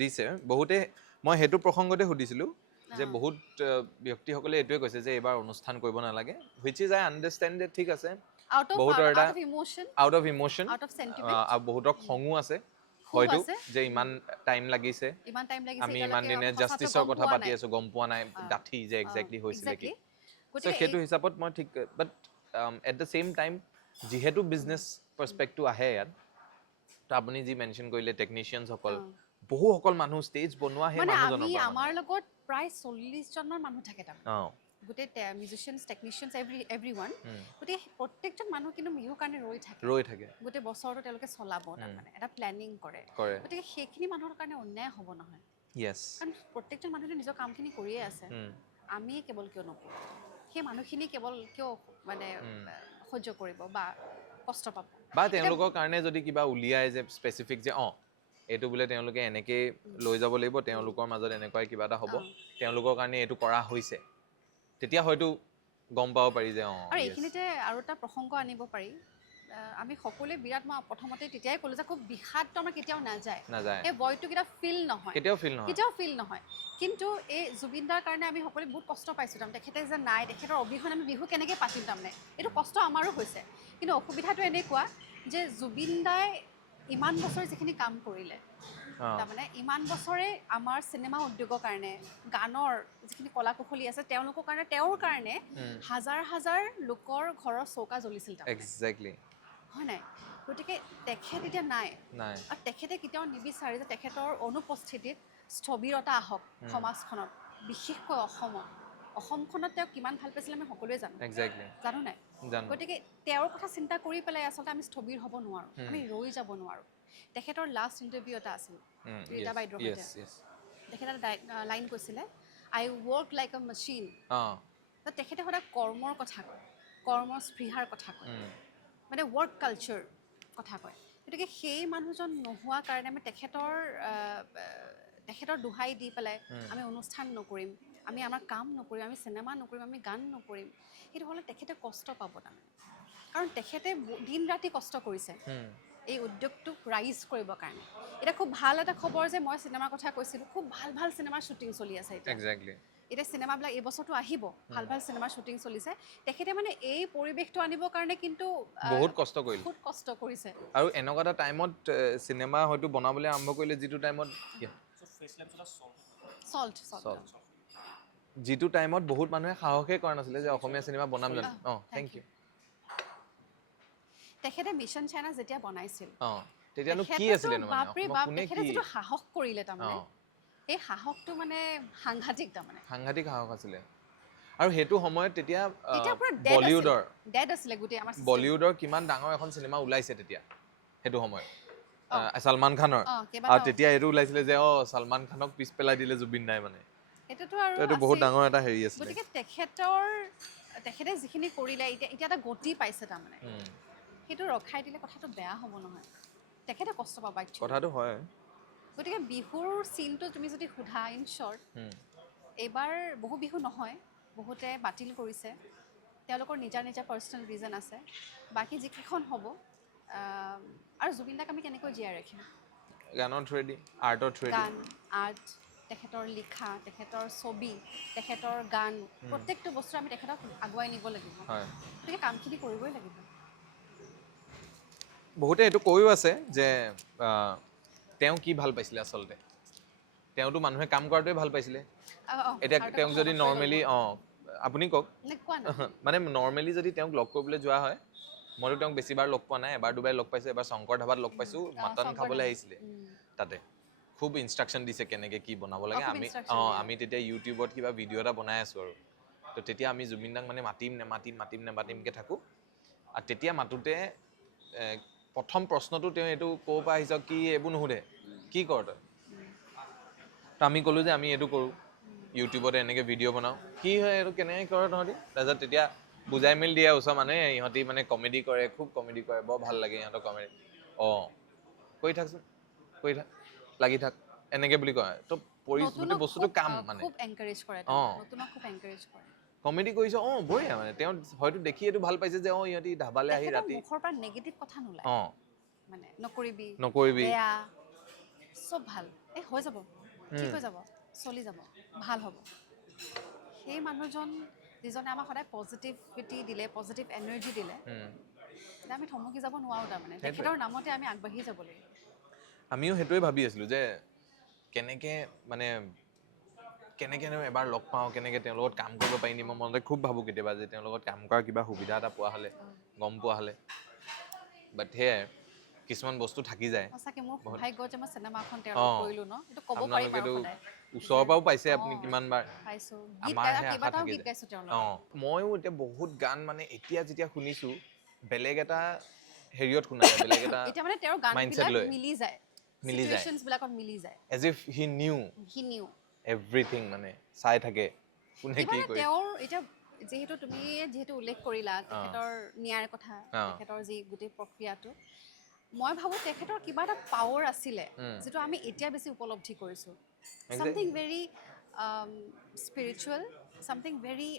দিছে বহুতে মই সেইটো প্ৰসংগতে সুধিছিলোঁ যে বহুত ব্যক্তিসকলে এইটোৱে কৈছে যে এইবাৰ অনুষ্ঠান কৰিব নালাগে হুইচ ইজ আই আণ্ডাৰষ্টেণ্ড ঠিক আছে বহুতৰ এটা আউট অফ ইমোশ্যন বহুতৰ খঙো আছে হয়তো যে ইমান টাইম লাগিছে আমি ইমান দিনে জাষ্টিছৰ কথা পাতি আছোঁ গম পোৱা নাই ডাঠি যে একজেক্টলি হৈছিলে কি চ' সেইটো হিচাপত মই ঠিক but at the same time যিহেতু বিজনেছ পাৰ্চপেক্টটো আহে ইয়াত তো আপুনি যি মেনশ্যন কৰিলে টেকনিচিয়ানসকল বহুসকল মানুহ ষ্টেজ বনোৱা সেই মানুহজনৰ পৰা আমাৰ লগত প্ৰায় 40জনমান মানুহ থাকে তাৰমানে গোটেই মিউজিচিয়ানছ টেকনিচিয়ানছ এভৰিৱান গতিকে প্ৰত্যেকজন মানুহ কিন্তু বিহুৰ কাৰণে ৰৈ থাকে গোটেই বছৰটো তেওঁলোকে চলাব তাৰমানে এটা প্লেনিং কৰে গতিকে সেইখিনি মানুহৰ কাৰণে অন্যায় হ'ব নহয় কাৰণ প্ৰত্যেকজন মানুহে নিজৰ কামখিনি কৰিয়ে আছে আমি কেৱল কিয় নকৰোঁ সেই মানুহখিনি কেৱল কিয় মানে সহ্য কৰিব বা কষ্ট পাব বা তেওঁলোকৰ কাৰণে যদি কিবা উলিয়াই যে স্পেচিফিক যে এইটো বোলে তেওঁলোকে এনেকৈ লৈ যাব লাগিব তেওঁলোকৰ মাজত এনেকুৱাই কিবা এটা হ'ব তেওঁলোকৰ কাৰণে এইটো কৰা হৈছে তেতিয়া হয়তো গম পাব পাৰি যে আৰু এইখিনিতে আৰু এটা প্ৰসংগ আনিব পাৰি আমি সকলোৱে বিৰাট মই প্ৰথমতে তেতিয়াই ক'লোঁ যে খুব বিষাদটো আমাৰ কেতিয়াও নাযায় এই বয়টো কেতিয়াও ফিল নহয় কিন্তু এই জুবিনদাৰ কাৰণে আমি সকলোৱে বহুত কষ্ট পাইছোঁ তাৰমানে তেখেতে যে নাই তেখেতৰ অবিহনে আমি বিহু কেনেকৈ পাতিম তাৰমানে এইটো কষ্ট আমাৰো হৈছে কিন্তু অসুবিধাটো এনেকুৱা যে জুবিনদাই ইমান বছৰ যিখিনি কাম কৰিলে তাৰমানে ইমান বছৰে আমাৰ চিনেমা উদ্যোগৰ কাৰণে গানৰ যিখিনি কলা কুশলী আছে তেওঁলোকৰ কাৰণে তেওঁৰ কাৰণে হাজাৰ হাজাৰ লোকৰ ঘৰৰ চৌকা জ্বলিছিল এক্সেক্টলি হয় নাই গতিকে তেখেত এতিয়া নাই আৰু তেখেতে কেতিয়াও নিবিচাৰে যে তেখেতৰ অনুপস্থিতিত স্থবিৰতা আহক সমাজখনত বিশেষকৈ অসমখনত তেওঁ কিমান ভাল পাইছিলে আমি সকলোৱে জানো নাই গতিকে তেওঁৰ কথা চিন্তা কৰি পেলাই আচলতে আমি স্থবিৰ হ'ব নোৱাৰোঁ আমি ৰৈ যাব নোৱাৰোঁ তেখেতৰ লাষ্ট ইণ্টাৰভিউ এটা আছিল ৰীতা বাইদেউৰ সৈতে তেখেতে এটা লাইন কৈছিলে আই ৱৰ্ক লাইক এ মেচিন তেখেতে সদায় কৰ্মৰ কথা কয় কৰ্মৰ স্পৃহাৰ কথা কয় মানে ৱৰ্ক কালচাৰ কথা কয় গতিকে সেই মানুহজন নোহোৱাৰ কাৰণে আমি তেখেতৰ দোহাই দি পেলাই আমি অনুষ্ঠান নকৰিম আমি আমাৰ কাম নকৰিম আমি চিনেমা নকৰিম আমি গান নকৰিম সেইটো হ'লে তেখেতে কষ্ট পাব তাৰমানে কাৰণ তেখেতে দিন ৰাতি কষ্ট কৰিছে এই উদ্যোগটোক ৰাইজ কৰিবৰ কাৰণে এতিয়া খুব ভাল এটা খবৰ যে মই চিনেমাৰ কথা কৈছিলোঁ খুব ভাল ভাল চিনেমাৰ শ্বুটিং চলি আছে এতিয়া চিনেমাবিলাক এই বছৰটো আহিব ভাল ভাল চিনেমাৰ শ্বুটিং চলিছে তেখেতে মানে এই পৰিৱেশটো আনিবৰ কাৰণে কিন্তু বহুত কষ্ট কৰিছে আৰু এনেকুৱা এটা টাইমত চিনেমা হয়তো বনাবলৈ আৰম্ভ কৰিলে যিটো টাইমত যিটো টাইমত বহুত মানুহে সাহসেই কৰা নাছিলে যে অসমীয়া চিনেমা বনাম জানো থেংক ইউ তেখেতে মিছন চাইনা যেতিয়া বনাইছিল তেতিয়ানো কি আছিলে তেখেতে যিটো সাহস কৰিলে তাৰমানে এই সাহসটো মানে সাংঘাতিক সাহস আছিলে আৰু সেইটো সময়ত তেতিয়া বলিউডৰ কিমান ডাঙৰ এখন চিনেমা ওলাইছে তেতিয়া সেইটো সময়ত সলমান খানৰ আৰু তেতিয়া এইটো ওলাইছিলে যে সলমান খানক পিছ পেলাই দিলে জুবিন দাই মানে এইটো বহুত ডাঙৰ এটা হেৰি আছিলে গতিকে তেখেতে যিখিনি কৰিলে এতিয়া এটা গতি পাইছে তাৰমানে সেইটো ৰখাই দিলে কথাটো বেয়া হ'ব নহয় তেখেতে কষ্ট পাব একচুৱেলি কথাটো হয় গতিকে বিহুৰ চিনটো তুমি যদি সোধা ইন শ্বৰ্ট এইবাৰ বহু বিহু নহয় বহুতে বাতিল কৰিছে তেওঁলোকৰ নিজা নিজা পাৰ্চনেল ৰিজন আছে বাকী যিকেইখন হ'ব আৰু জুবিন দাক আমি কেনেকৈ জীয়াই ৰাখিম গানৰ থ্ৰুৱেদি আৰ্টৰ থ্ৰুৱেদি গান আৰ্ট তেখেতৰ লিখা তেখেতৰ ছবি তেখেতৰ গান প্ৰত্যেকটো বস্তু আমি তেখেতক আগুৱাই নিব লাগিব গতিকে কামখিনি কৰিবই লাগিব বহুতে এইটো কৈও আছে যে তেওঁ কি ভাল পাইছিলে আচলতে তেওঁতো মানুহে কাম কৰাটোৱে ভাল পাইছিলে এতিয়া তেওঁক যদি নৰ্মেলি আপুনি কওক মানে নৰ্মেলি যদি তেওঁক লগ কৰিবলৈ যোৱা হয় মইতো তেওঁক বেছিবাৰ লগ পোৱা নাই এবাৰ দুবাৰ লগ পাইছোঁ এবাৰ শংকৰ ধাবাত লগ পাইছোঁ মাটন খাবলৈ আহিছিলে তাতে খুব ইনষ্ট্ৰাকশ্যন দিছে কেনেকৈ কি বনাব লাগে আমি তেতিয়া ইউটিউবত কিবা ভিডিঅ' এটা বনাই আছোঁ আৰু তো তেতিয়া আমি জুবিন দাক মানে মাতিমকৈ থাকোঁ আৰু তেতিয়া মাতোতে প্ৰথম প্ৰশ্নটো তেওঁ এইটো ক'ৰ পৰা আহিছ কি এইবোৰ নুসুধে কি কৰ তই তো আমি ক'লোঁ যে আমি এইটো কৰোঁ ইউটিউবতে এনেকৈ ভিডিঅ' বনাওঁ কি হয় এইটো কেনেকৈ কৰে তহঁতি তাৰপিছত তেতিয়া বুজাই মেলি দিয়ে ওচৰ মানুহে ইহঁতি মানে কমেডি কৰে খুব কমেডি কৰে বৰ ভাল লাগে ইহঁতৰ কমেডি কৰি থাকচোন কৰি থাক লাগি থাক এনেকৈ বুলি কয় তো গোটেই বস্তুটো কাম মানে কমেডি কৰিছ বঢ়িয়া মানে তেওঁ হয়তো দেখি এইটো ভাল পাইছে যে ইহঁতি ধাবালৈ আহি ৰাতি মুখৰ পৰা নেগেটিভ কথা নোলায় মানে নকৰিবি বেয়া চব ভাল হৈ যাব ঠিক হৈ যাব চলি যাব ভাল হ'ব সেই মানুহজন যিজনে আমাক সদায় পজিটিভিটি দিলে পজিটিভ এনাৰ্জি দিলে আমি থমকি যাব নোৱাৰোঁ তাৰমানে তেখেতৰ নামতে আমি আগবাঢ়ি যাব লাগিব আমিও সেইটোৱে ভাবি আছিলোঁ যে কেনেকৈ এবাৰ লগ পাওঁ কেনেকৈ তেওঁৰ লগত কাম কৰিব পাৰিম মই মনতে খুব ভাবোঁ কেতিয়াবা যে তেওঁৰ লগত কাম কৰাৰ কিবা সুবিধা এটা পোৱা হ'লে গম পোৱা হ'লে বাট সেয়াই কিছুমান বস্তু থাকি যায় আপোনালোকেতো ওচৰৰ পৰাও পাইছে আপুনি কিমানবাৰ ময়ো এতিয়া বহুত গান মানে এতিয়া যেতিয়া শুনিছোঁ বেলেগ এটা হেৰিয়ত শুনা যায় বেলেগ এটা মাইণ্ডছেট লৈ মিলি যায় as if he knew everything মানে চাই থাকে কোনে কি কৰে যিহেতু তুমি উল্লেখ কৰিলা তেখেতৰ ন্যায়ৰ কথা তেখেতৰ যি গোটেই প্ৰক্ৰিয়াটো মই ভাবোঁ তেখেতৰ কিবা এটা পাৱাৰ আছিলে যিটো আমি এতিয়া বেছি উপলব্ধি কৰিছোঁ something very spiritual something very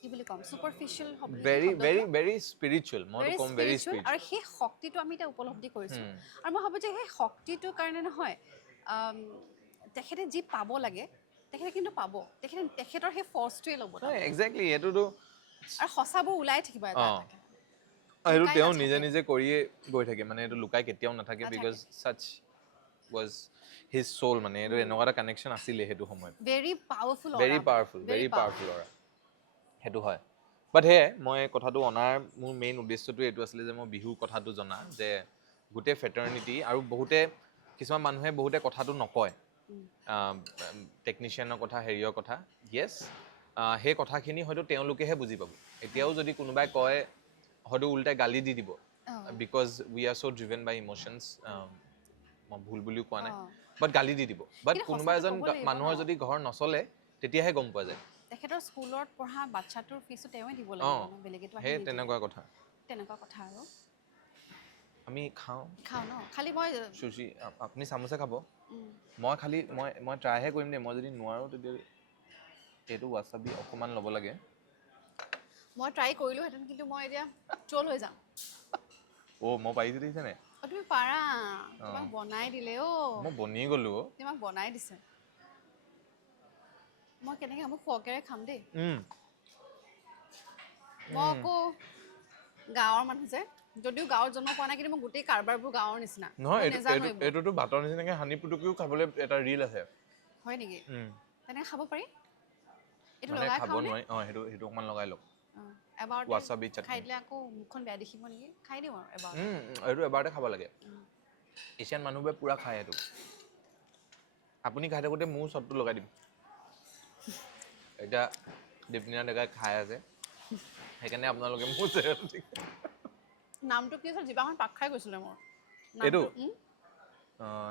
কি বুলি ক'ম superficial very spiritual মই ক'ম very spiritual আৰু সেই শক্তিটো আমি এতিয়া উপলব্ধি কৰিছোঁ আৰু মই ভাবোঁ যে সেই শক্তিটোৰ কাৰণে নহয় তেখেতে যি পাব লাগে তেখেতে কিন্তু পাব তেখেতৰ সেই ফৰ্চটোৱে ল'ব এক্সেক্টলি এইটোতো আৰু সঁচাবোৰ ওলাই থাকিব এটা আৰু তেওঁ নিজে কৰিয়ে গৈ থাকে মানে এইটো লুকাই কেতিয়াও নাথাকে because such was his soul মানে এইটো এনেকুৱা এটা কানেকশ্যন আছিলে সেইটো সময়ত very powerful সেইটো হয় বাট সেয়াই মই কথাটো অনাৰ মোৰ মেইন উদ্দেশ্যটো এইটো আছিলে যে মই বিহুৰ কথাটো জনা যে গোটেই ফেটাৰ্নিটি আৰু কিছুমান মানুহে বহুতে কথাটো নকয় টেকনিচিয়ানৰ কথা হেৰিয়ৰ কথা য়েছ সেই কথাখিনি হয়তো তেওঁলোকেহে বুজি পাব এতিয়াও যদি কোনোবাই কয় হয়তো উল্টাই গালি দি দিব because we are so' driven by emotions মই ভুল বুলিও কোৱা নাই বাট গালি দি দিব বাট কোনোবা এজন মানুহৰ যদি ঘৰ নচলে তেতিয়াহে গম পোৱা যায় তেখেতৰ স্কুলত পঢ়া বাচ্চাটোৰ ফিজটো তেওঁৱে দিব লাগিব বেলেগেতো সেই তেনেকুৱা কথা আৰু আমি খাওঁ ন খালি মই সুশি আপুনি চামোচা খাব মই ট্ৰাইহে কৰিম দেই মই যদি নোৱাৰোঁ তেতিয়া এইটো ৱাচাবি অকণমান ল'ব লাগে মই ট্ৰাই কৰিলোহেঁতেন কিন্তু মই এতিয়া ট্ৰল হৈ যাম মই পাৰিছোঁ দেখিছে নে তুমি পাৰা তোমাক বনাই দিলে মই বনি গ'লো তোমাক বনাই দিছে মই কেনেকৈ মোক ফকেৰে খাম দেই মই আকৌ গাঁৱৰ মানুহ যে যদিও গাঁৱত জন্ম পোৱা নাই কিন্তু মই গোটেই কাৰবাৰবোৰ গাঁৱৰ নিচিনা নহয় এইটোতো ভাতৰ নিচিনাকৈ সানি পুটুকিও খাবলৈ এটা ৰিল আছে হয় নেকি তেনেকৈ খাব পাৰি এইটো মানে লগাই খাব খাওঁ নোৱাৰি সেইটো অকণমান লগাই লওক এবাৰ ৱাচাবি চাটনি খাই দিলে আকৌ মুখখন বেয়া দেখিব নেকি খাই দিওঁ আৰু এবাৰ এইটো এবাৰতে খাব লাগে এছিয়ান মানুহবোৰে পূৰা খায় এইটো আপুনি খাই থাকোঁতে মোৰ শ্বটটো লগাই দিম এতিয়া দীপনীয়া ডেকাই খাই আছে সেইকাৰণে আপোনালোকে মোৰ নামটো কি আছিল জিভাখন পাক খাই গৈছিলে মোৰ এইটো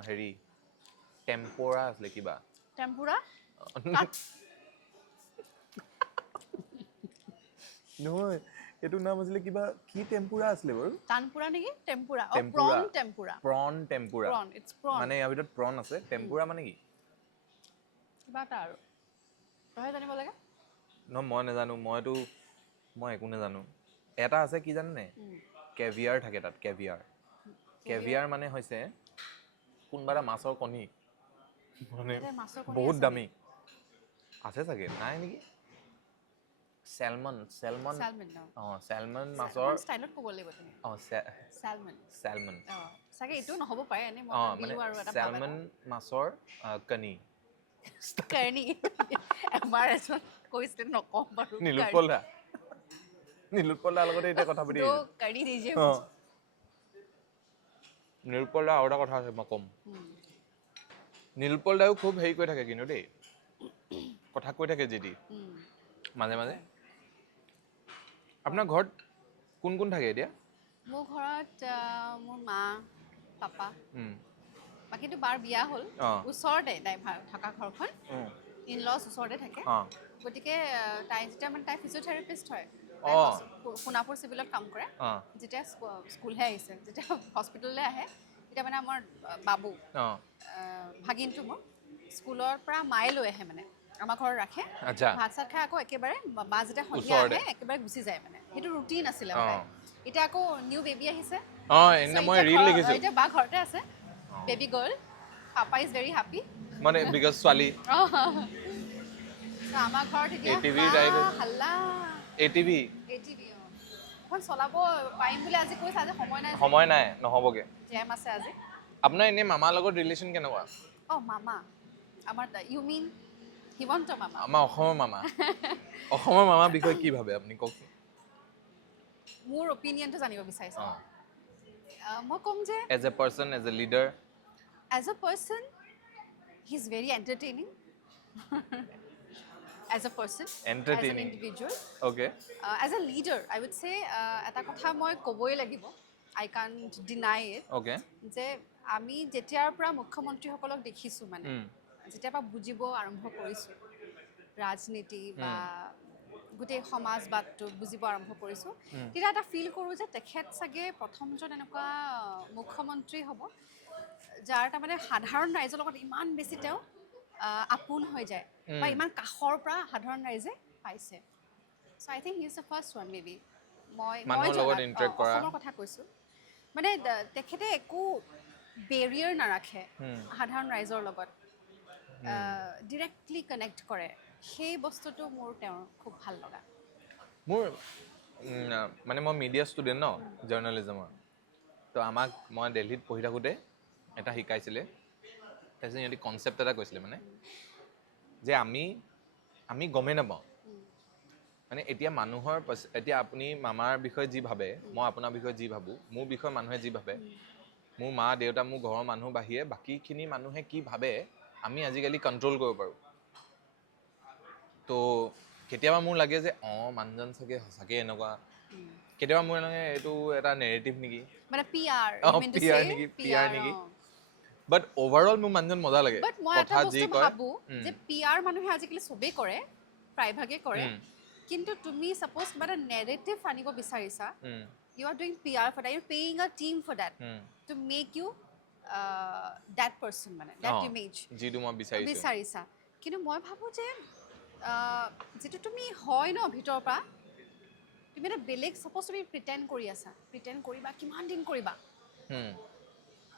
হেৰি টেম্পৰা আছিলে কিবা টেম্পুৰা নহয় এইটো নাম আছিলে কিবা কি টেম্পুৰা আছিলে বাৰু তানপুৰা নেকি tempura tempura. Prawn tempura prawn tempura prawn it's prawn মানে ইয়াৰ ভিতৰত প্ৰন আছে টেম্পুৰা মানে কি কিবা এটা আৰু তই জানিব লাগে মই নাজানো মই একো নাজানো এটা আছে কি জানে কেভিয়াৰ থাকে তাত কেভিয়াৰ মানে হৈছে কোনোবা এটা মাছৰ কণী মানে বহুত দামী আছে চাগে নাই নেকি চেলমন মাছৰ ষ্টাইলত ক'ব লাগিব তুমি চেলমন চাগে এইটো নহ'ব পাৰে এনে মই মানে দিলো আৰু এটা চেলমন মাছৰ কণী কাৰ্ণি এবাৰ এজন কৈছিলে নকওঁ বাৰু নীলোৎপল দাৰ লগতে এতিয়া কথা পাতি তো কাৰ্ণি দিজিয়ে নীলোৎপল দা আৰু এটা কথা আছে মই ক'ম নীলোৎপল দাও খুব হেৰি কৰি থাকে কিন্তু দেই কথা কৈ থাকে যদি মাজে মাজে আপোনাৰ ঘৰত কোন কোন থাকে এতিয়া মোৰ ঘৰত মোৰ মা পাপা বাকীটো বাৰ বিয়া হ'ল ওচৰতে তাই থকা ঘৰখন ইন লজ ওচৰতে থাকে গতিকে তাই যেতিয়া মানে তাই ফিজিঅ'থেৰাপিষ্ট হয় সোণাপুৰ চিভিলত কাম কৰে যেতিয়া স্কুলহে আহিছে যেতিয়া হস্পিটেললৈ আহে তেতিয়া মানে আমাৰ বাবু ভাগিনটো মোৰ স্কুলৰ পৰা মায়ে লৈ আহে মানে আমাৰ ঘৰত ৰাখে ভাত চাত খাই আকৌ একেবাৰে মা যেতিয়া সন্ধিয়া আহে একেবাৰে গুচি যায় মানে সেইটো ৰুটিন আছিলে মানে এতিয়া আকৌ নিউ বেবী আহিছে এতিয়া বা ঘৰতে আছে baby girl papa is very happy মানে বিকজ ছোৱালী আমাৰ ঘৰত এতিয়া হাল্লা এটিভি এখন চলাব পাৰিম বুলি আজি কৈছে আজি সময় নাই নহ'বগে জেম আছে আজি আপোনাৰ এনে মামাৰ লগত ৰিলেশ্যন কেনেকুৱা মামা আমাৰ ইউ মিন হিমন্ত মামা আমাৰ অসমৰ মামাৰ বিষয়ে কি ভাবে আপুনি কওকচোন মোৰ অপিনিয়নটো জানিব বিচাৰিছে মই ক'ম যে as a person as a leader as a person he's very entertaining as a person as an individual okay as a leader I would say এটা কথা মই ক'বই লাগিব I can't deny it okay যে আমি যেতিয়াৰ পৰা মুখ্যমন্ত্ৰীসকলক দেখিছোঁ মানে যেতিয়াৰ পৰা বুজিব আৰম্ভ কৰিছোঁ ৰাজনীতি বা গোটেই সমাজবাদটো বুজিব আৰম্ভ কৰিছোঁ তেতিয়া এটা ফিল কৰোঁ যে তেখেত চাগে প্ৰথমজন এনেকুৱা মুখ্যমন্ত্ৰী হ'ব যাৰ তাৰমানে সাধাৰণ ৰাইজৰ লগত ইমান বেছি তেওঁ আপোন হৈ যায় বা ইমান কাষৰ পৰা সাধাৰণ ৰাইজে পাইছে so' I think he is the first one maybe মই অসমৰ কথা কৈছোঁ মানে তেখেতে একো বেৰিয়াৰ নাৰাখে সাধাৰণ ৰাইজৰ লগত ডিৰেক্টলি কানেক্ট কৰে সেই বস্তুটো মোৰ তেওঁৰ খুব ভাল লগা মোৰ মানে মই মিডিয়া ষ্টুডেণ্ট ন জাৰ্ণালিজমৰ তো আমাক মই দিল্লীত পঢ়ি থাকোঁতে এটা শিকাইছিলে তাৰপিছত সিহঁতি কনচেপ্ট এটা কৈছিলে মানে যে আমি গমেই নাপাওঁ মানে এতিয়া মানুহৰ এতিয়া আপুনি মামাৰ বিষয়ে যি ভাবে মই আপোনাৰ বিষয়ে যি ভাবোঁ মোৰ বিষয়ে মানুহে যি ভাবে মোৰ মা দেউতা মোৰ ঘৰৰ মানুহ বাহিৰে বাকীখিনি মানুহে কি ভাবে আমি আজিকালি কণ্ট্ৰল কৰিব পাৰোঁ তো কেতিয়াবা মোৰ লাগে যে মানুহজন চাগে সঁচাকৈ এনেকুৱা কেতিয়াবা মোৰ এনেকৈ এইটো এটা নেৰেটিভ নেকি মানে পিআৰ নেকি বাট অভাৰঅল মোৰ মানুহজন মজা লাগে বাট মই এটা বস্তু ভাবোঁ যে পিআৰ মানুহে আজিকালি চবেই কৰে প্ৰায়ভাগে কৰে কিন্তু তুমি সাপোজ কিবা এটা নেৰেটিভ আনিব বিচাৰিছা you are doing PR for that you're paying a team for that to make you that person মানে that image যিটো মই বিচাৰিছা কিন্তু মই ভাবোঁ যে যেটো তুমি হয় ন ভিতৰৰ পৰা তুমি এটা বেলেগ সাপোজ তুমি প্ৰিটেণ্ড কৰিবা কিমান দিন কৰিবা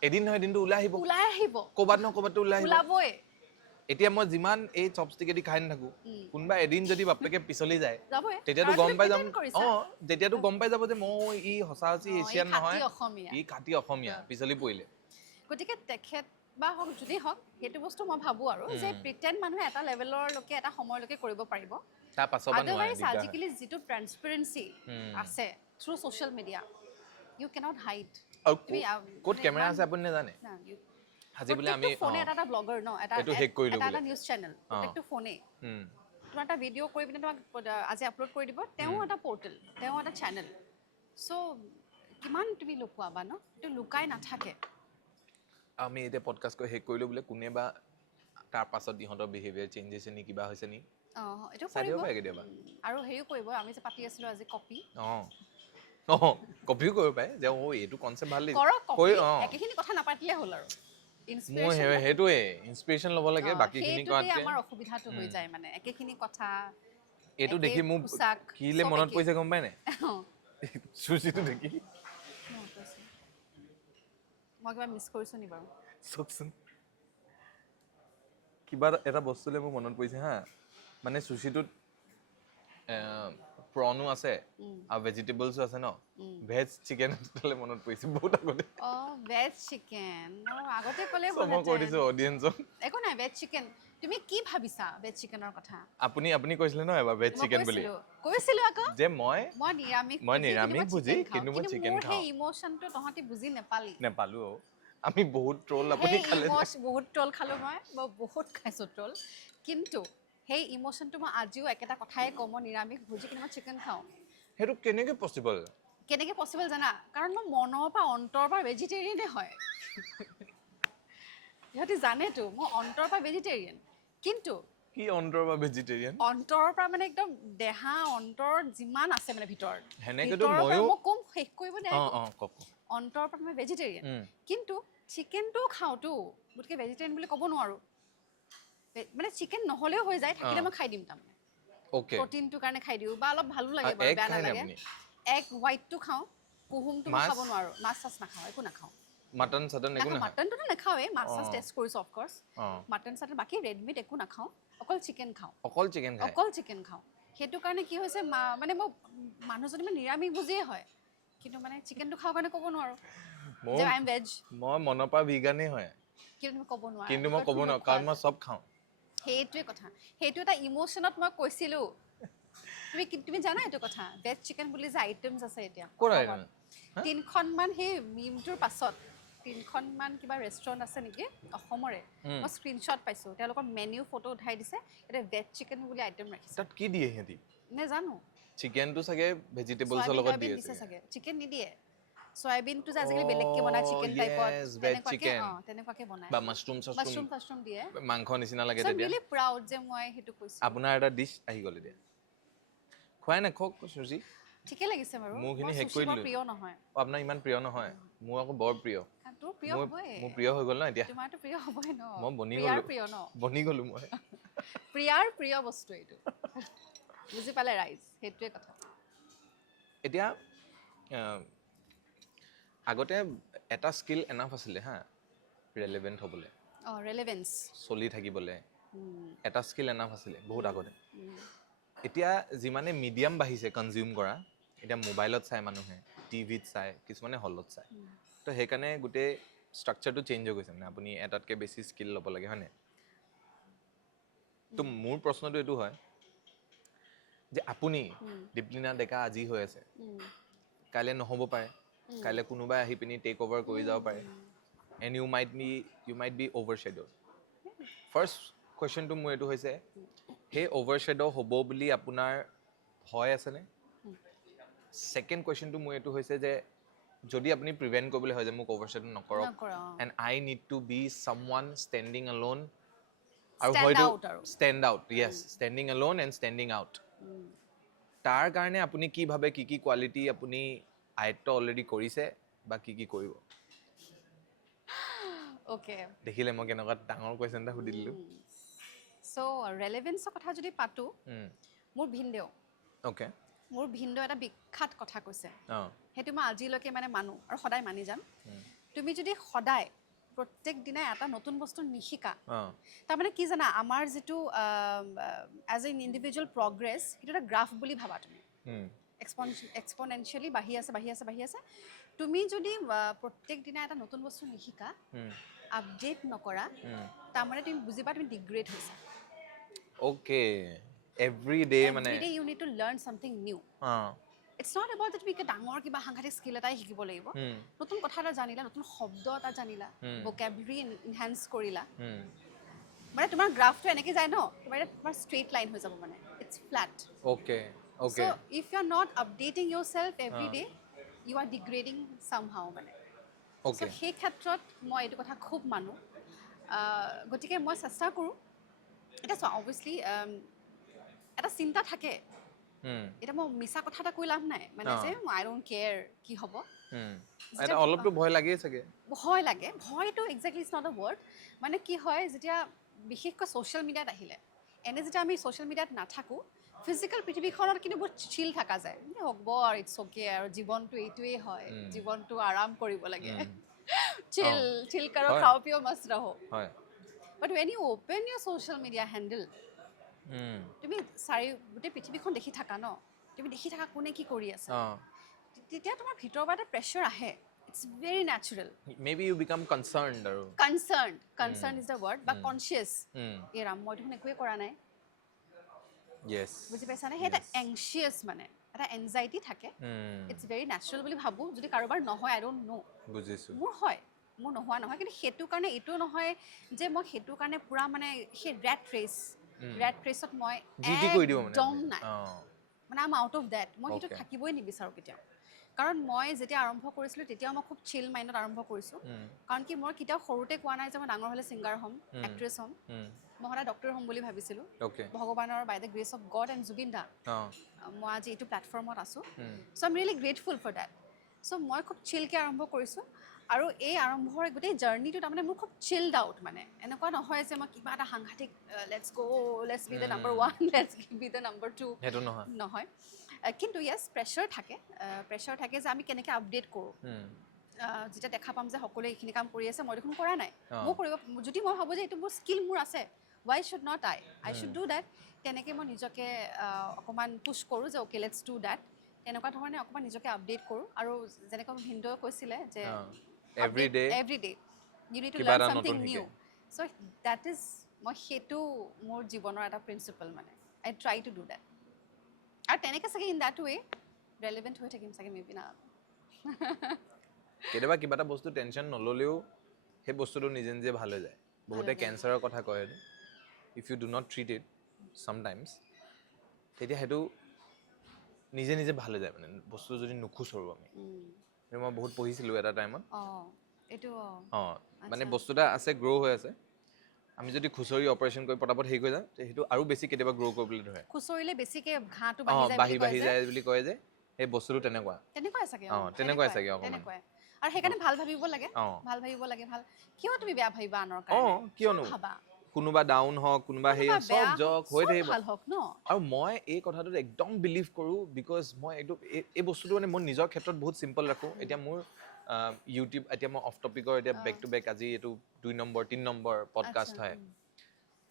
এদিন নহয় দিনটো ওলাই আহিব ক'ৰবাত ন ক'ৰবাত ওলাবই এতিয়া মই যিমান এই চপষ্টিকেদি খাই নাথাকোঁ কোনোবা এদিন যদি বাপেকে পিছলি যায় তেতিয়াতো গম পাই যাম যেতিয়াতো গম পাই যাব যে মই ই সঁচা এছিয়ান নহয় ই খাটি অসমীয়া পিছলি পৰিলে গতিকে তেখেত বা হওক যদি হওক সেইটো বস্তু মই ভাবোঁ আৰু যে প্ৰিটেণ্ড মানুহে এটা লেভেলৰলৈকে এটা সময়লৈকে কৰিব পাৰিব তাৰ পাছত আদাৰৱাইজ আজিকালি যিটো ট্ৰান্সপেৰেঞ্চি আছে through social media you cannot hide ক'ত কেমেৰা আছে আপুনি নাজানে আজি বোলে আমি ফোনে এটা ব্লগাৰ ন এটা নিউজ চেনেল প্ৰত্যেকটো ফোনে তোমাৰ এটা ভিডিঅ' কৰি পিনে তোমাক আজি আপলোড কৰি দিব তেওঁ এটা পৰ্টেল তেওঁ এটা চেনেল চ' কিমান তুমি লুকুৱাবা ন এইটো লুকাই নাথাকে আমি এতিয়া পডকাষ্ট কৰি শেষ কৰিলোঁ বোলে কোনেবা তাৰ পাছত ইহঁতৰ বিহেভিয়াৰ চেঞ্জ হৈছে নি কিবা হৈছে নি এইটো চাই দিব কৰিব পাৰে কেতিয়াবা আৰু হেৰিও কৰিব আমি যে পাতি আছিলো আজি কপি কপিও কৰিব পাৰে যে এইটো কনচেপ্ট ভাল লাগিছে কৰক কপি একেখিনি কথা নাপাতিলে হ'ল আৰু মোৰ সেইটোৱে ইনস্পিৰেশ্যন ল'ব লাগে বাকীখিনি সেইটোতে আমাৰ অসুবিধাটো হৈ যায় মানে একেখিনি কথা এইটো দেখি মোৰ কিলে মনত পৰিছে গম পাই নাই সুচিটো দেখি মই কিবা মিছ কৰিছো নি বাৰু চকচোন কিবা এটা বস্তুলে মোৰ মনত পৰিছে হা মানে সুচিটোত প্ৰনো আছে আৰু ভেজিটেবলছো আছে ন ভেজ চিকেন এটালে মনত পৰিছে বহুত আগতে ভেজ চিকেন আগতে ক'লে মই কৈ দিছো অডিয়েন্সক একো নাই ভেজ চিকেন তুমি কি ভাবিছা ভেজ চিকেনৰ কথা আপুনি কৈছিলে ন এবাৰ ভেজ চিকেন বুলি কৈছিলো আকৌ যে মই নিৰামিষ বুজি কিন্তু মই চিকেন খাওঁ সেই ইমোশনটো তহঁতি বুজি নেপালো আমি বহুত ট্ৰল আপুনি খালে বহুত ট্ৰল খালো মই বহুত খাইছো ট্ৰল কিন্তু সেই ইমোশনটো মই আজিও একেটা কথাই কওঁ মই নিৰামিষ ভুজি কিন্তু মই চিকেন খাওঁ সেইটো কেনেকে পচিবল জানা কাৰণ মই মনৰ পৰা অন্তৰ পৰা ভেজিটেৰিয়ানে হয় সিহঁতি জানেতো মই অন্তৰ পৰা ভেজিটেৰিয়ান কিন্তু কি অন্তৰ পৰা ভেজিটেৰিয়ান অন্তৰ পৰা মানে একদম দেহা অন্তৰ যিমান আছে মানে ভিতৰত হেনেকেতো ময়ো মই কম শেষ কৰিব নাই কওক অন্তৰ পৰা মই ভেজিটেৰিয়ান কিন্তু চিকেনটো খাওঁতো গতিকে ভেজিটেৰিয়ান বুলি ক'ব নোৱাৰো মানে চিকেন নহলেও হৈ যায় থাকিলে মই খাই দিম তাৰমানে ওকে প্ৰটিনটোৰ কাৰণে খাই দিওঁ বা অলপ ভালো লাগে বাৰু বেয়া নালাগে এগ হোৱাইটটো খাওঁ কুহুমটো মই খাব নোৱাৰো মাছ চাছ নাখাওঁ একো নাখাওঁ মাটন সাটন একো নাখাওঁ মাটনটো নাখাওঁৱে মাছ চাছ টেষ্ট কৰিছো অফ কোৰ্স মাটন সাটন বাকি ৰেড মিট একো নাখাওঁ অকল চিকেন খাওঁ অকল চিকেন খাওঁ সেইটো কাৰণে কি হৈছে মানে মই মানুহজনী মানে নিৰামিষ বুজিয়ে হয় কিন্তু মানে চিকেনটো খাওঁ কাৰণে ক'ব নোৱাৰো যে আই এম ভেজ মই মনৰ পৰা ভিগানেই হয় কিন্তু মই ক'ব নোৱাৰো কিন্তু মই ক'ব নোৱাৰো কাৰণ মই সব খাওঁ সেইটোৱে কথা সেইটো এটা ইমোশনত মই কৈছিলো তুমি জানা এইটো কথা ভেজ চিকেন বুলি যে আইটেমছ আছে এতিয়া তিনখনমান সেই মিমটোৰ পাছত তিনখনমান কিবা ৰেষ্টুৰেণ্ট আছে নেকি অসমৰে মই স্ক্ৰীনশ্বট পাইছো তেওঁলোকৰ মেনু ফটো উঠাই দিছে এটা ভেজ চিকেন বুলি আইটেম ৰাখিছে তাত কি দিয়ে সিহঁতি নেজানো চিকেনটো চাগে ভেজিটেবলছৰ লগত দিয়ে চাগে চিকেন নিদিয়ে সয়াবিনটো যে আজিকালি বেলেগকে বনায় চিকেন টাইপত তেনেকুৱাকে বনায় বা মাছৰুম দিয়ে মাংস নিচিনা লাগে তেতিয়া ৰিয়েলি প্ৰাউড যে মই সেইটো কৈছো আপোনাৰ এটা ডিশ আহি গ'ল এতিয়া খুৱাই না খক সুজি ঠিকে লাগিছে বাৰু মোৰখিনি হেক কৰি দিলো প্ৰিয় নহয় আপোনাৰ ইমান প্ৰিয় নহয় মোৰ আকৌ বৰ প্ৰিয় তোৰ প্ৰিয় হ'বই মোৰ প্ৰিয় হৈ গ'ল ন এতিয়া তোমাৰতো প্ৰিয় হ'বই ন মই বনি গ'লো মই প্ৰিয়াৰ প্ৰিয় বস্তু এইটো বুজি পালে ৰাইজ সেইটোৱে কথা এতিয়া আগতে এটা স্কিল এনাফ আছিলে হা ৰেলেভেন্ট হ'বলৈ ৰেলেভেন্স চলি থাকিবলৈ এটা স্কিল এনাফ আছিলে বহুত আগতে এতিয়া যিমানে মিডিয়াম বাঢ়িছে কনজিউম কৰা এতিয়া মোবাইলত চাই মানুহে টিভিত চাই কিছুমানে হলত চাই তো সেইকাৰণে গোটেই ষ্ট্ৰাকচাৰটো চেঞ্জ হৈ গৈছে মানে আপুনি এটাতকৈ বেছি স্কিল ল'ব লাগে হয়নে তো মোৰ প্ৰশ্নটো এইটো হয় যে আপুনি দীপলিনা ডেকা আজি হৈ আছে কাইলৈ নহ'ব পাৰে কাইলৈ কোনোবাই আহি পিনি টেক অভাৰ কৰি যাব পাৰে and you might be overshadowed first কুৱেশ্যনটো মোৰ এইটো হৈছে সেই অভাৰশ্বেড' হ'ব বুলি আপোনাৰ ভয় আছেনে ছেকেণ্ড কুৱেশ্যনটো মোৰ এইটো হৈছে যে যদি আপুনি প্ৰিভেণ্ট কৰিবলৈ হয় যে মোক অভাৰশ্বেড' নকৰক and I need to be someone standing alone আৰু হয়তো stand out yes standing alone and standing out তাৰ কাৰণে আপুনি কি ভাবে কি কি কোৱালিটি আপুনি আয়ত্ত অলৰেডি কৰিছে বা কি কি কৰিব ওকে দেখিলে মই কেনেকুৱা ডাঙৰ কুৱেশ্যন এটা সুধি দিলোঁ সো ৰেলেভেন্সৰ কথা যদি পাতো মোৰ ভিনদেউ এটা বিখ্যাত কথা কৈছে সেইটো মই আজিলৈকে মানে মানো আৰু সদায় মানি যাম তুমি যদি সদায় প্ৰত্যেক দিনাই এটা নতুন বস্তু নিশিকা তাৰমানে কি জানা আমাৰ যিটো এজ এন ইণ্ডিভিজুৱেল প্ৰগ্ৰেছ সেইটো এটা গ্ৰাফ বুলি ভাবা তুমি এক্সপনেনচিয়েলি বাঢ়ি আছে তুমি যদি প্ৰত্যেক দিনাই এটা নতুন বস্তু নিশিকা আপডেট নকৰা তাৰমানে তুমি বুজিবা তুমি ডিগ্ৰেড হৈছা Okay. Every day you need to learn something new. It's not about that তুমি ডাঙৰ কিবা সাংঘাতিক স্কিল এটাই শিকিব লাগিব নতুন কথা এটা জানিলা নতুন শব্দ এটা জানিলা ভোকাবুলাৰি এনহান্স কৰিলা মানে তোমাৰ গ্ৰাফটো এনেকৈ যায় ন তোমাৰ ষ্ট্ৰেইট লাইন হৈ যাব মানে it's flat so if you are not updating yourself every day you are degrading somehow মানে so সেই ক্ষেত্ৰত মই এইটো কথা খুব মানো গতিকে মই চেষ্টা কৰোঁ এটা চোৱা অবভিয়াছলি এটা চিন্তা থাকে এটা মই মিছা কথা এটা কৈ লাভ নাই মানে যে আই ডোন্ট কেয়াৰ কি হ'ব এটা অলপটো ভয় লাগেই চাগে ভয় লাগে ভয়টো exactly is not a word মানে কি হয় যেতিয়া বিশেষকৈ ছ'চিয়েল মিডিয়াত আহিলে এনে যেতিয়া আমি ছ'চিয়েল মিডিয়াত নাথাকোঁ ফিজিকেল পৃথিৱীখনত কিন্তু বহুত চিল থকা যায় হ'ব আৰু ইটছ অ'কে আৰু জীৱনটো এইটোৱেই হয় জীৱনটো আৰাম কৰিব লাগে চিল চিল কাৰো খাও পিও মস্ত ৰহো but when you open your social media handle তুমি গোটেই পৃথিৱীখন দেখি থাকা ন তুমি দেখি থাকা কোনে কি কৰি আছে তেতিয়া তোমাৰ ভিতৰৰ পৰা এটা প্ৰেছাৰ আহে it's very natural maybe you become concerned আৰু কনচাৰ্ন ইজ দ্য ৱৰ্ড বা কনচিয়াছ এই ৰাম মই দেখোন একোৱে কৰা নাই বুজি পাইছানে সেই এটা এংচিয়াছ মানে এটা এনজাইটি থাকে ইটছ ভেৰি নেচাৰেল বুলি ভাবোঁ যদি কাৰোবাৰ নহয় আই ডোণ্ট ন' বুজিছোঁ মোৰ নোহোৱা নহয় কিন্তু সেইটো কাৰণে এইটো নহয় যে মই সেইটো কাৰণে পূৰা মানে সেই ৰেট ৰেচত মই একদম নাই মানে I am out of date মই সেইটো থাকিবই নিবিচাৰোঁ কেতিয়াও কাৰণ মই যেতিয়া আৰম্ভ কৰিছিলোঁ তেতিয়াও মই খুব চিল মাইণ্ডত আৰম্ভ কৰিছোঁ কাৰণ কি মই কেতিয়াও সৰুতে কোৱা নাই যে মই ডাঙৰ হ'লে ছিংগাৰ হ'ম এক্ট্ৰেছ হ'ম মই সদায় ডক্টৰ হ'ম বুলি ভাবিছিলোঁ ভগৱানৰ by the grace of God and Zubeen da মই আজি এইটো প্লেটফৰ্মত আছোঁ so' I am really grateful for that so' মই খুব চিলকৈ আৰম্ভ কৰিছোঁ আৰু এই আৰম্ভৰ গোটেই জাৰ্ণিটো তাৰমানে মোৰ খুব চিল্ড আউট মানে এনেকুৱা নহয় যে মই কিবা এটা সাংঘাতিক let's B the number 1 let's B the number 2 সেইটো নহয় কিন্তু য়েছ প্ৰেছাৰ থাকে যে আমি কেনেকৈ আপডেট কৰোঁ যেতিয়া দেখা পাম যে সকলোৱে এইখিনি কাম কৰি আছে মই দেখোন কৰা নাই মই কৰিব যদি মই ভাবোঁ যে এইটো মোৰ স্কিল মোৰ আছে why should not I should do that তেনেকৈ মই নিজকে অকণমান পুছ কৰোঁ যে অ'কে লেটছ ডু ডেট তেনেকুৱা ধৰণে অকণমান নিজকে আপডেট কৰোঁ আৰু যেনেকৈ ভিনদেউৱে কৈছিলে যে every day you need to learn something new so that is মই সেইটো মোৰ জীৱনৰ এটা প্ৰিন্সিপল মানে I try to do that আৰু তেনেকৈ চাগে in that way relevant হৈ থাকিম চাগে মেবি না কেতিয়াবা কিবা এটা বস্তু টেনশ্যন নল'লেও সেই বস্তুটো নিজে নিজে ভাল হৈ যায় বহুতে কেঞ্চাৰৰ কথা কয় if you do not treat it sometimes তেতিয়া সেইটো নিজে নিজে ভাল হৈ যায় মানে বস্তু যদি নুখুচৰোঁ আমি মই বহুত পঢ়িছিলোঁ এটা টাইমত মানে বস্তু এটা আছে গ্ৰ' হৈ আছে আমি যদি খুচৰি অপাৰেশ্যন কৰি পটাপট হেৰি কৰি যাওঁ সেইটো আৰু বেছি কেতিয়াবা গ্ৰ' কৰিবলৈ ধৰে খুচৰিলে বেছিকৈ ঘাঁটো বাঢ়ি যায় বুলি কয় যে সেই বস্তুটো তেনেকুৱাই চাগে আৰু সেইকাৰণে ভাল ভাবিব লাগে কিয় তুমি বেয়া ভাবিবা আনৰ কাৰণে কিয়নো কোনোবা ডাউন হওক কোনোবা হেৰি চব জক হৈ থাকিব আৰু মই এই কথাটোত একদম বিলিভ কৰোঁ বিকজ মই এই বস্তুটো মানে মোৰ নিজৰ ক্ষেত্ৰত বহুত চিম্পল ৰাখোঁ এতিয়া মোৰ ইউটিউব এতিয়া মই অফ টপিকৰ এতিয়া বেক টু বেক আজি এইটো 2 নম্বৰ 3 নম্বৰ পডকাষ্ট হয়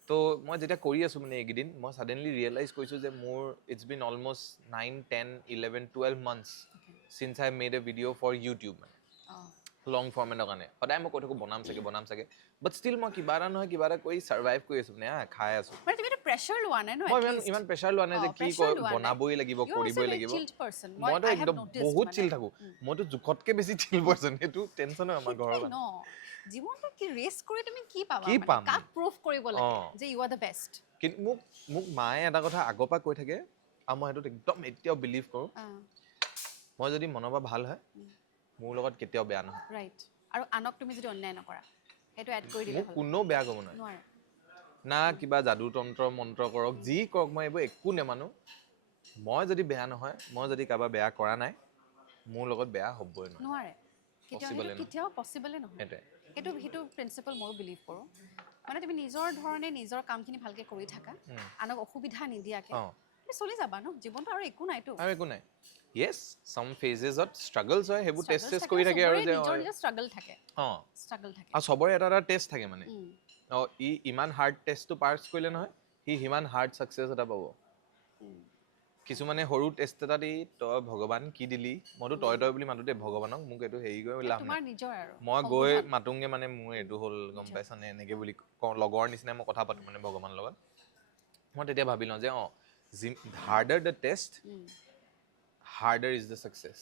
তো মই যেতিয়া কৰি আছোঁ মানে এইকেইদিন মই ছাডেনলি ৰিয়েলাইজ কৰিছোঁ যে মোৰ it's been almost 9, 10, 11, 12 months since I made a video' for YouTube মানে লং ফৰ্মেটৰ কাৰণে সদায় মই কৈ থাকোঁ বনাম চাগে বাট ষ্টিল মই কিবা এটা নহয় কিবা এটা কৰি ছাৰ্ভাইভ কৰি আছোঁ মানে খাই আছোঁ মই ইমান প্ৰেছাৰ লোৱা নাই যে কি কয় বনাবই লাগিব কৰিবই লাগিব মইতো একদম বহুত চিল থাকোঁ মইতো জোখতকৈ বেছি চিল পাৰ্চন সেইটো টেনশ্যন হয় আমাৰ ঘৰৰ জীৱনটো কি ৰেষ্ট কৰি তুমি কি পাবা কাক প্ৰুফ কৰিব লাগে যে ইউ আৰ দ্য বেষ্ট কিন্তু মোক মায়ে এটা কথা আগৰ পৰা কৈ থাকে আৰু মই সেইটোত একদম এতিয়াও বিলিভ কৰোঁ মই যদি মনৰ পৰা ভাল হয় মোৰ লগত কেতিয়াও বেয়া নহয় ৰাইট আৰু আনক তুমি যদি অন্যায় নকৰা সেইটো এড কৰি দিলে হ'ল কোনো বেয়া ক'ব নোৱাৰে না কিবা যাদু তন্ত্ৰ মন্ত্ৰ কৰক যি কৰক মই এইবোৰ একো নেমানো মই যদি বেয়া নহয় মই যদি কাৰোবাৰ বেয়া কৰা নাই মোৰ লগত বেয়া হ'বই নোৱাৰে কেতিয়াও পচিবলে নহয় সেইটো প্ৰিন্সিপল ময়ো বিলিভ কৰোঁ মানে তুমি নিজৰ ধৰণে নিজৰ কামখিনি ভালকৈ কৰি থাকা আনক অসুবিধা নিদিয়াকৈ তুমি চলি যাবা ন জীৱনটো আৰু একো নাইতো Yes, some phases of struggles হয় হেবু টেষ্ট কৰি থাকে আৰু যে নিজৰ struggle থাকে আৰু সবৰে এটা টেষ্ট থাকে মানে ইমান হাৰ্ড টেষ্টটো পাছ কৰিলে নহয় হি হিমান হাৰ্ড সাকসেস এটা পাব কিছুমানে সৰু টেষ্ট এটা দি তই ভগৱান কি দিলি মইতো তই বুলি মাতোতে ভগৱানক মোক এইটো হেৰি কৰি লাভ নাই মই গৈ মাতুংগে মানে মোৰ এইটো হ'ল গম পাইছানে এনেকে বুলি লগৰ নিচিনা মই কথা পাতো মানে ভগৱানৰ লগত মই তেতিয়া ভাবি লওঁ যে Herder the taste harder is the success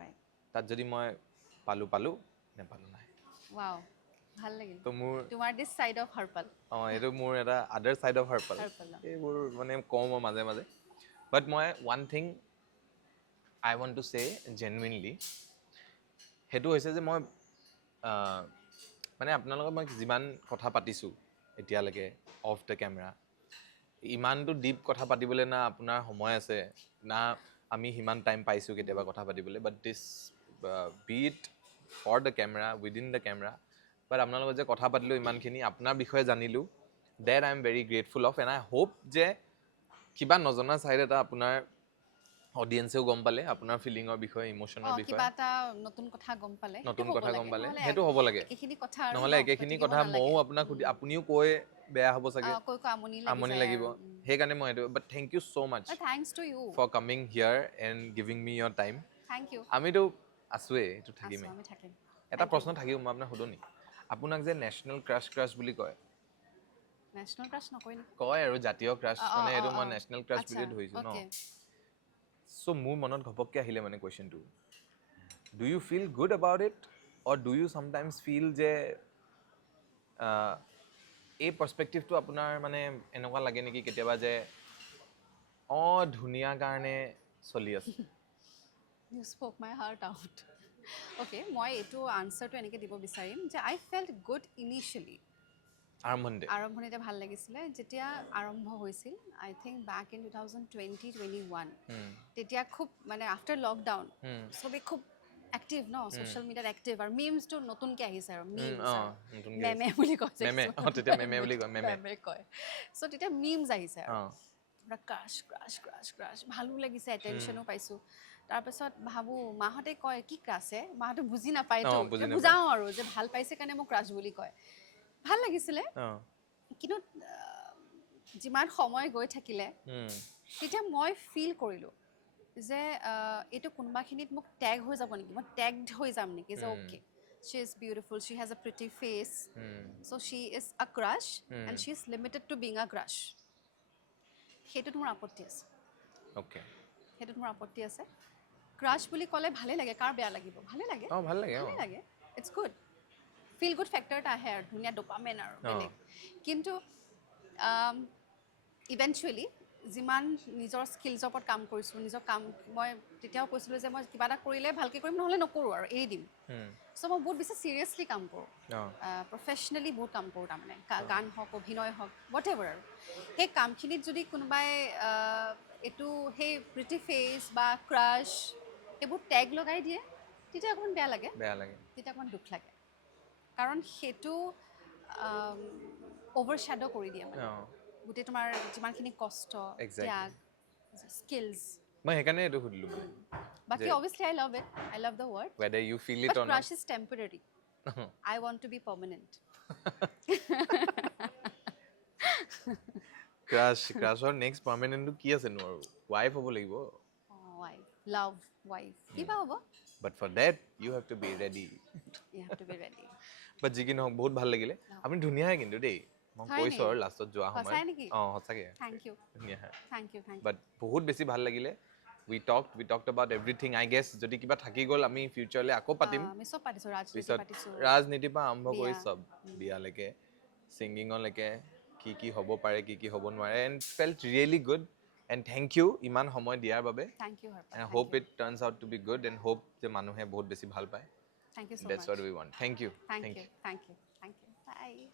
right তাত যদি মই পালো নেপালো নাই wow ভাল লাগিল তো মোৰ তোমাৰ this side of harpal এইটো মোৰ এটা other side of harpal এইবোৰ মানে কম মাজে মাজে but মই one thing I want to say genuinely হেতু হৈছে যে মই মানে আপোনালোকৰ মই যিমান কথা পাতিছো এতিয়ালৈকে অফ দ্য কেমেৰা ইমানটো ডিপ কথা পাতিবলৈ না আপোনাৰ সময় আছে না আমি সিমান টাইম পাইছোঁ কেতিয়াবা কথা পাতিবলৈ but this be it for the camera within the camera but আপোনাৰ লগত যে কথা পাতিলোঁ ইমানখিনি আপোনাৰ বিষয়ে জানিলোঁ that I am very grateful of and I hope যে কিবা নজনা ছাইড এটা আপোনাৰ অডিয়েঞ্চেও গম পালে আপোনাৰ ফিলিঙৰ বিষয়ে ইমোশ্যনৰ বিষয়ে কিবা এটা নতুন কথা গম পালে সেইটো হ'ব লাগে নহ'লে একেখিনি কথা ময়ো আপোনাক আপুনিও কৈ বেয়া হ'ব চাগে আমনি লাগিব সেইকাৰণে মই এইটো but thank you so' much for coming here and giving me your time আমিতো আছোৱেই এইটো থাকিমেই এটা প্ৰশ্ন থাকিব মই আপোনাক সুধো নি আপোনাক যে নেশ্যনেল ক্ৰাছ বুলি কয় নেশ্যনেল ক্ৰাছ নকয় নেকি কয় আৰু জাতীয় ক্ৰাছ মানে এইটো মই নেশ্যনেল ক্ৰাছ বুলি ধৰিছোঁ ন চ' মোৰ মনত ঘপককৈ আহিলে মানে কুৱেশ্যনটো do you feel good about it or do you sometimes feel যে এই পাৰ্চপেক্টিভটো আপোনাৰ মানে এনেকুৱা লাগে নেকি কেতিয়াবা যে ধুনীয়া কাৰণে চলি আছে You spoke my heart out. Okay, মই এইটো আনচাৰটো এনেকৈ দিব বিচাৰিম যে আই ফেল্ট গুড ইনিচিয়েলি আৰম্ভণিতে ভাল লাগিছিলে যেতিয়া আৰম্ভ হৈছিল আই থিংক বেক ইন 2020-21 তেতিয়া খুব মানে আফটাৰ লকডাউন চবেই খুব এক্টিভ ন ছ'চিয়েল মিডিয়াত এক্টিভ আৰু মিমছটো নতুনকৈ আহিছে আৰু মেমে বুলি কয় চ' তেতিয়া মিমছ আহিছে আৰু পুৰা ক্ৰাছ ভালো লাগিছে এটেনশ্যনো পাইছোঁ তাৰপিছত ভাবোঁ মাহঁতে কয় কি ক্ৰাছে মাহঁতে বুজি নাপায়তো বুজাওঁ আৰু যে ভাল পাইছে কাৰণে মোক ক্ৰাছ বুলি কয় ভাল লাগিছিলে কিন্তু যিমান সময় গৈ থাকিলে তেতিয়া মই ফিল কৰিলোঁ যে এইটো কোনোবাখিনিত মোক টেগ হৈ যাব নেকি মই টেগড হৈ যাম নেকি যে okay she is beautiful she has a pretty face so' she is a crush and she is limited to being a crush সেইটোত মোৰ আপত্তি আছে সেইটোত মোৰ আপত্তি আছে ক্ৰাছ বুলি ক'লে ভালে লাগে কাৰ বেয়া লাগিব ভালে লাগে it's good feel good factor এটা আহে আৰু ধুনীয়া ডোপামেন আৰু বেলেগ কিন্তু ইভেঞ্চুৱেলি যিমান নিজৰ স্কিলছৰ ওপৰত কাম কৰিছোঁ নিজৰ কাম মই তেতিয়াও কৈছিলোঁ যে মই কিবা এটা কৰিলে ভালকৈ কৰিম নহ'লে নকৰোঁ আৰু এৰি দিম চ' মই বহুত বেছি ছিৰিয়াছলি কাম কৰোঁ প্ৰফেচনেলি বহুত কাম কৰোঁ তাৰমানে গান হওক অভিনয় হওক হোৱাট এভাৰ আৰু সেই কামখিনিত যদি কোনোবাই এইটো সেই প্ৰিটি ফেচ বা ক্ৰাছ এইবোৰ টেগ লগাই দিয়ে তেতিয়া অকণমান বেয়া লাগে তেতিয়া অকণমান দুখ লাগে কাৰণ সেইটো অভাৰশ্বেড' কৰি দিয়ে মানে গোটেই তোমাৰ যিমানখিনি কষ্ট ত্যাগ স্কিলছ মই সেইকাৰণে এইটো সুধিলোঁ মানে বাকী obviously I love it I love the word whether you feel it or not crush is temporary I want to be permanent ক্ৰাছৰ নেক্সট পাৰ্মানেণ্টটো কি আছেনো আৰু ৱাইফ হ'ব লাগিব wife love wife কিবা হ'ব but for that you have to be ready but যি কি নহওক বহুত ভাল লাগিলে আপুনি ধুনীয়াই কিন্তু দেই মই কৈছোঁ আৰু লাষ্টত যোৱা সময়ত সঁচাকৈ থেংক ইউ বাট বহুত বেছি ভাল লাগিলে we talked about everything I guess যদি কিবা থাকি গ'ল আমি ফিউচাৰলৈ আকৌ পাতিম ৰাজনীতিৰ পৰা আৰম্ভ কৰি চব বিয়ালৈকে ছিংগিঙলৈকে কি হ'ব পাৰে কি হ'ব নোৱাৰে and felt really good and thank you ইমান সময় দিয়াৰ বাবে and hope it turns out to be good and hope যে মানুহে বহুত বেছি ভাল পায় Thank you so That's much. what we want. Thank you. Thank you. Bye.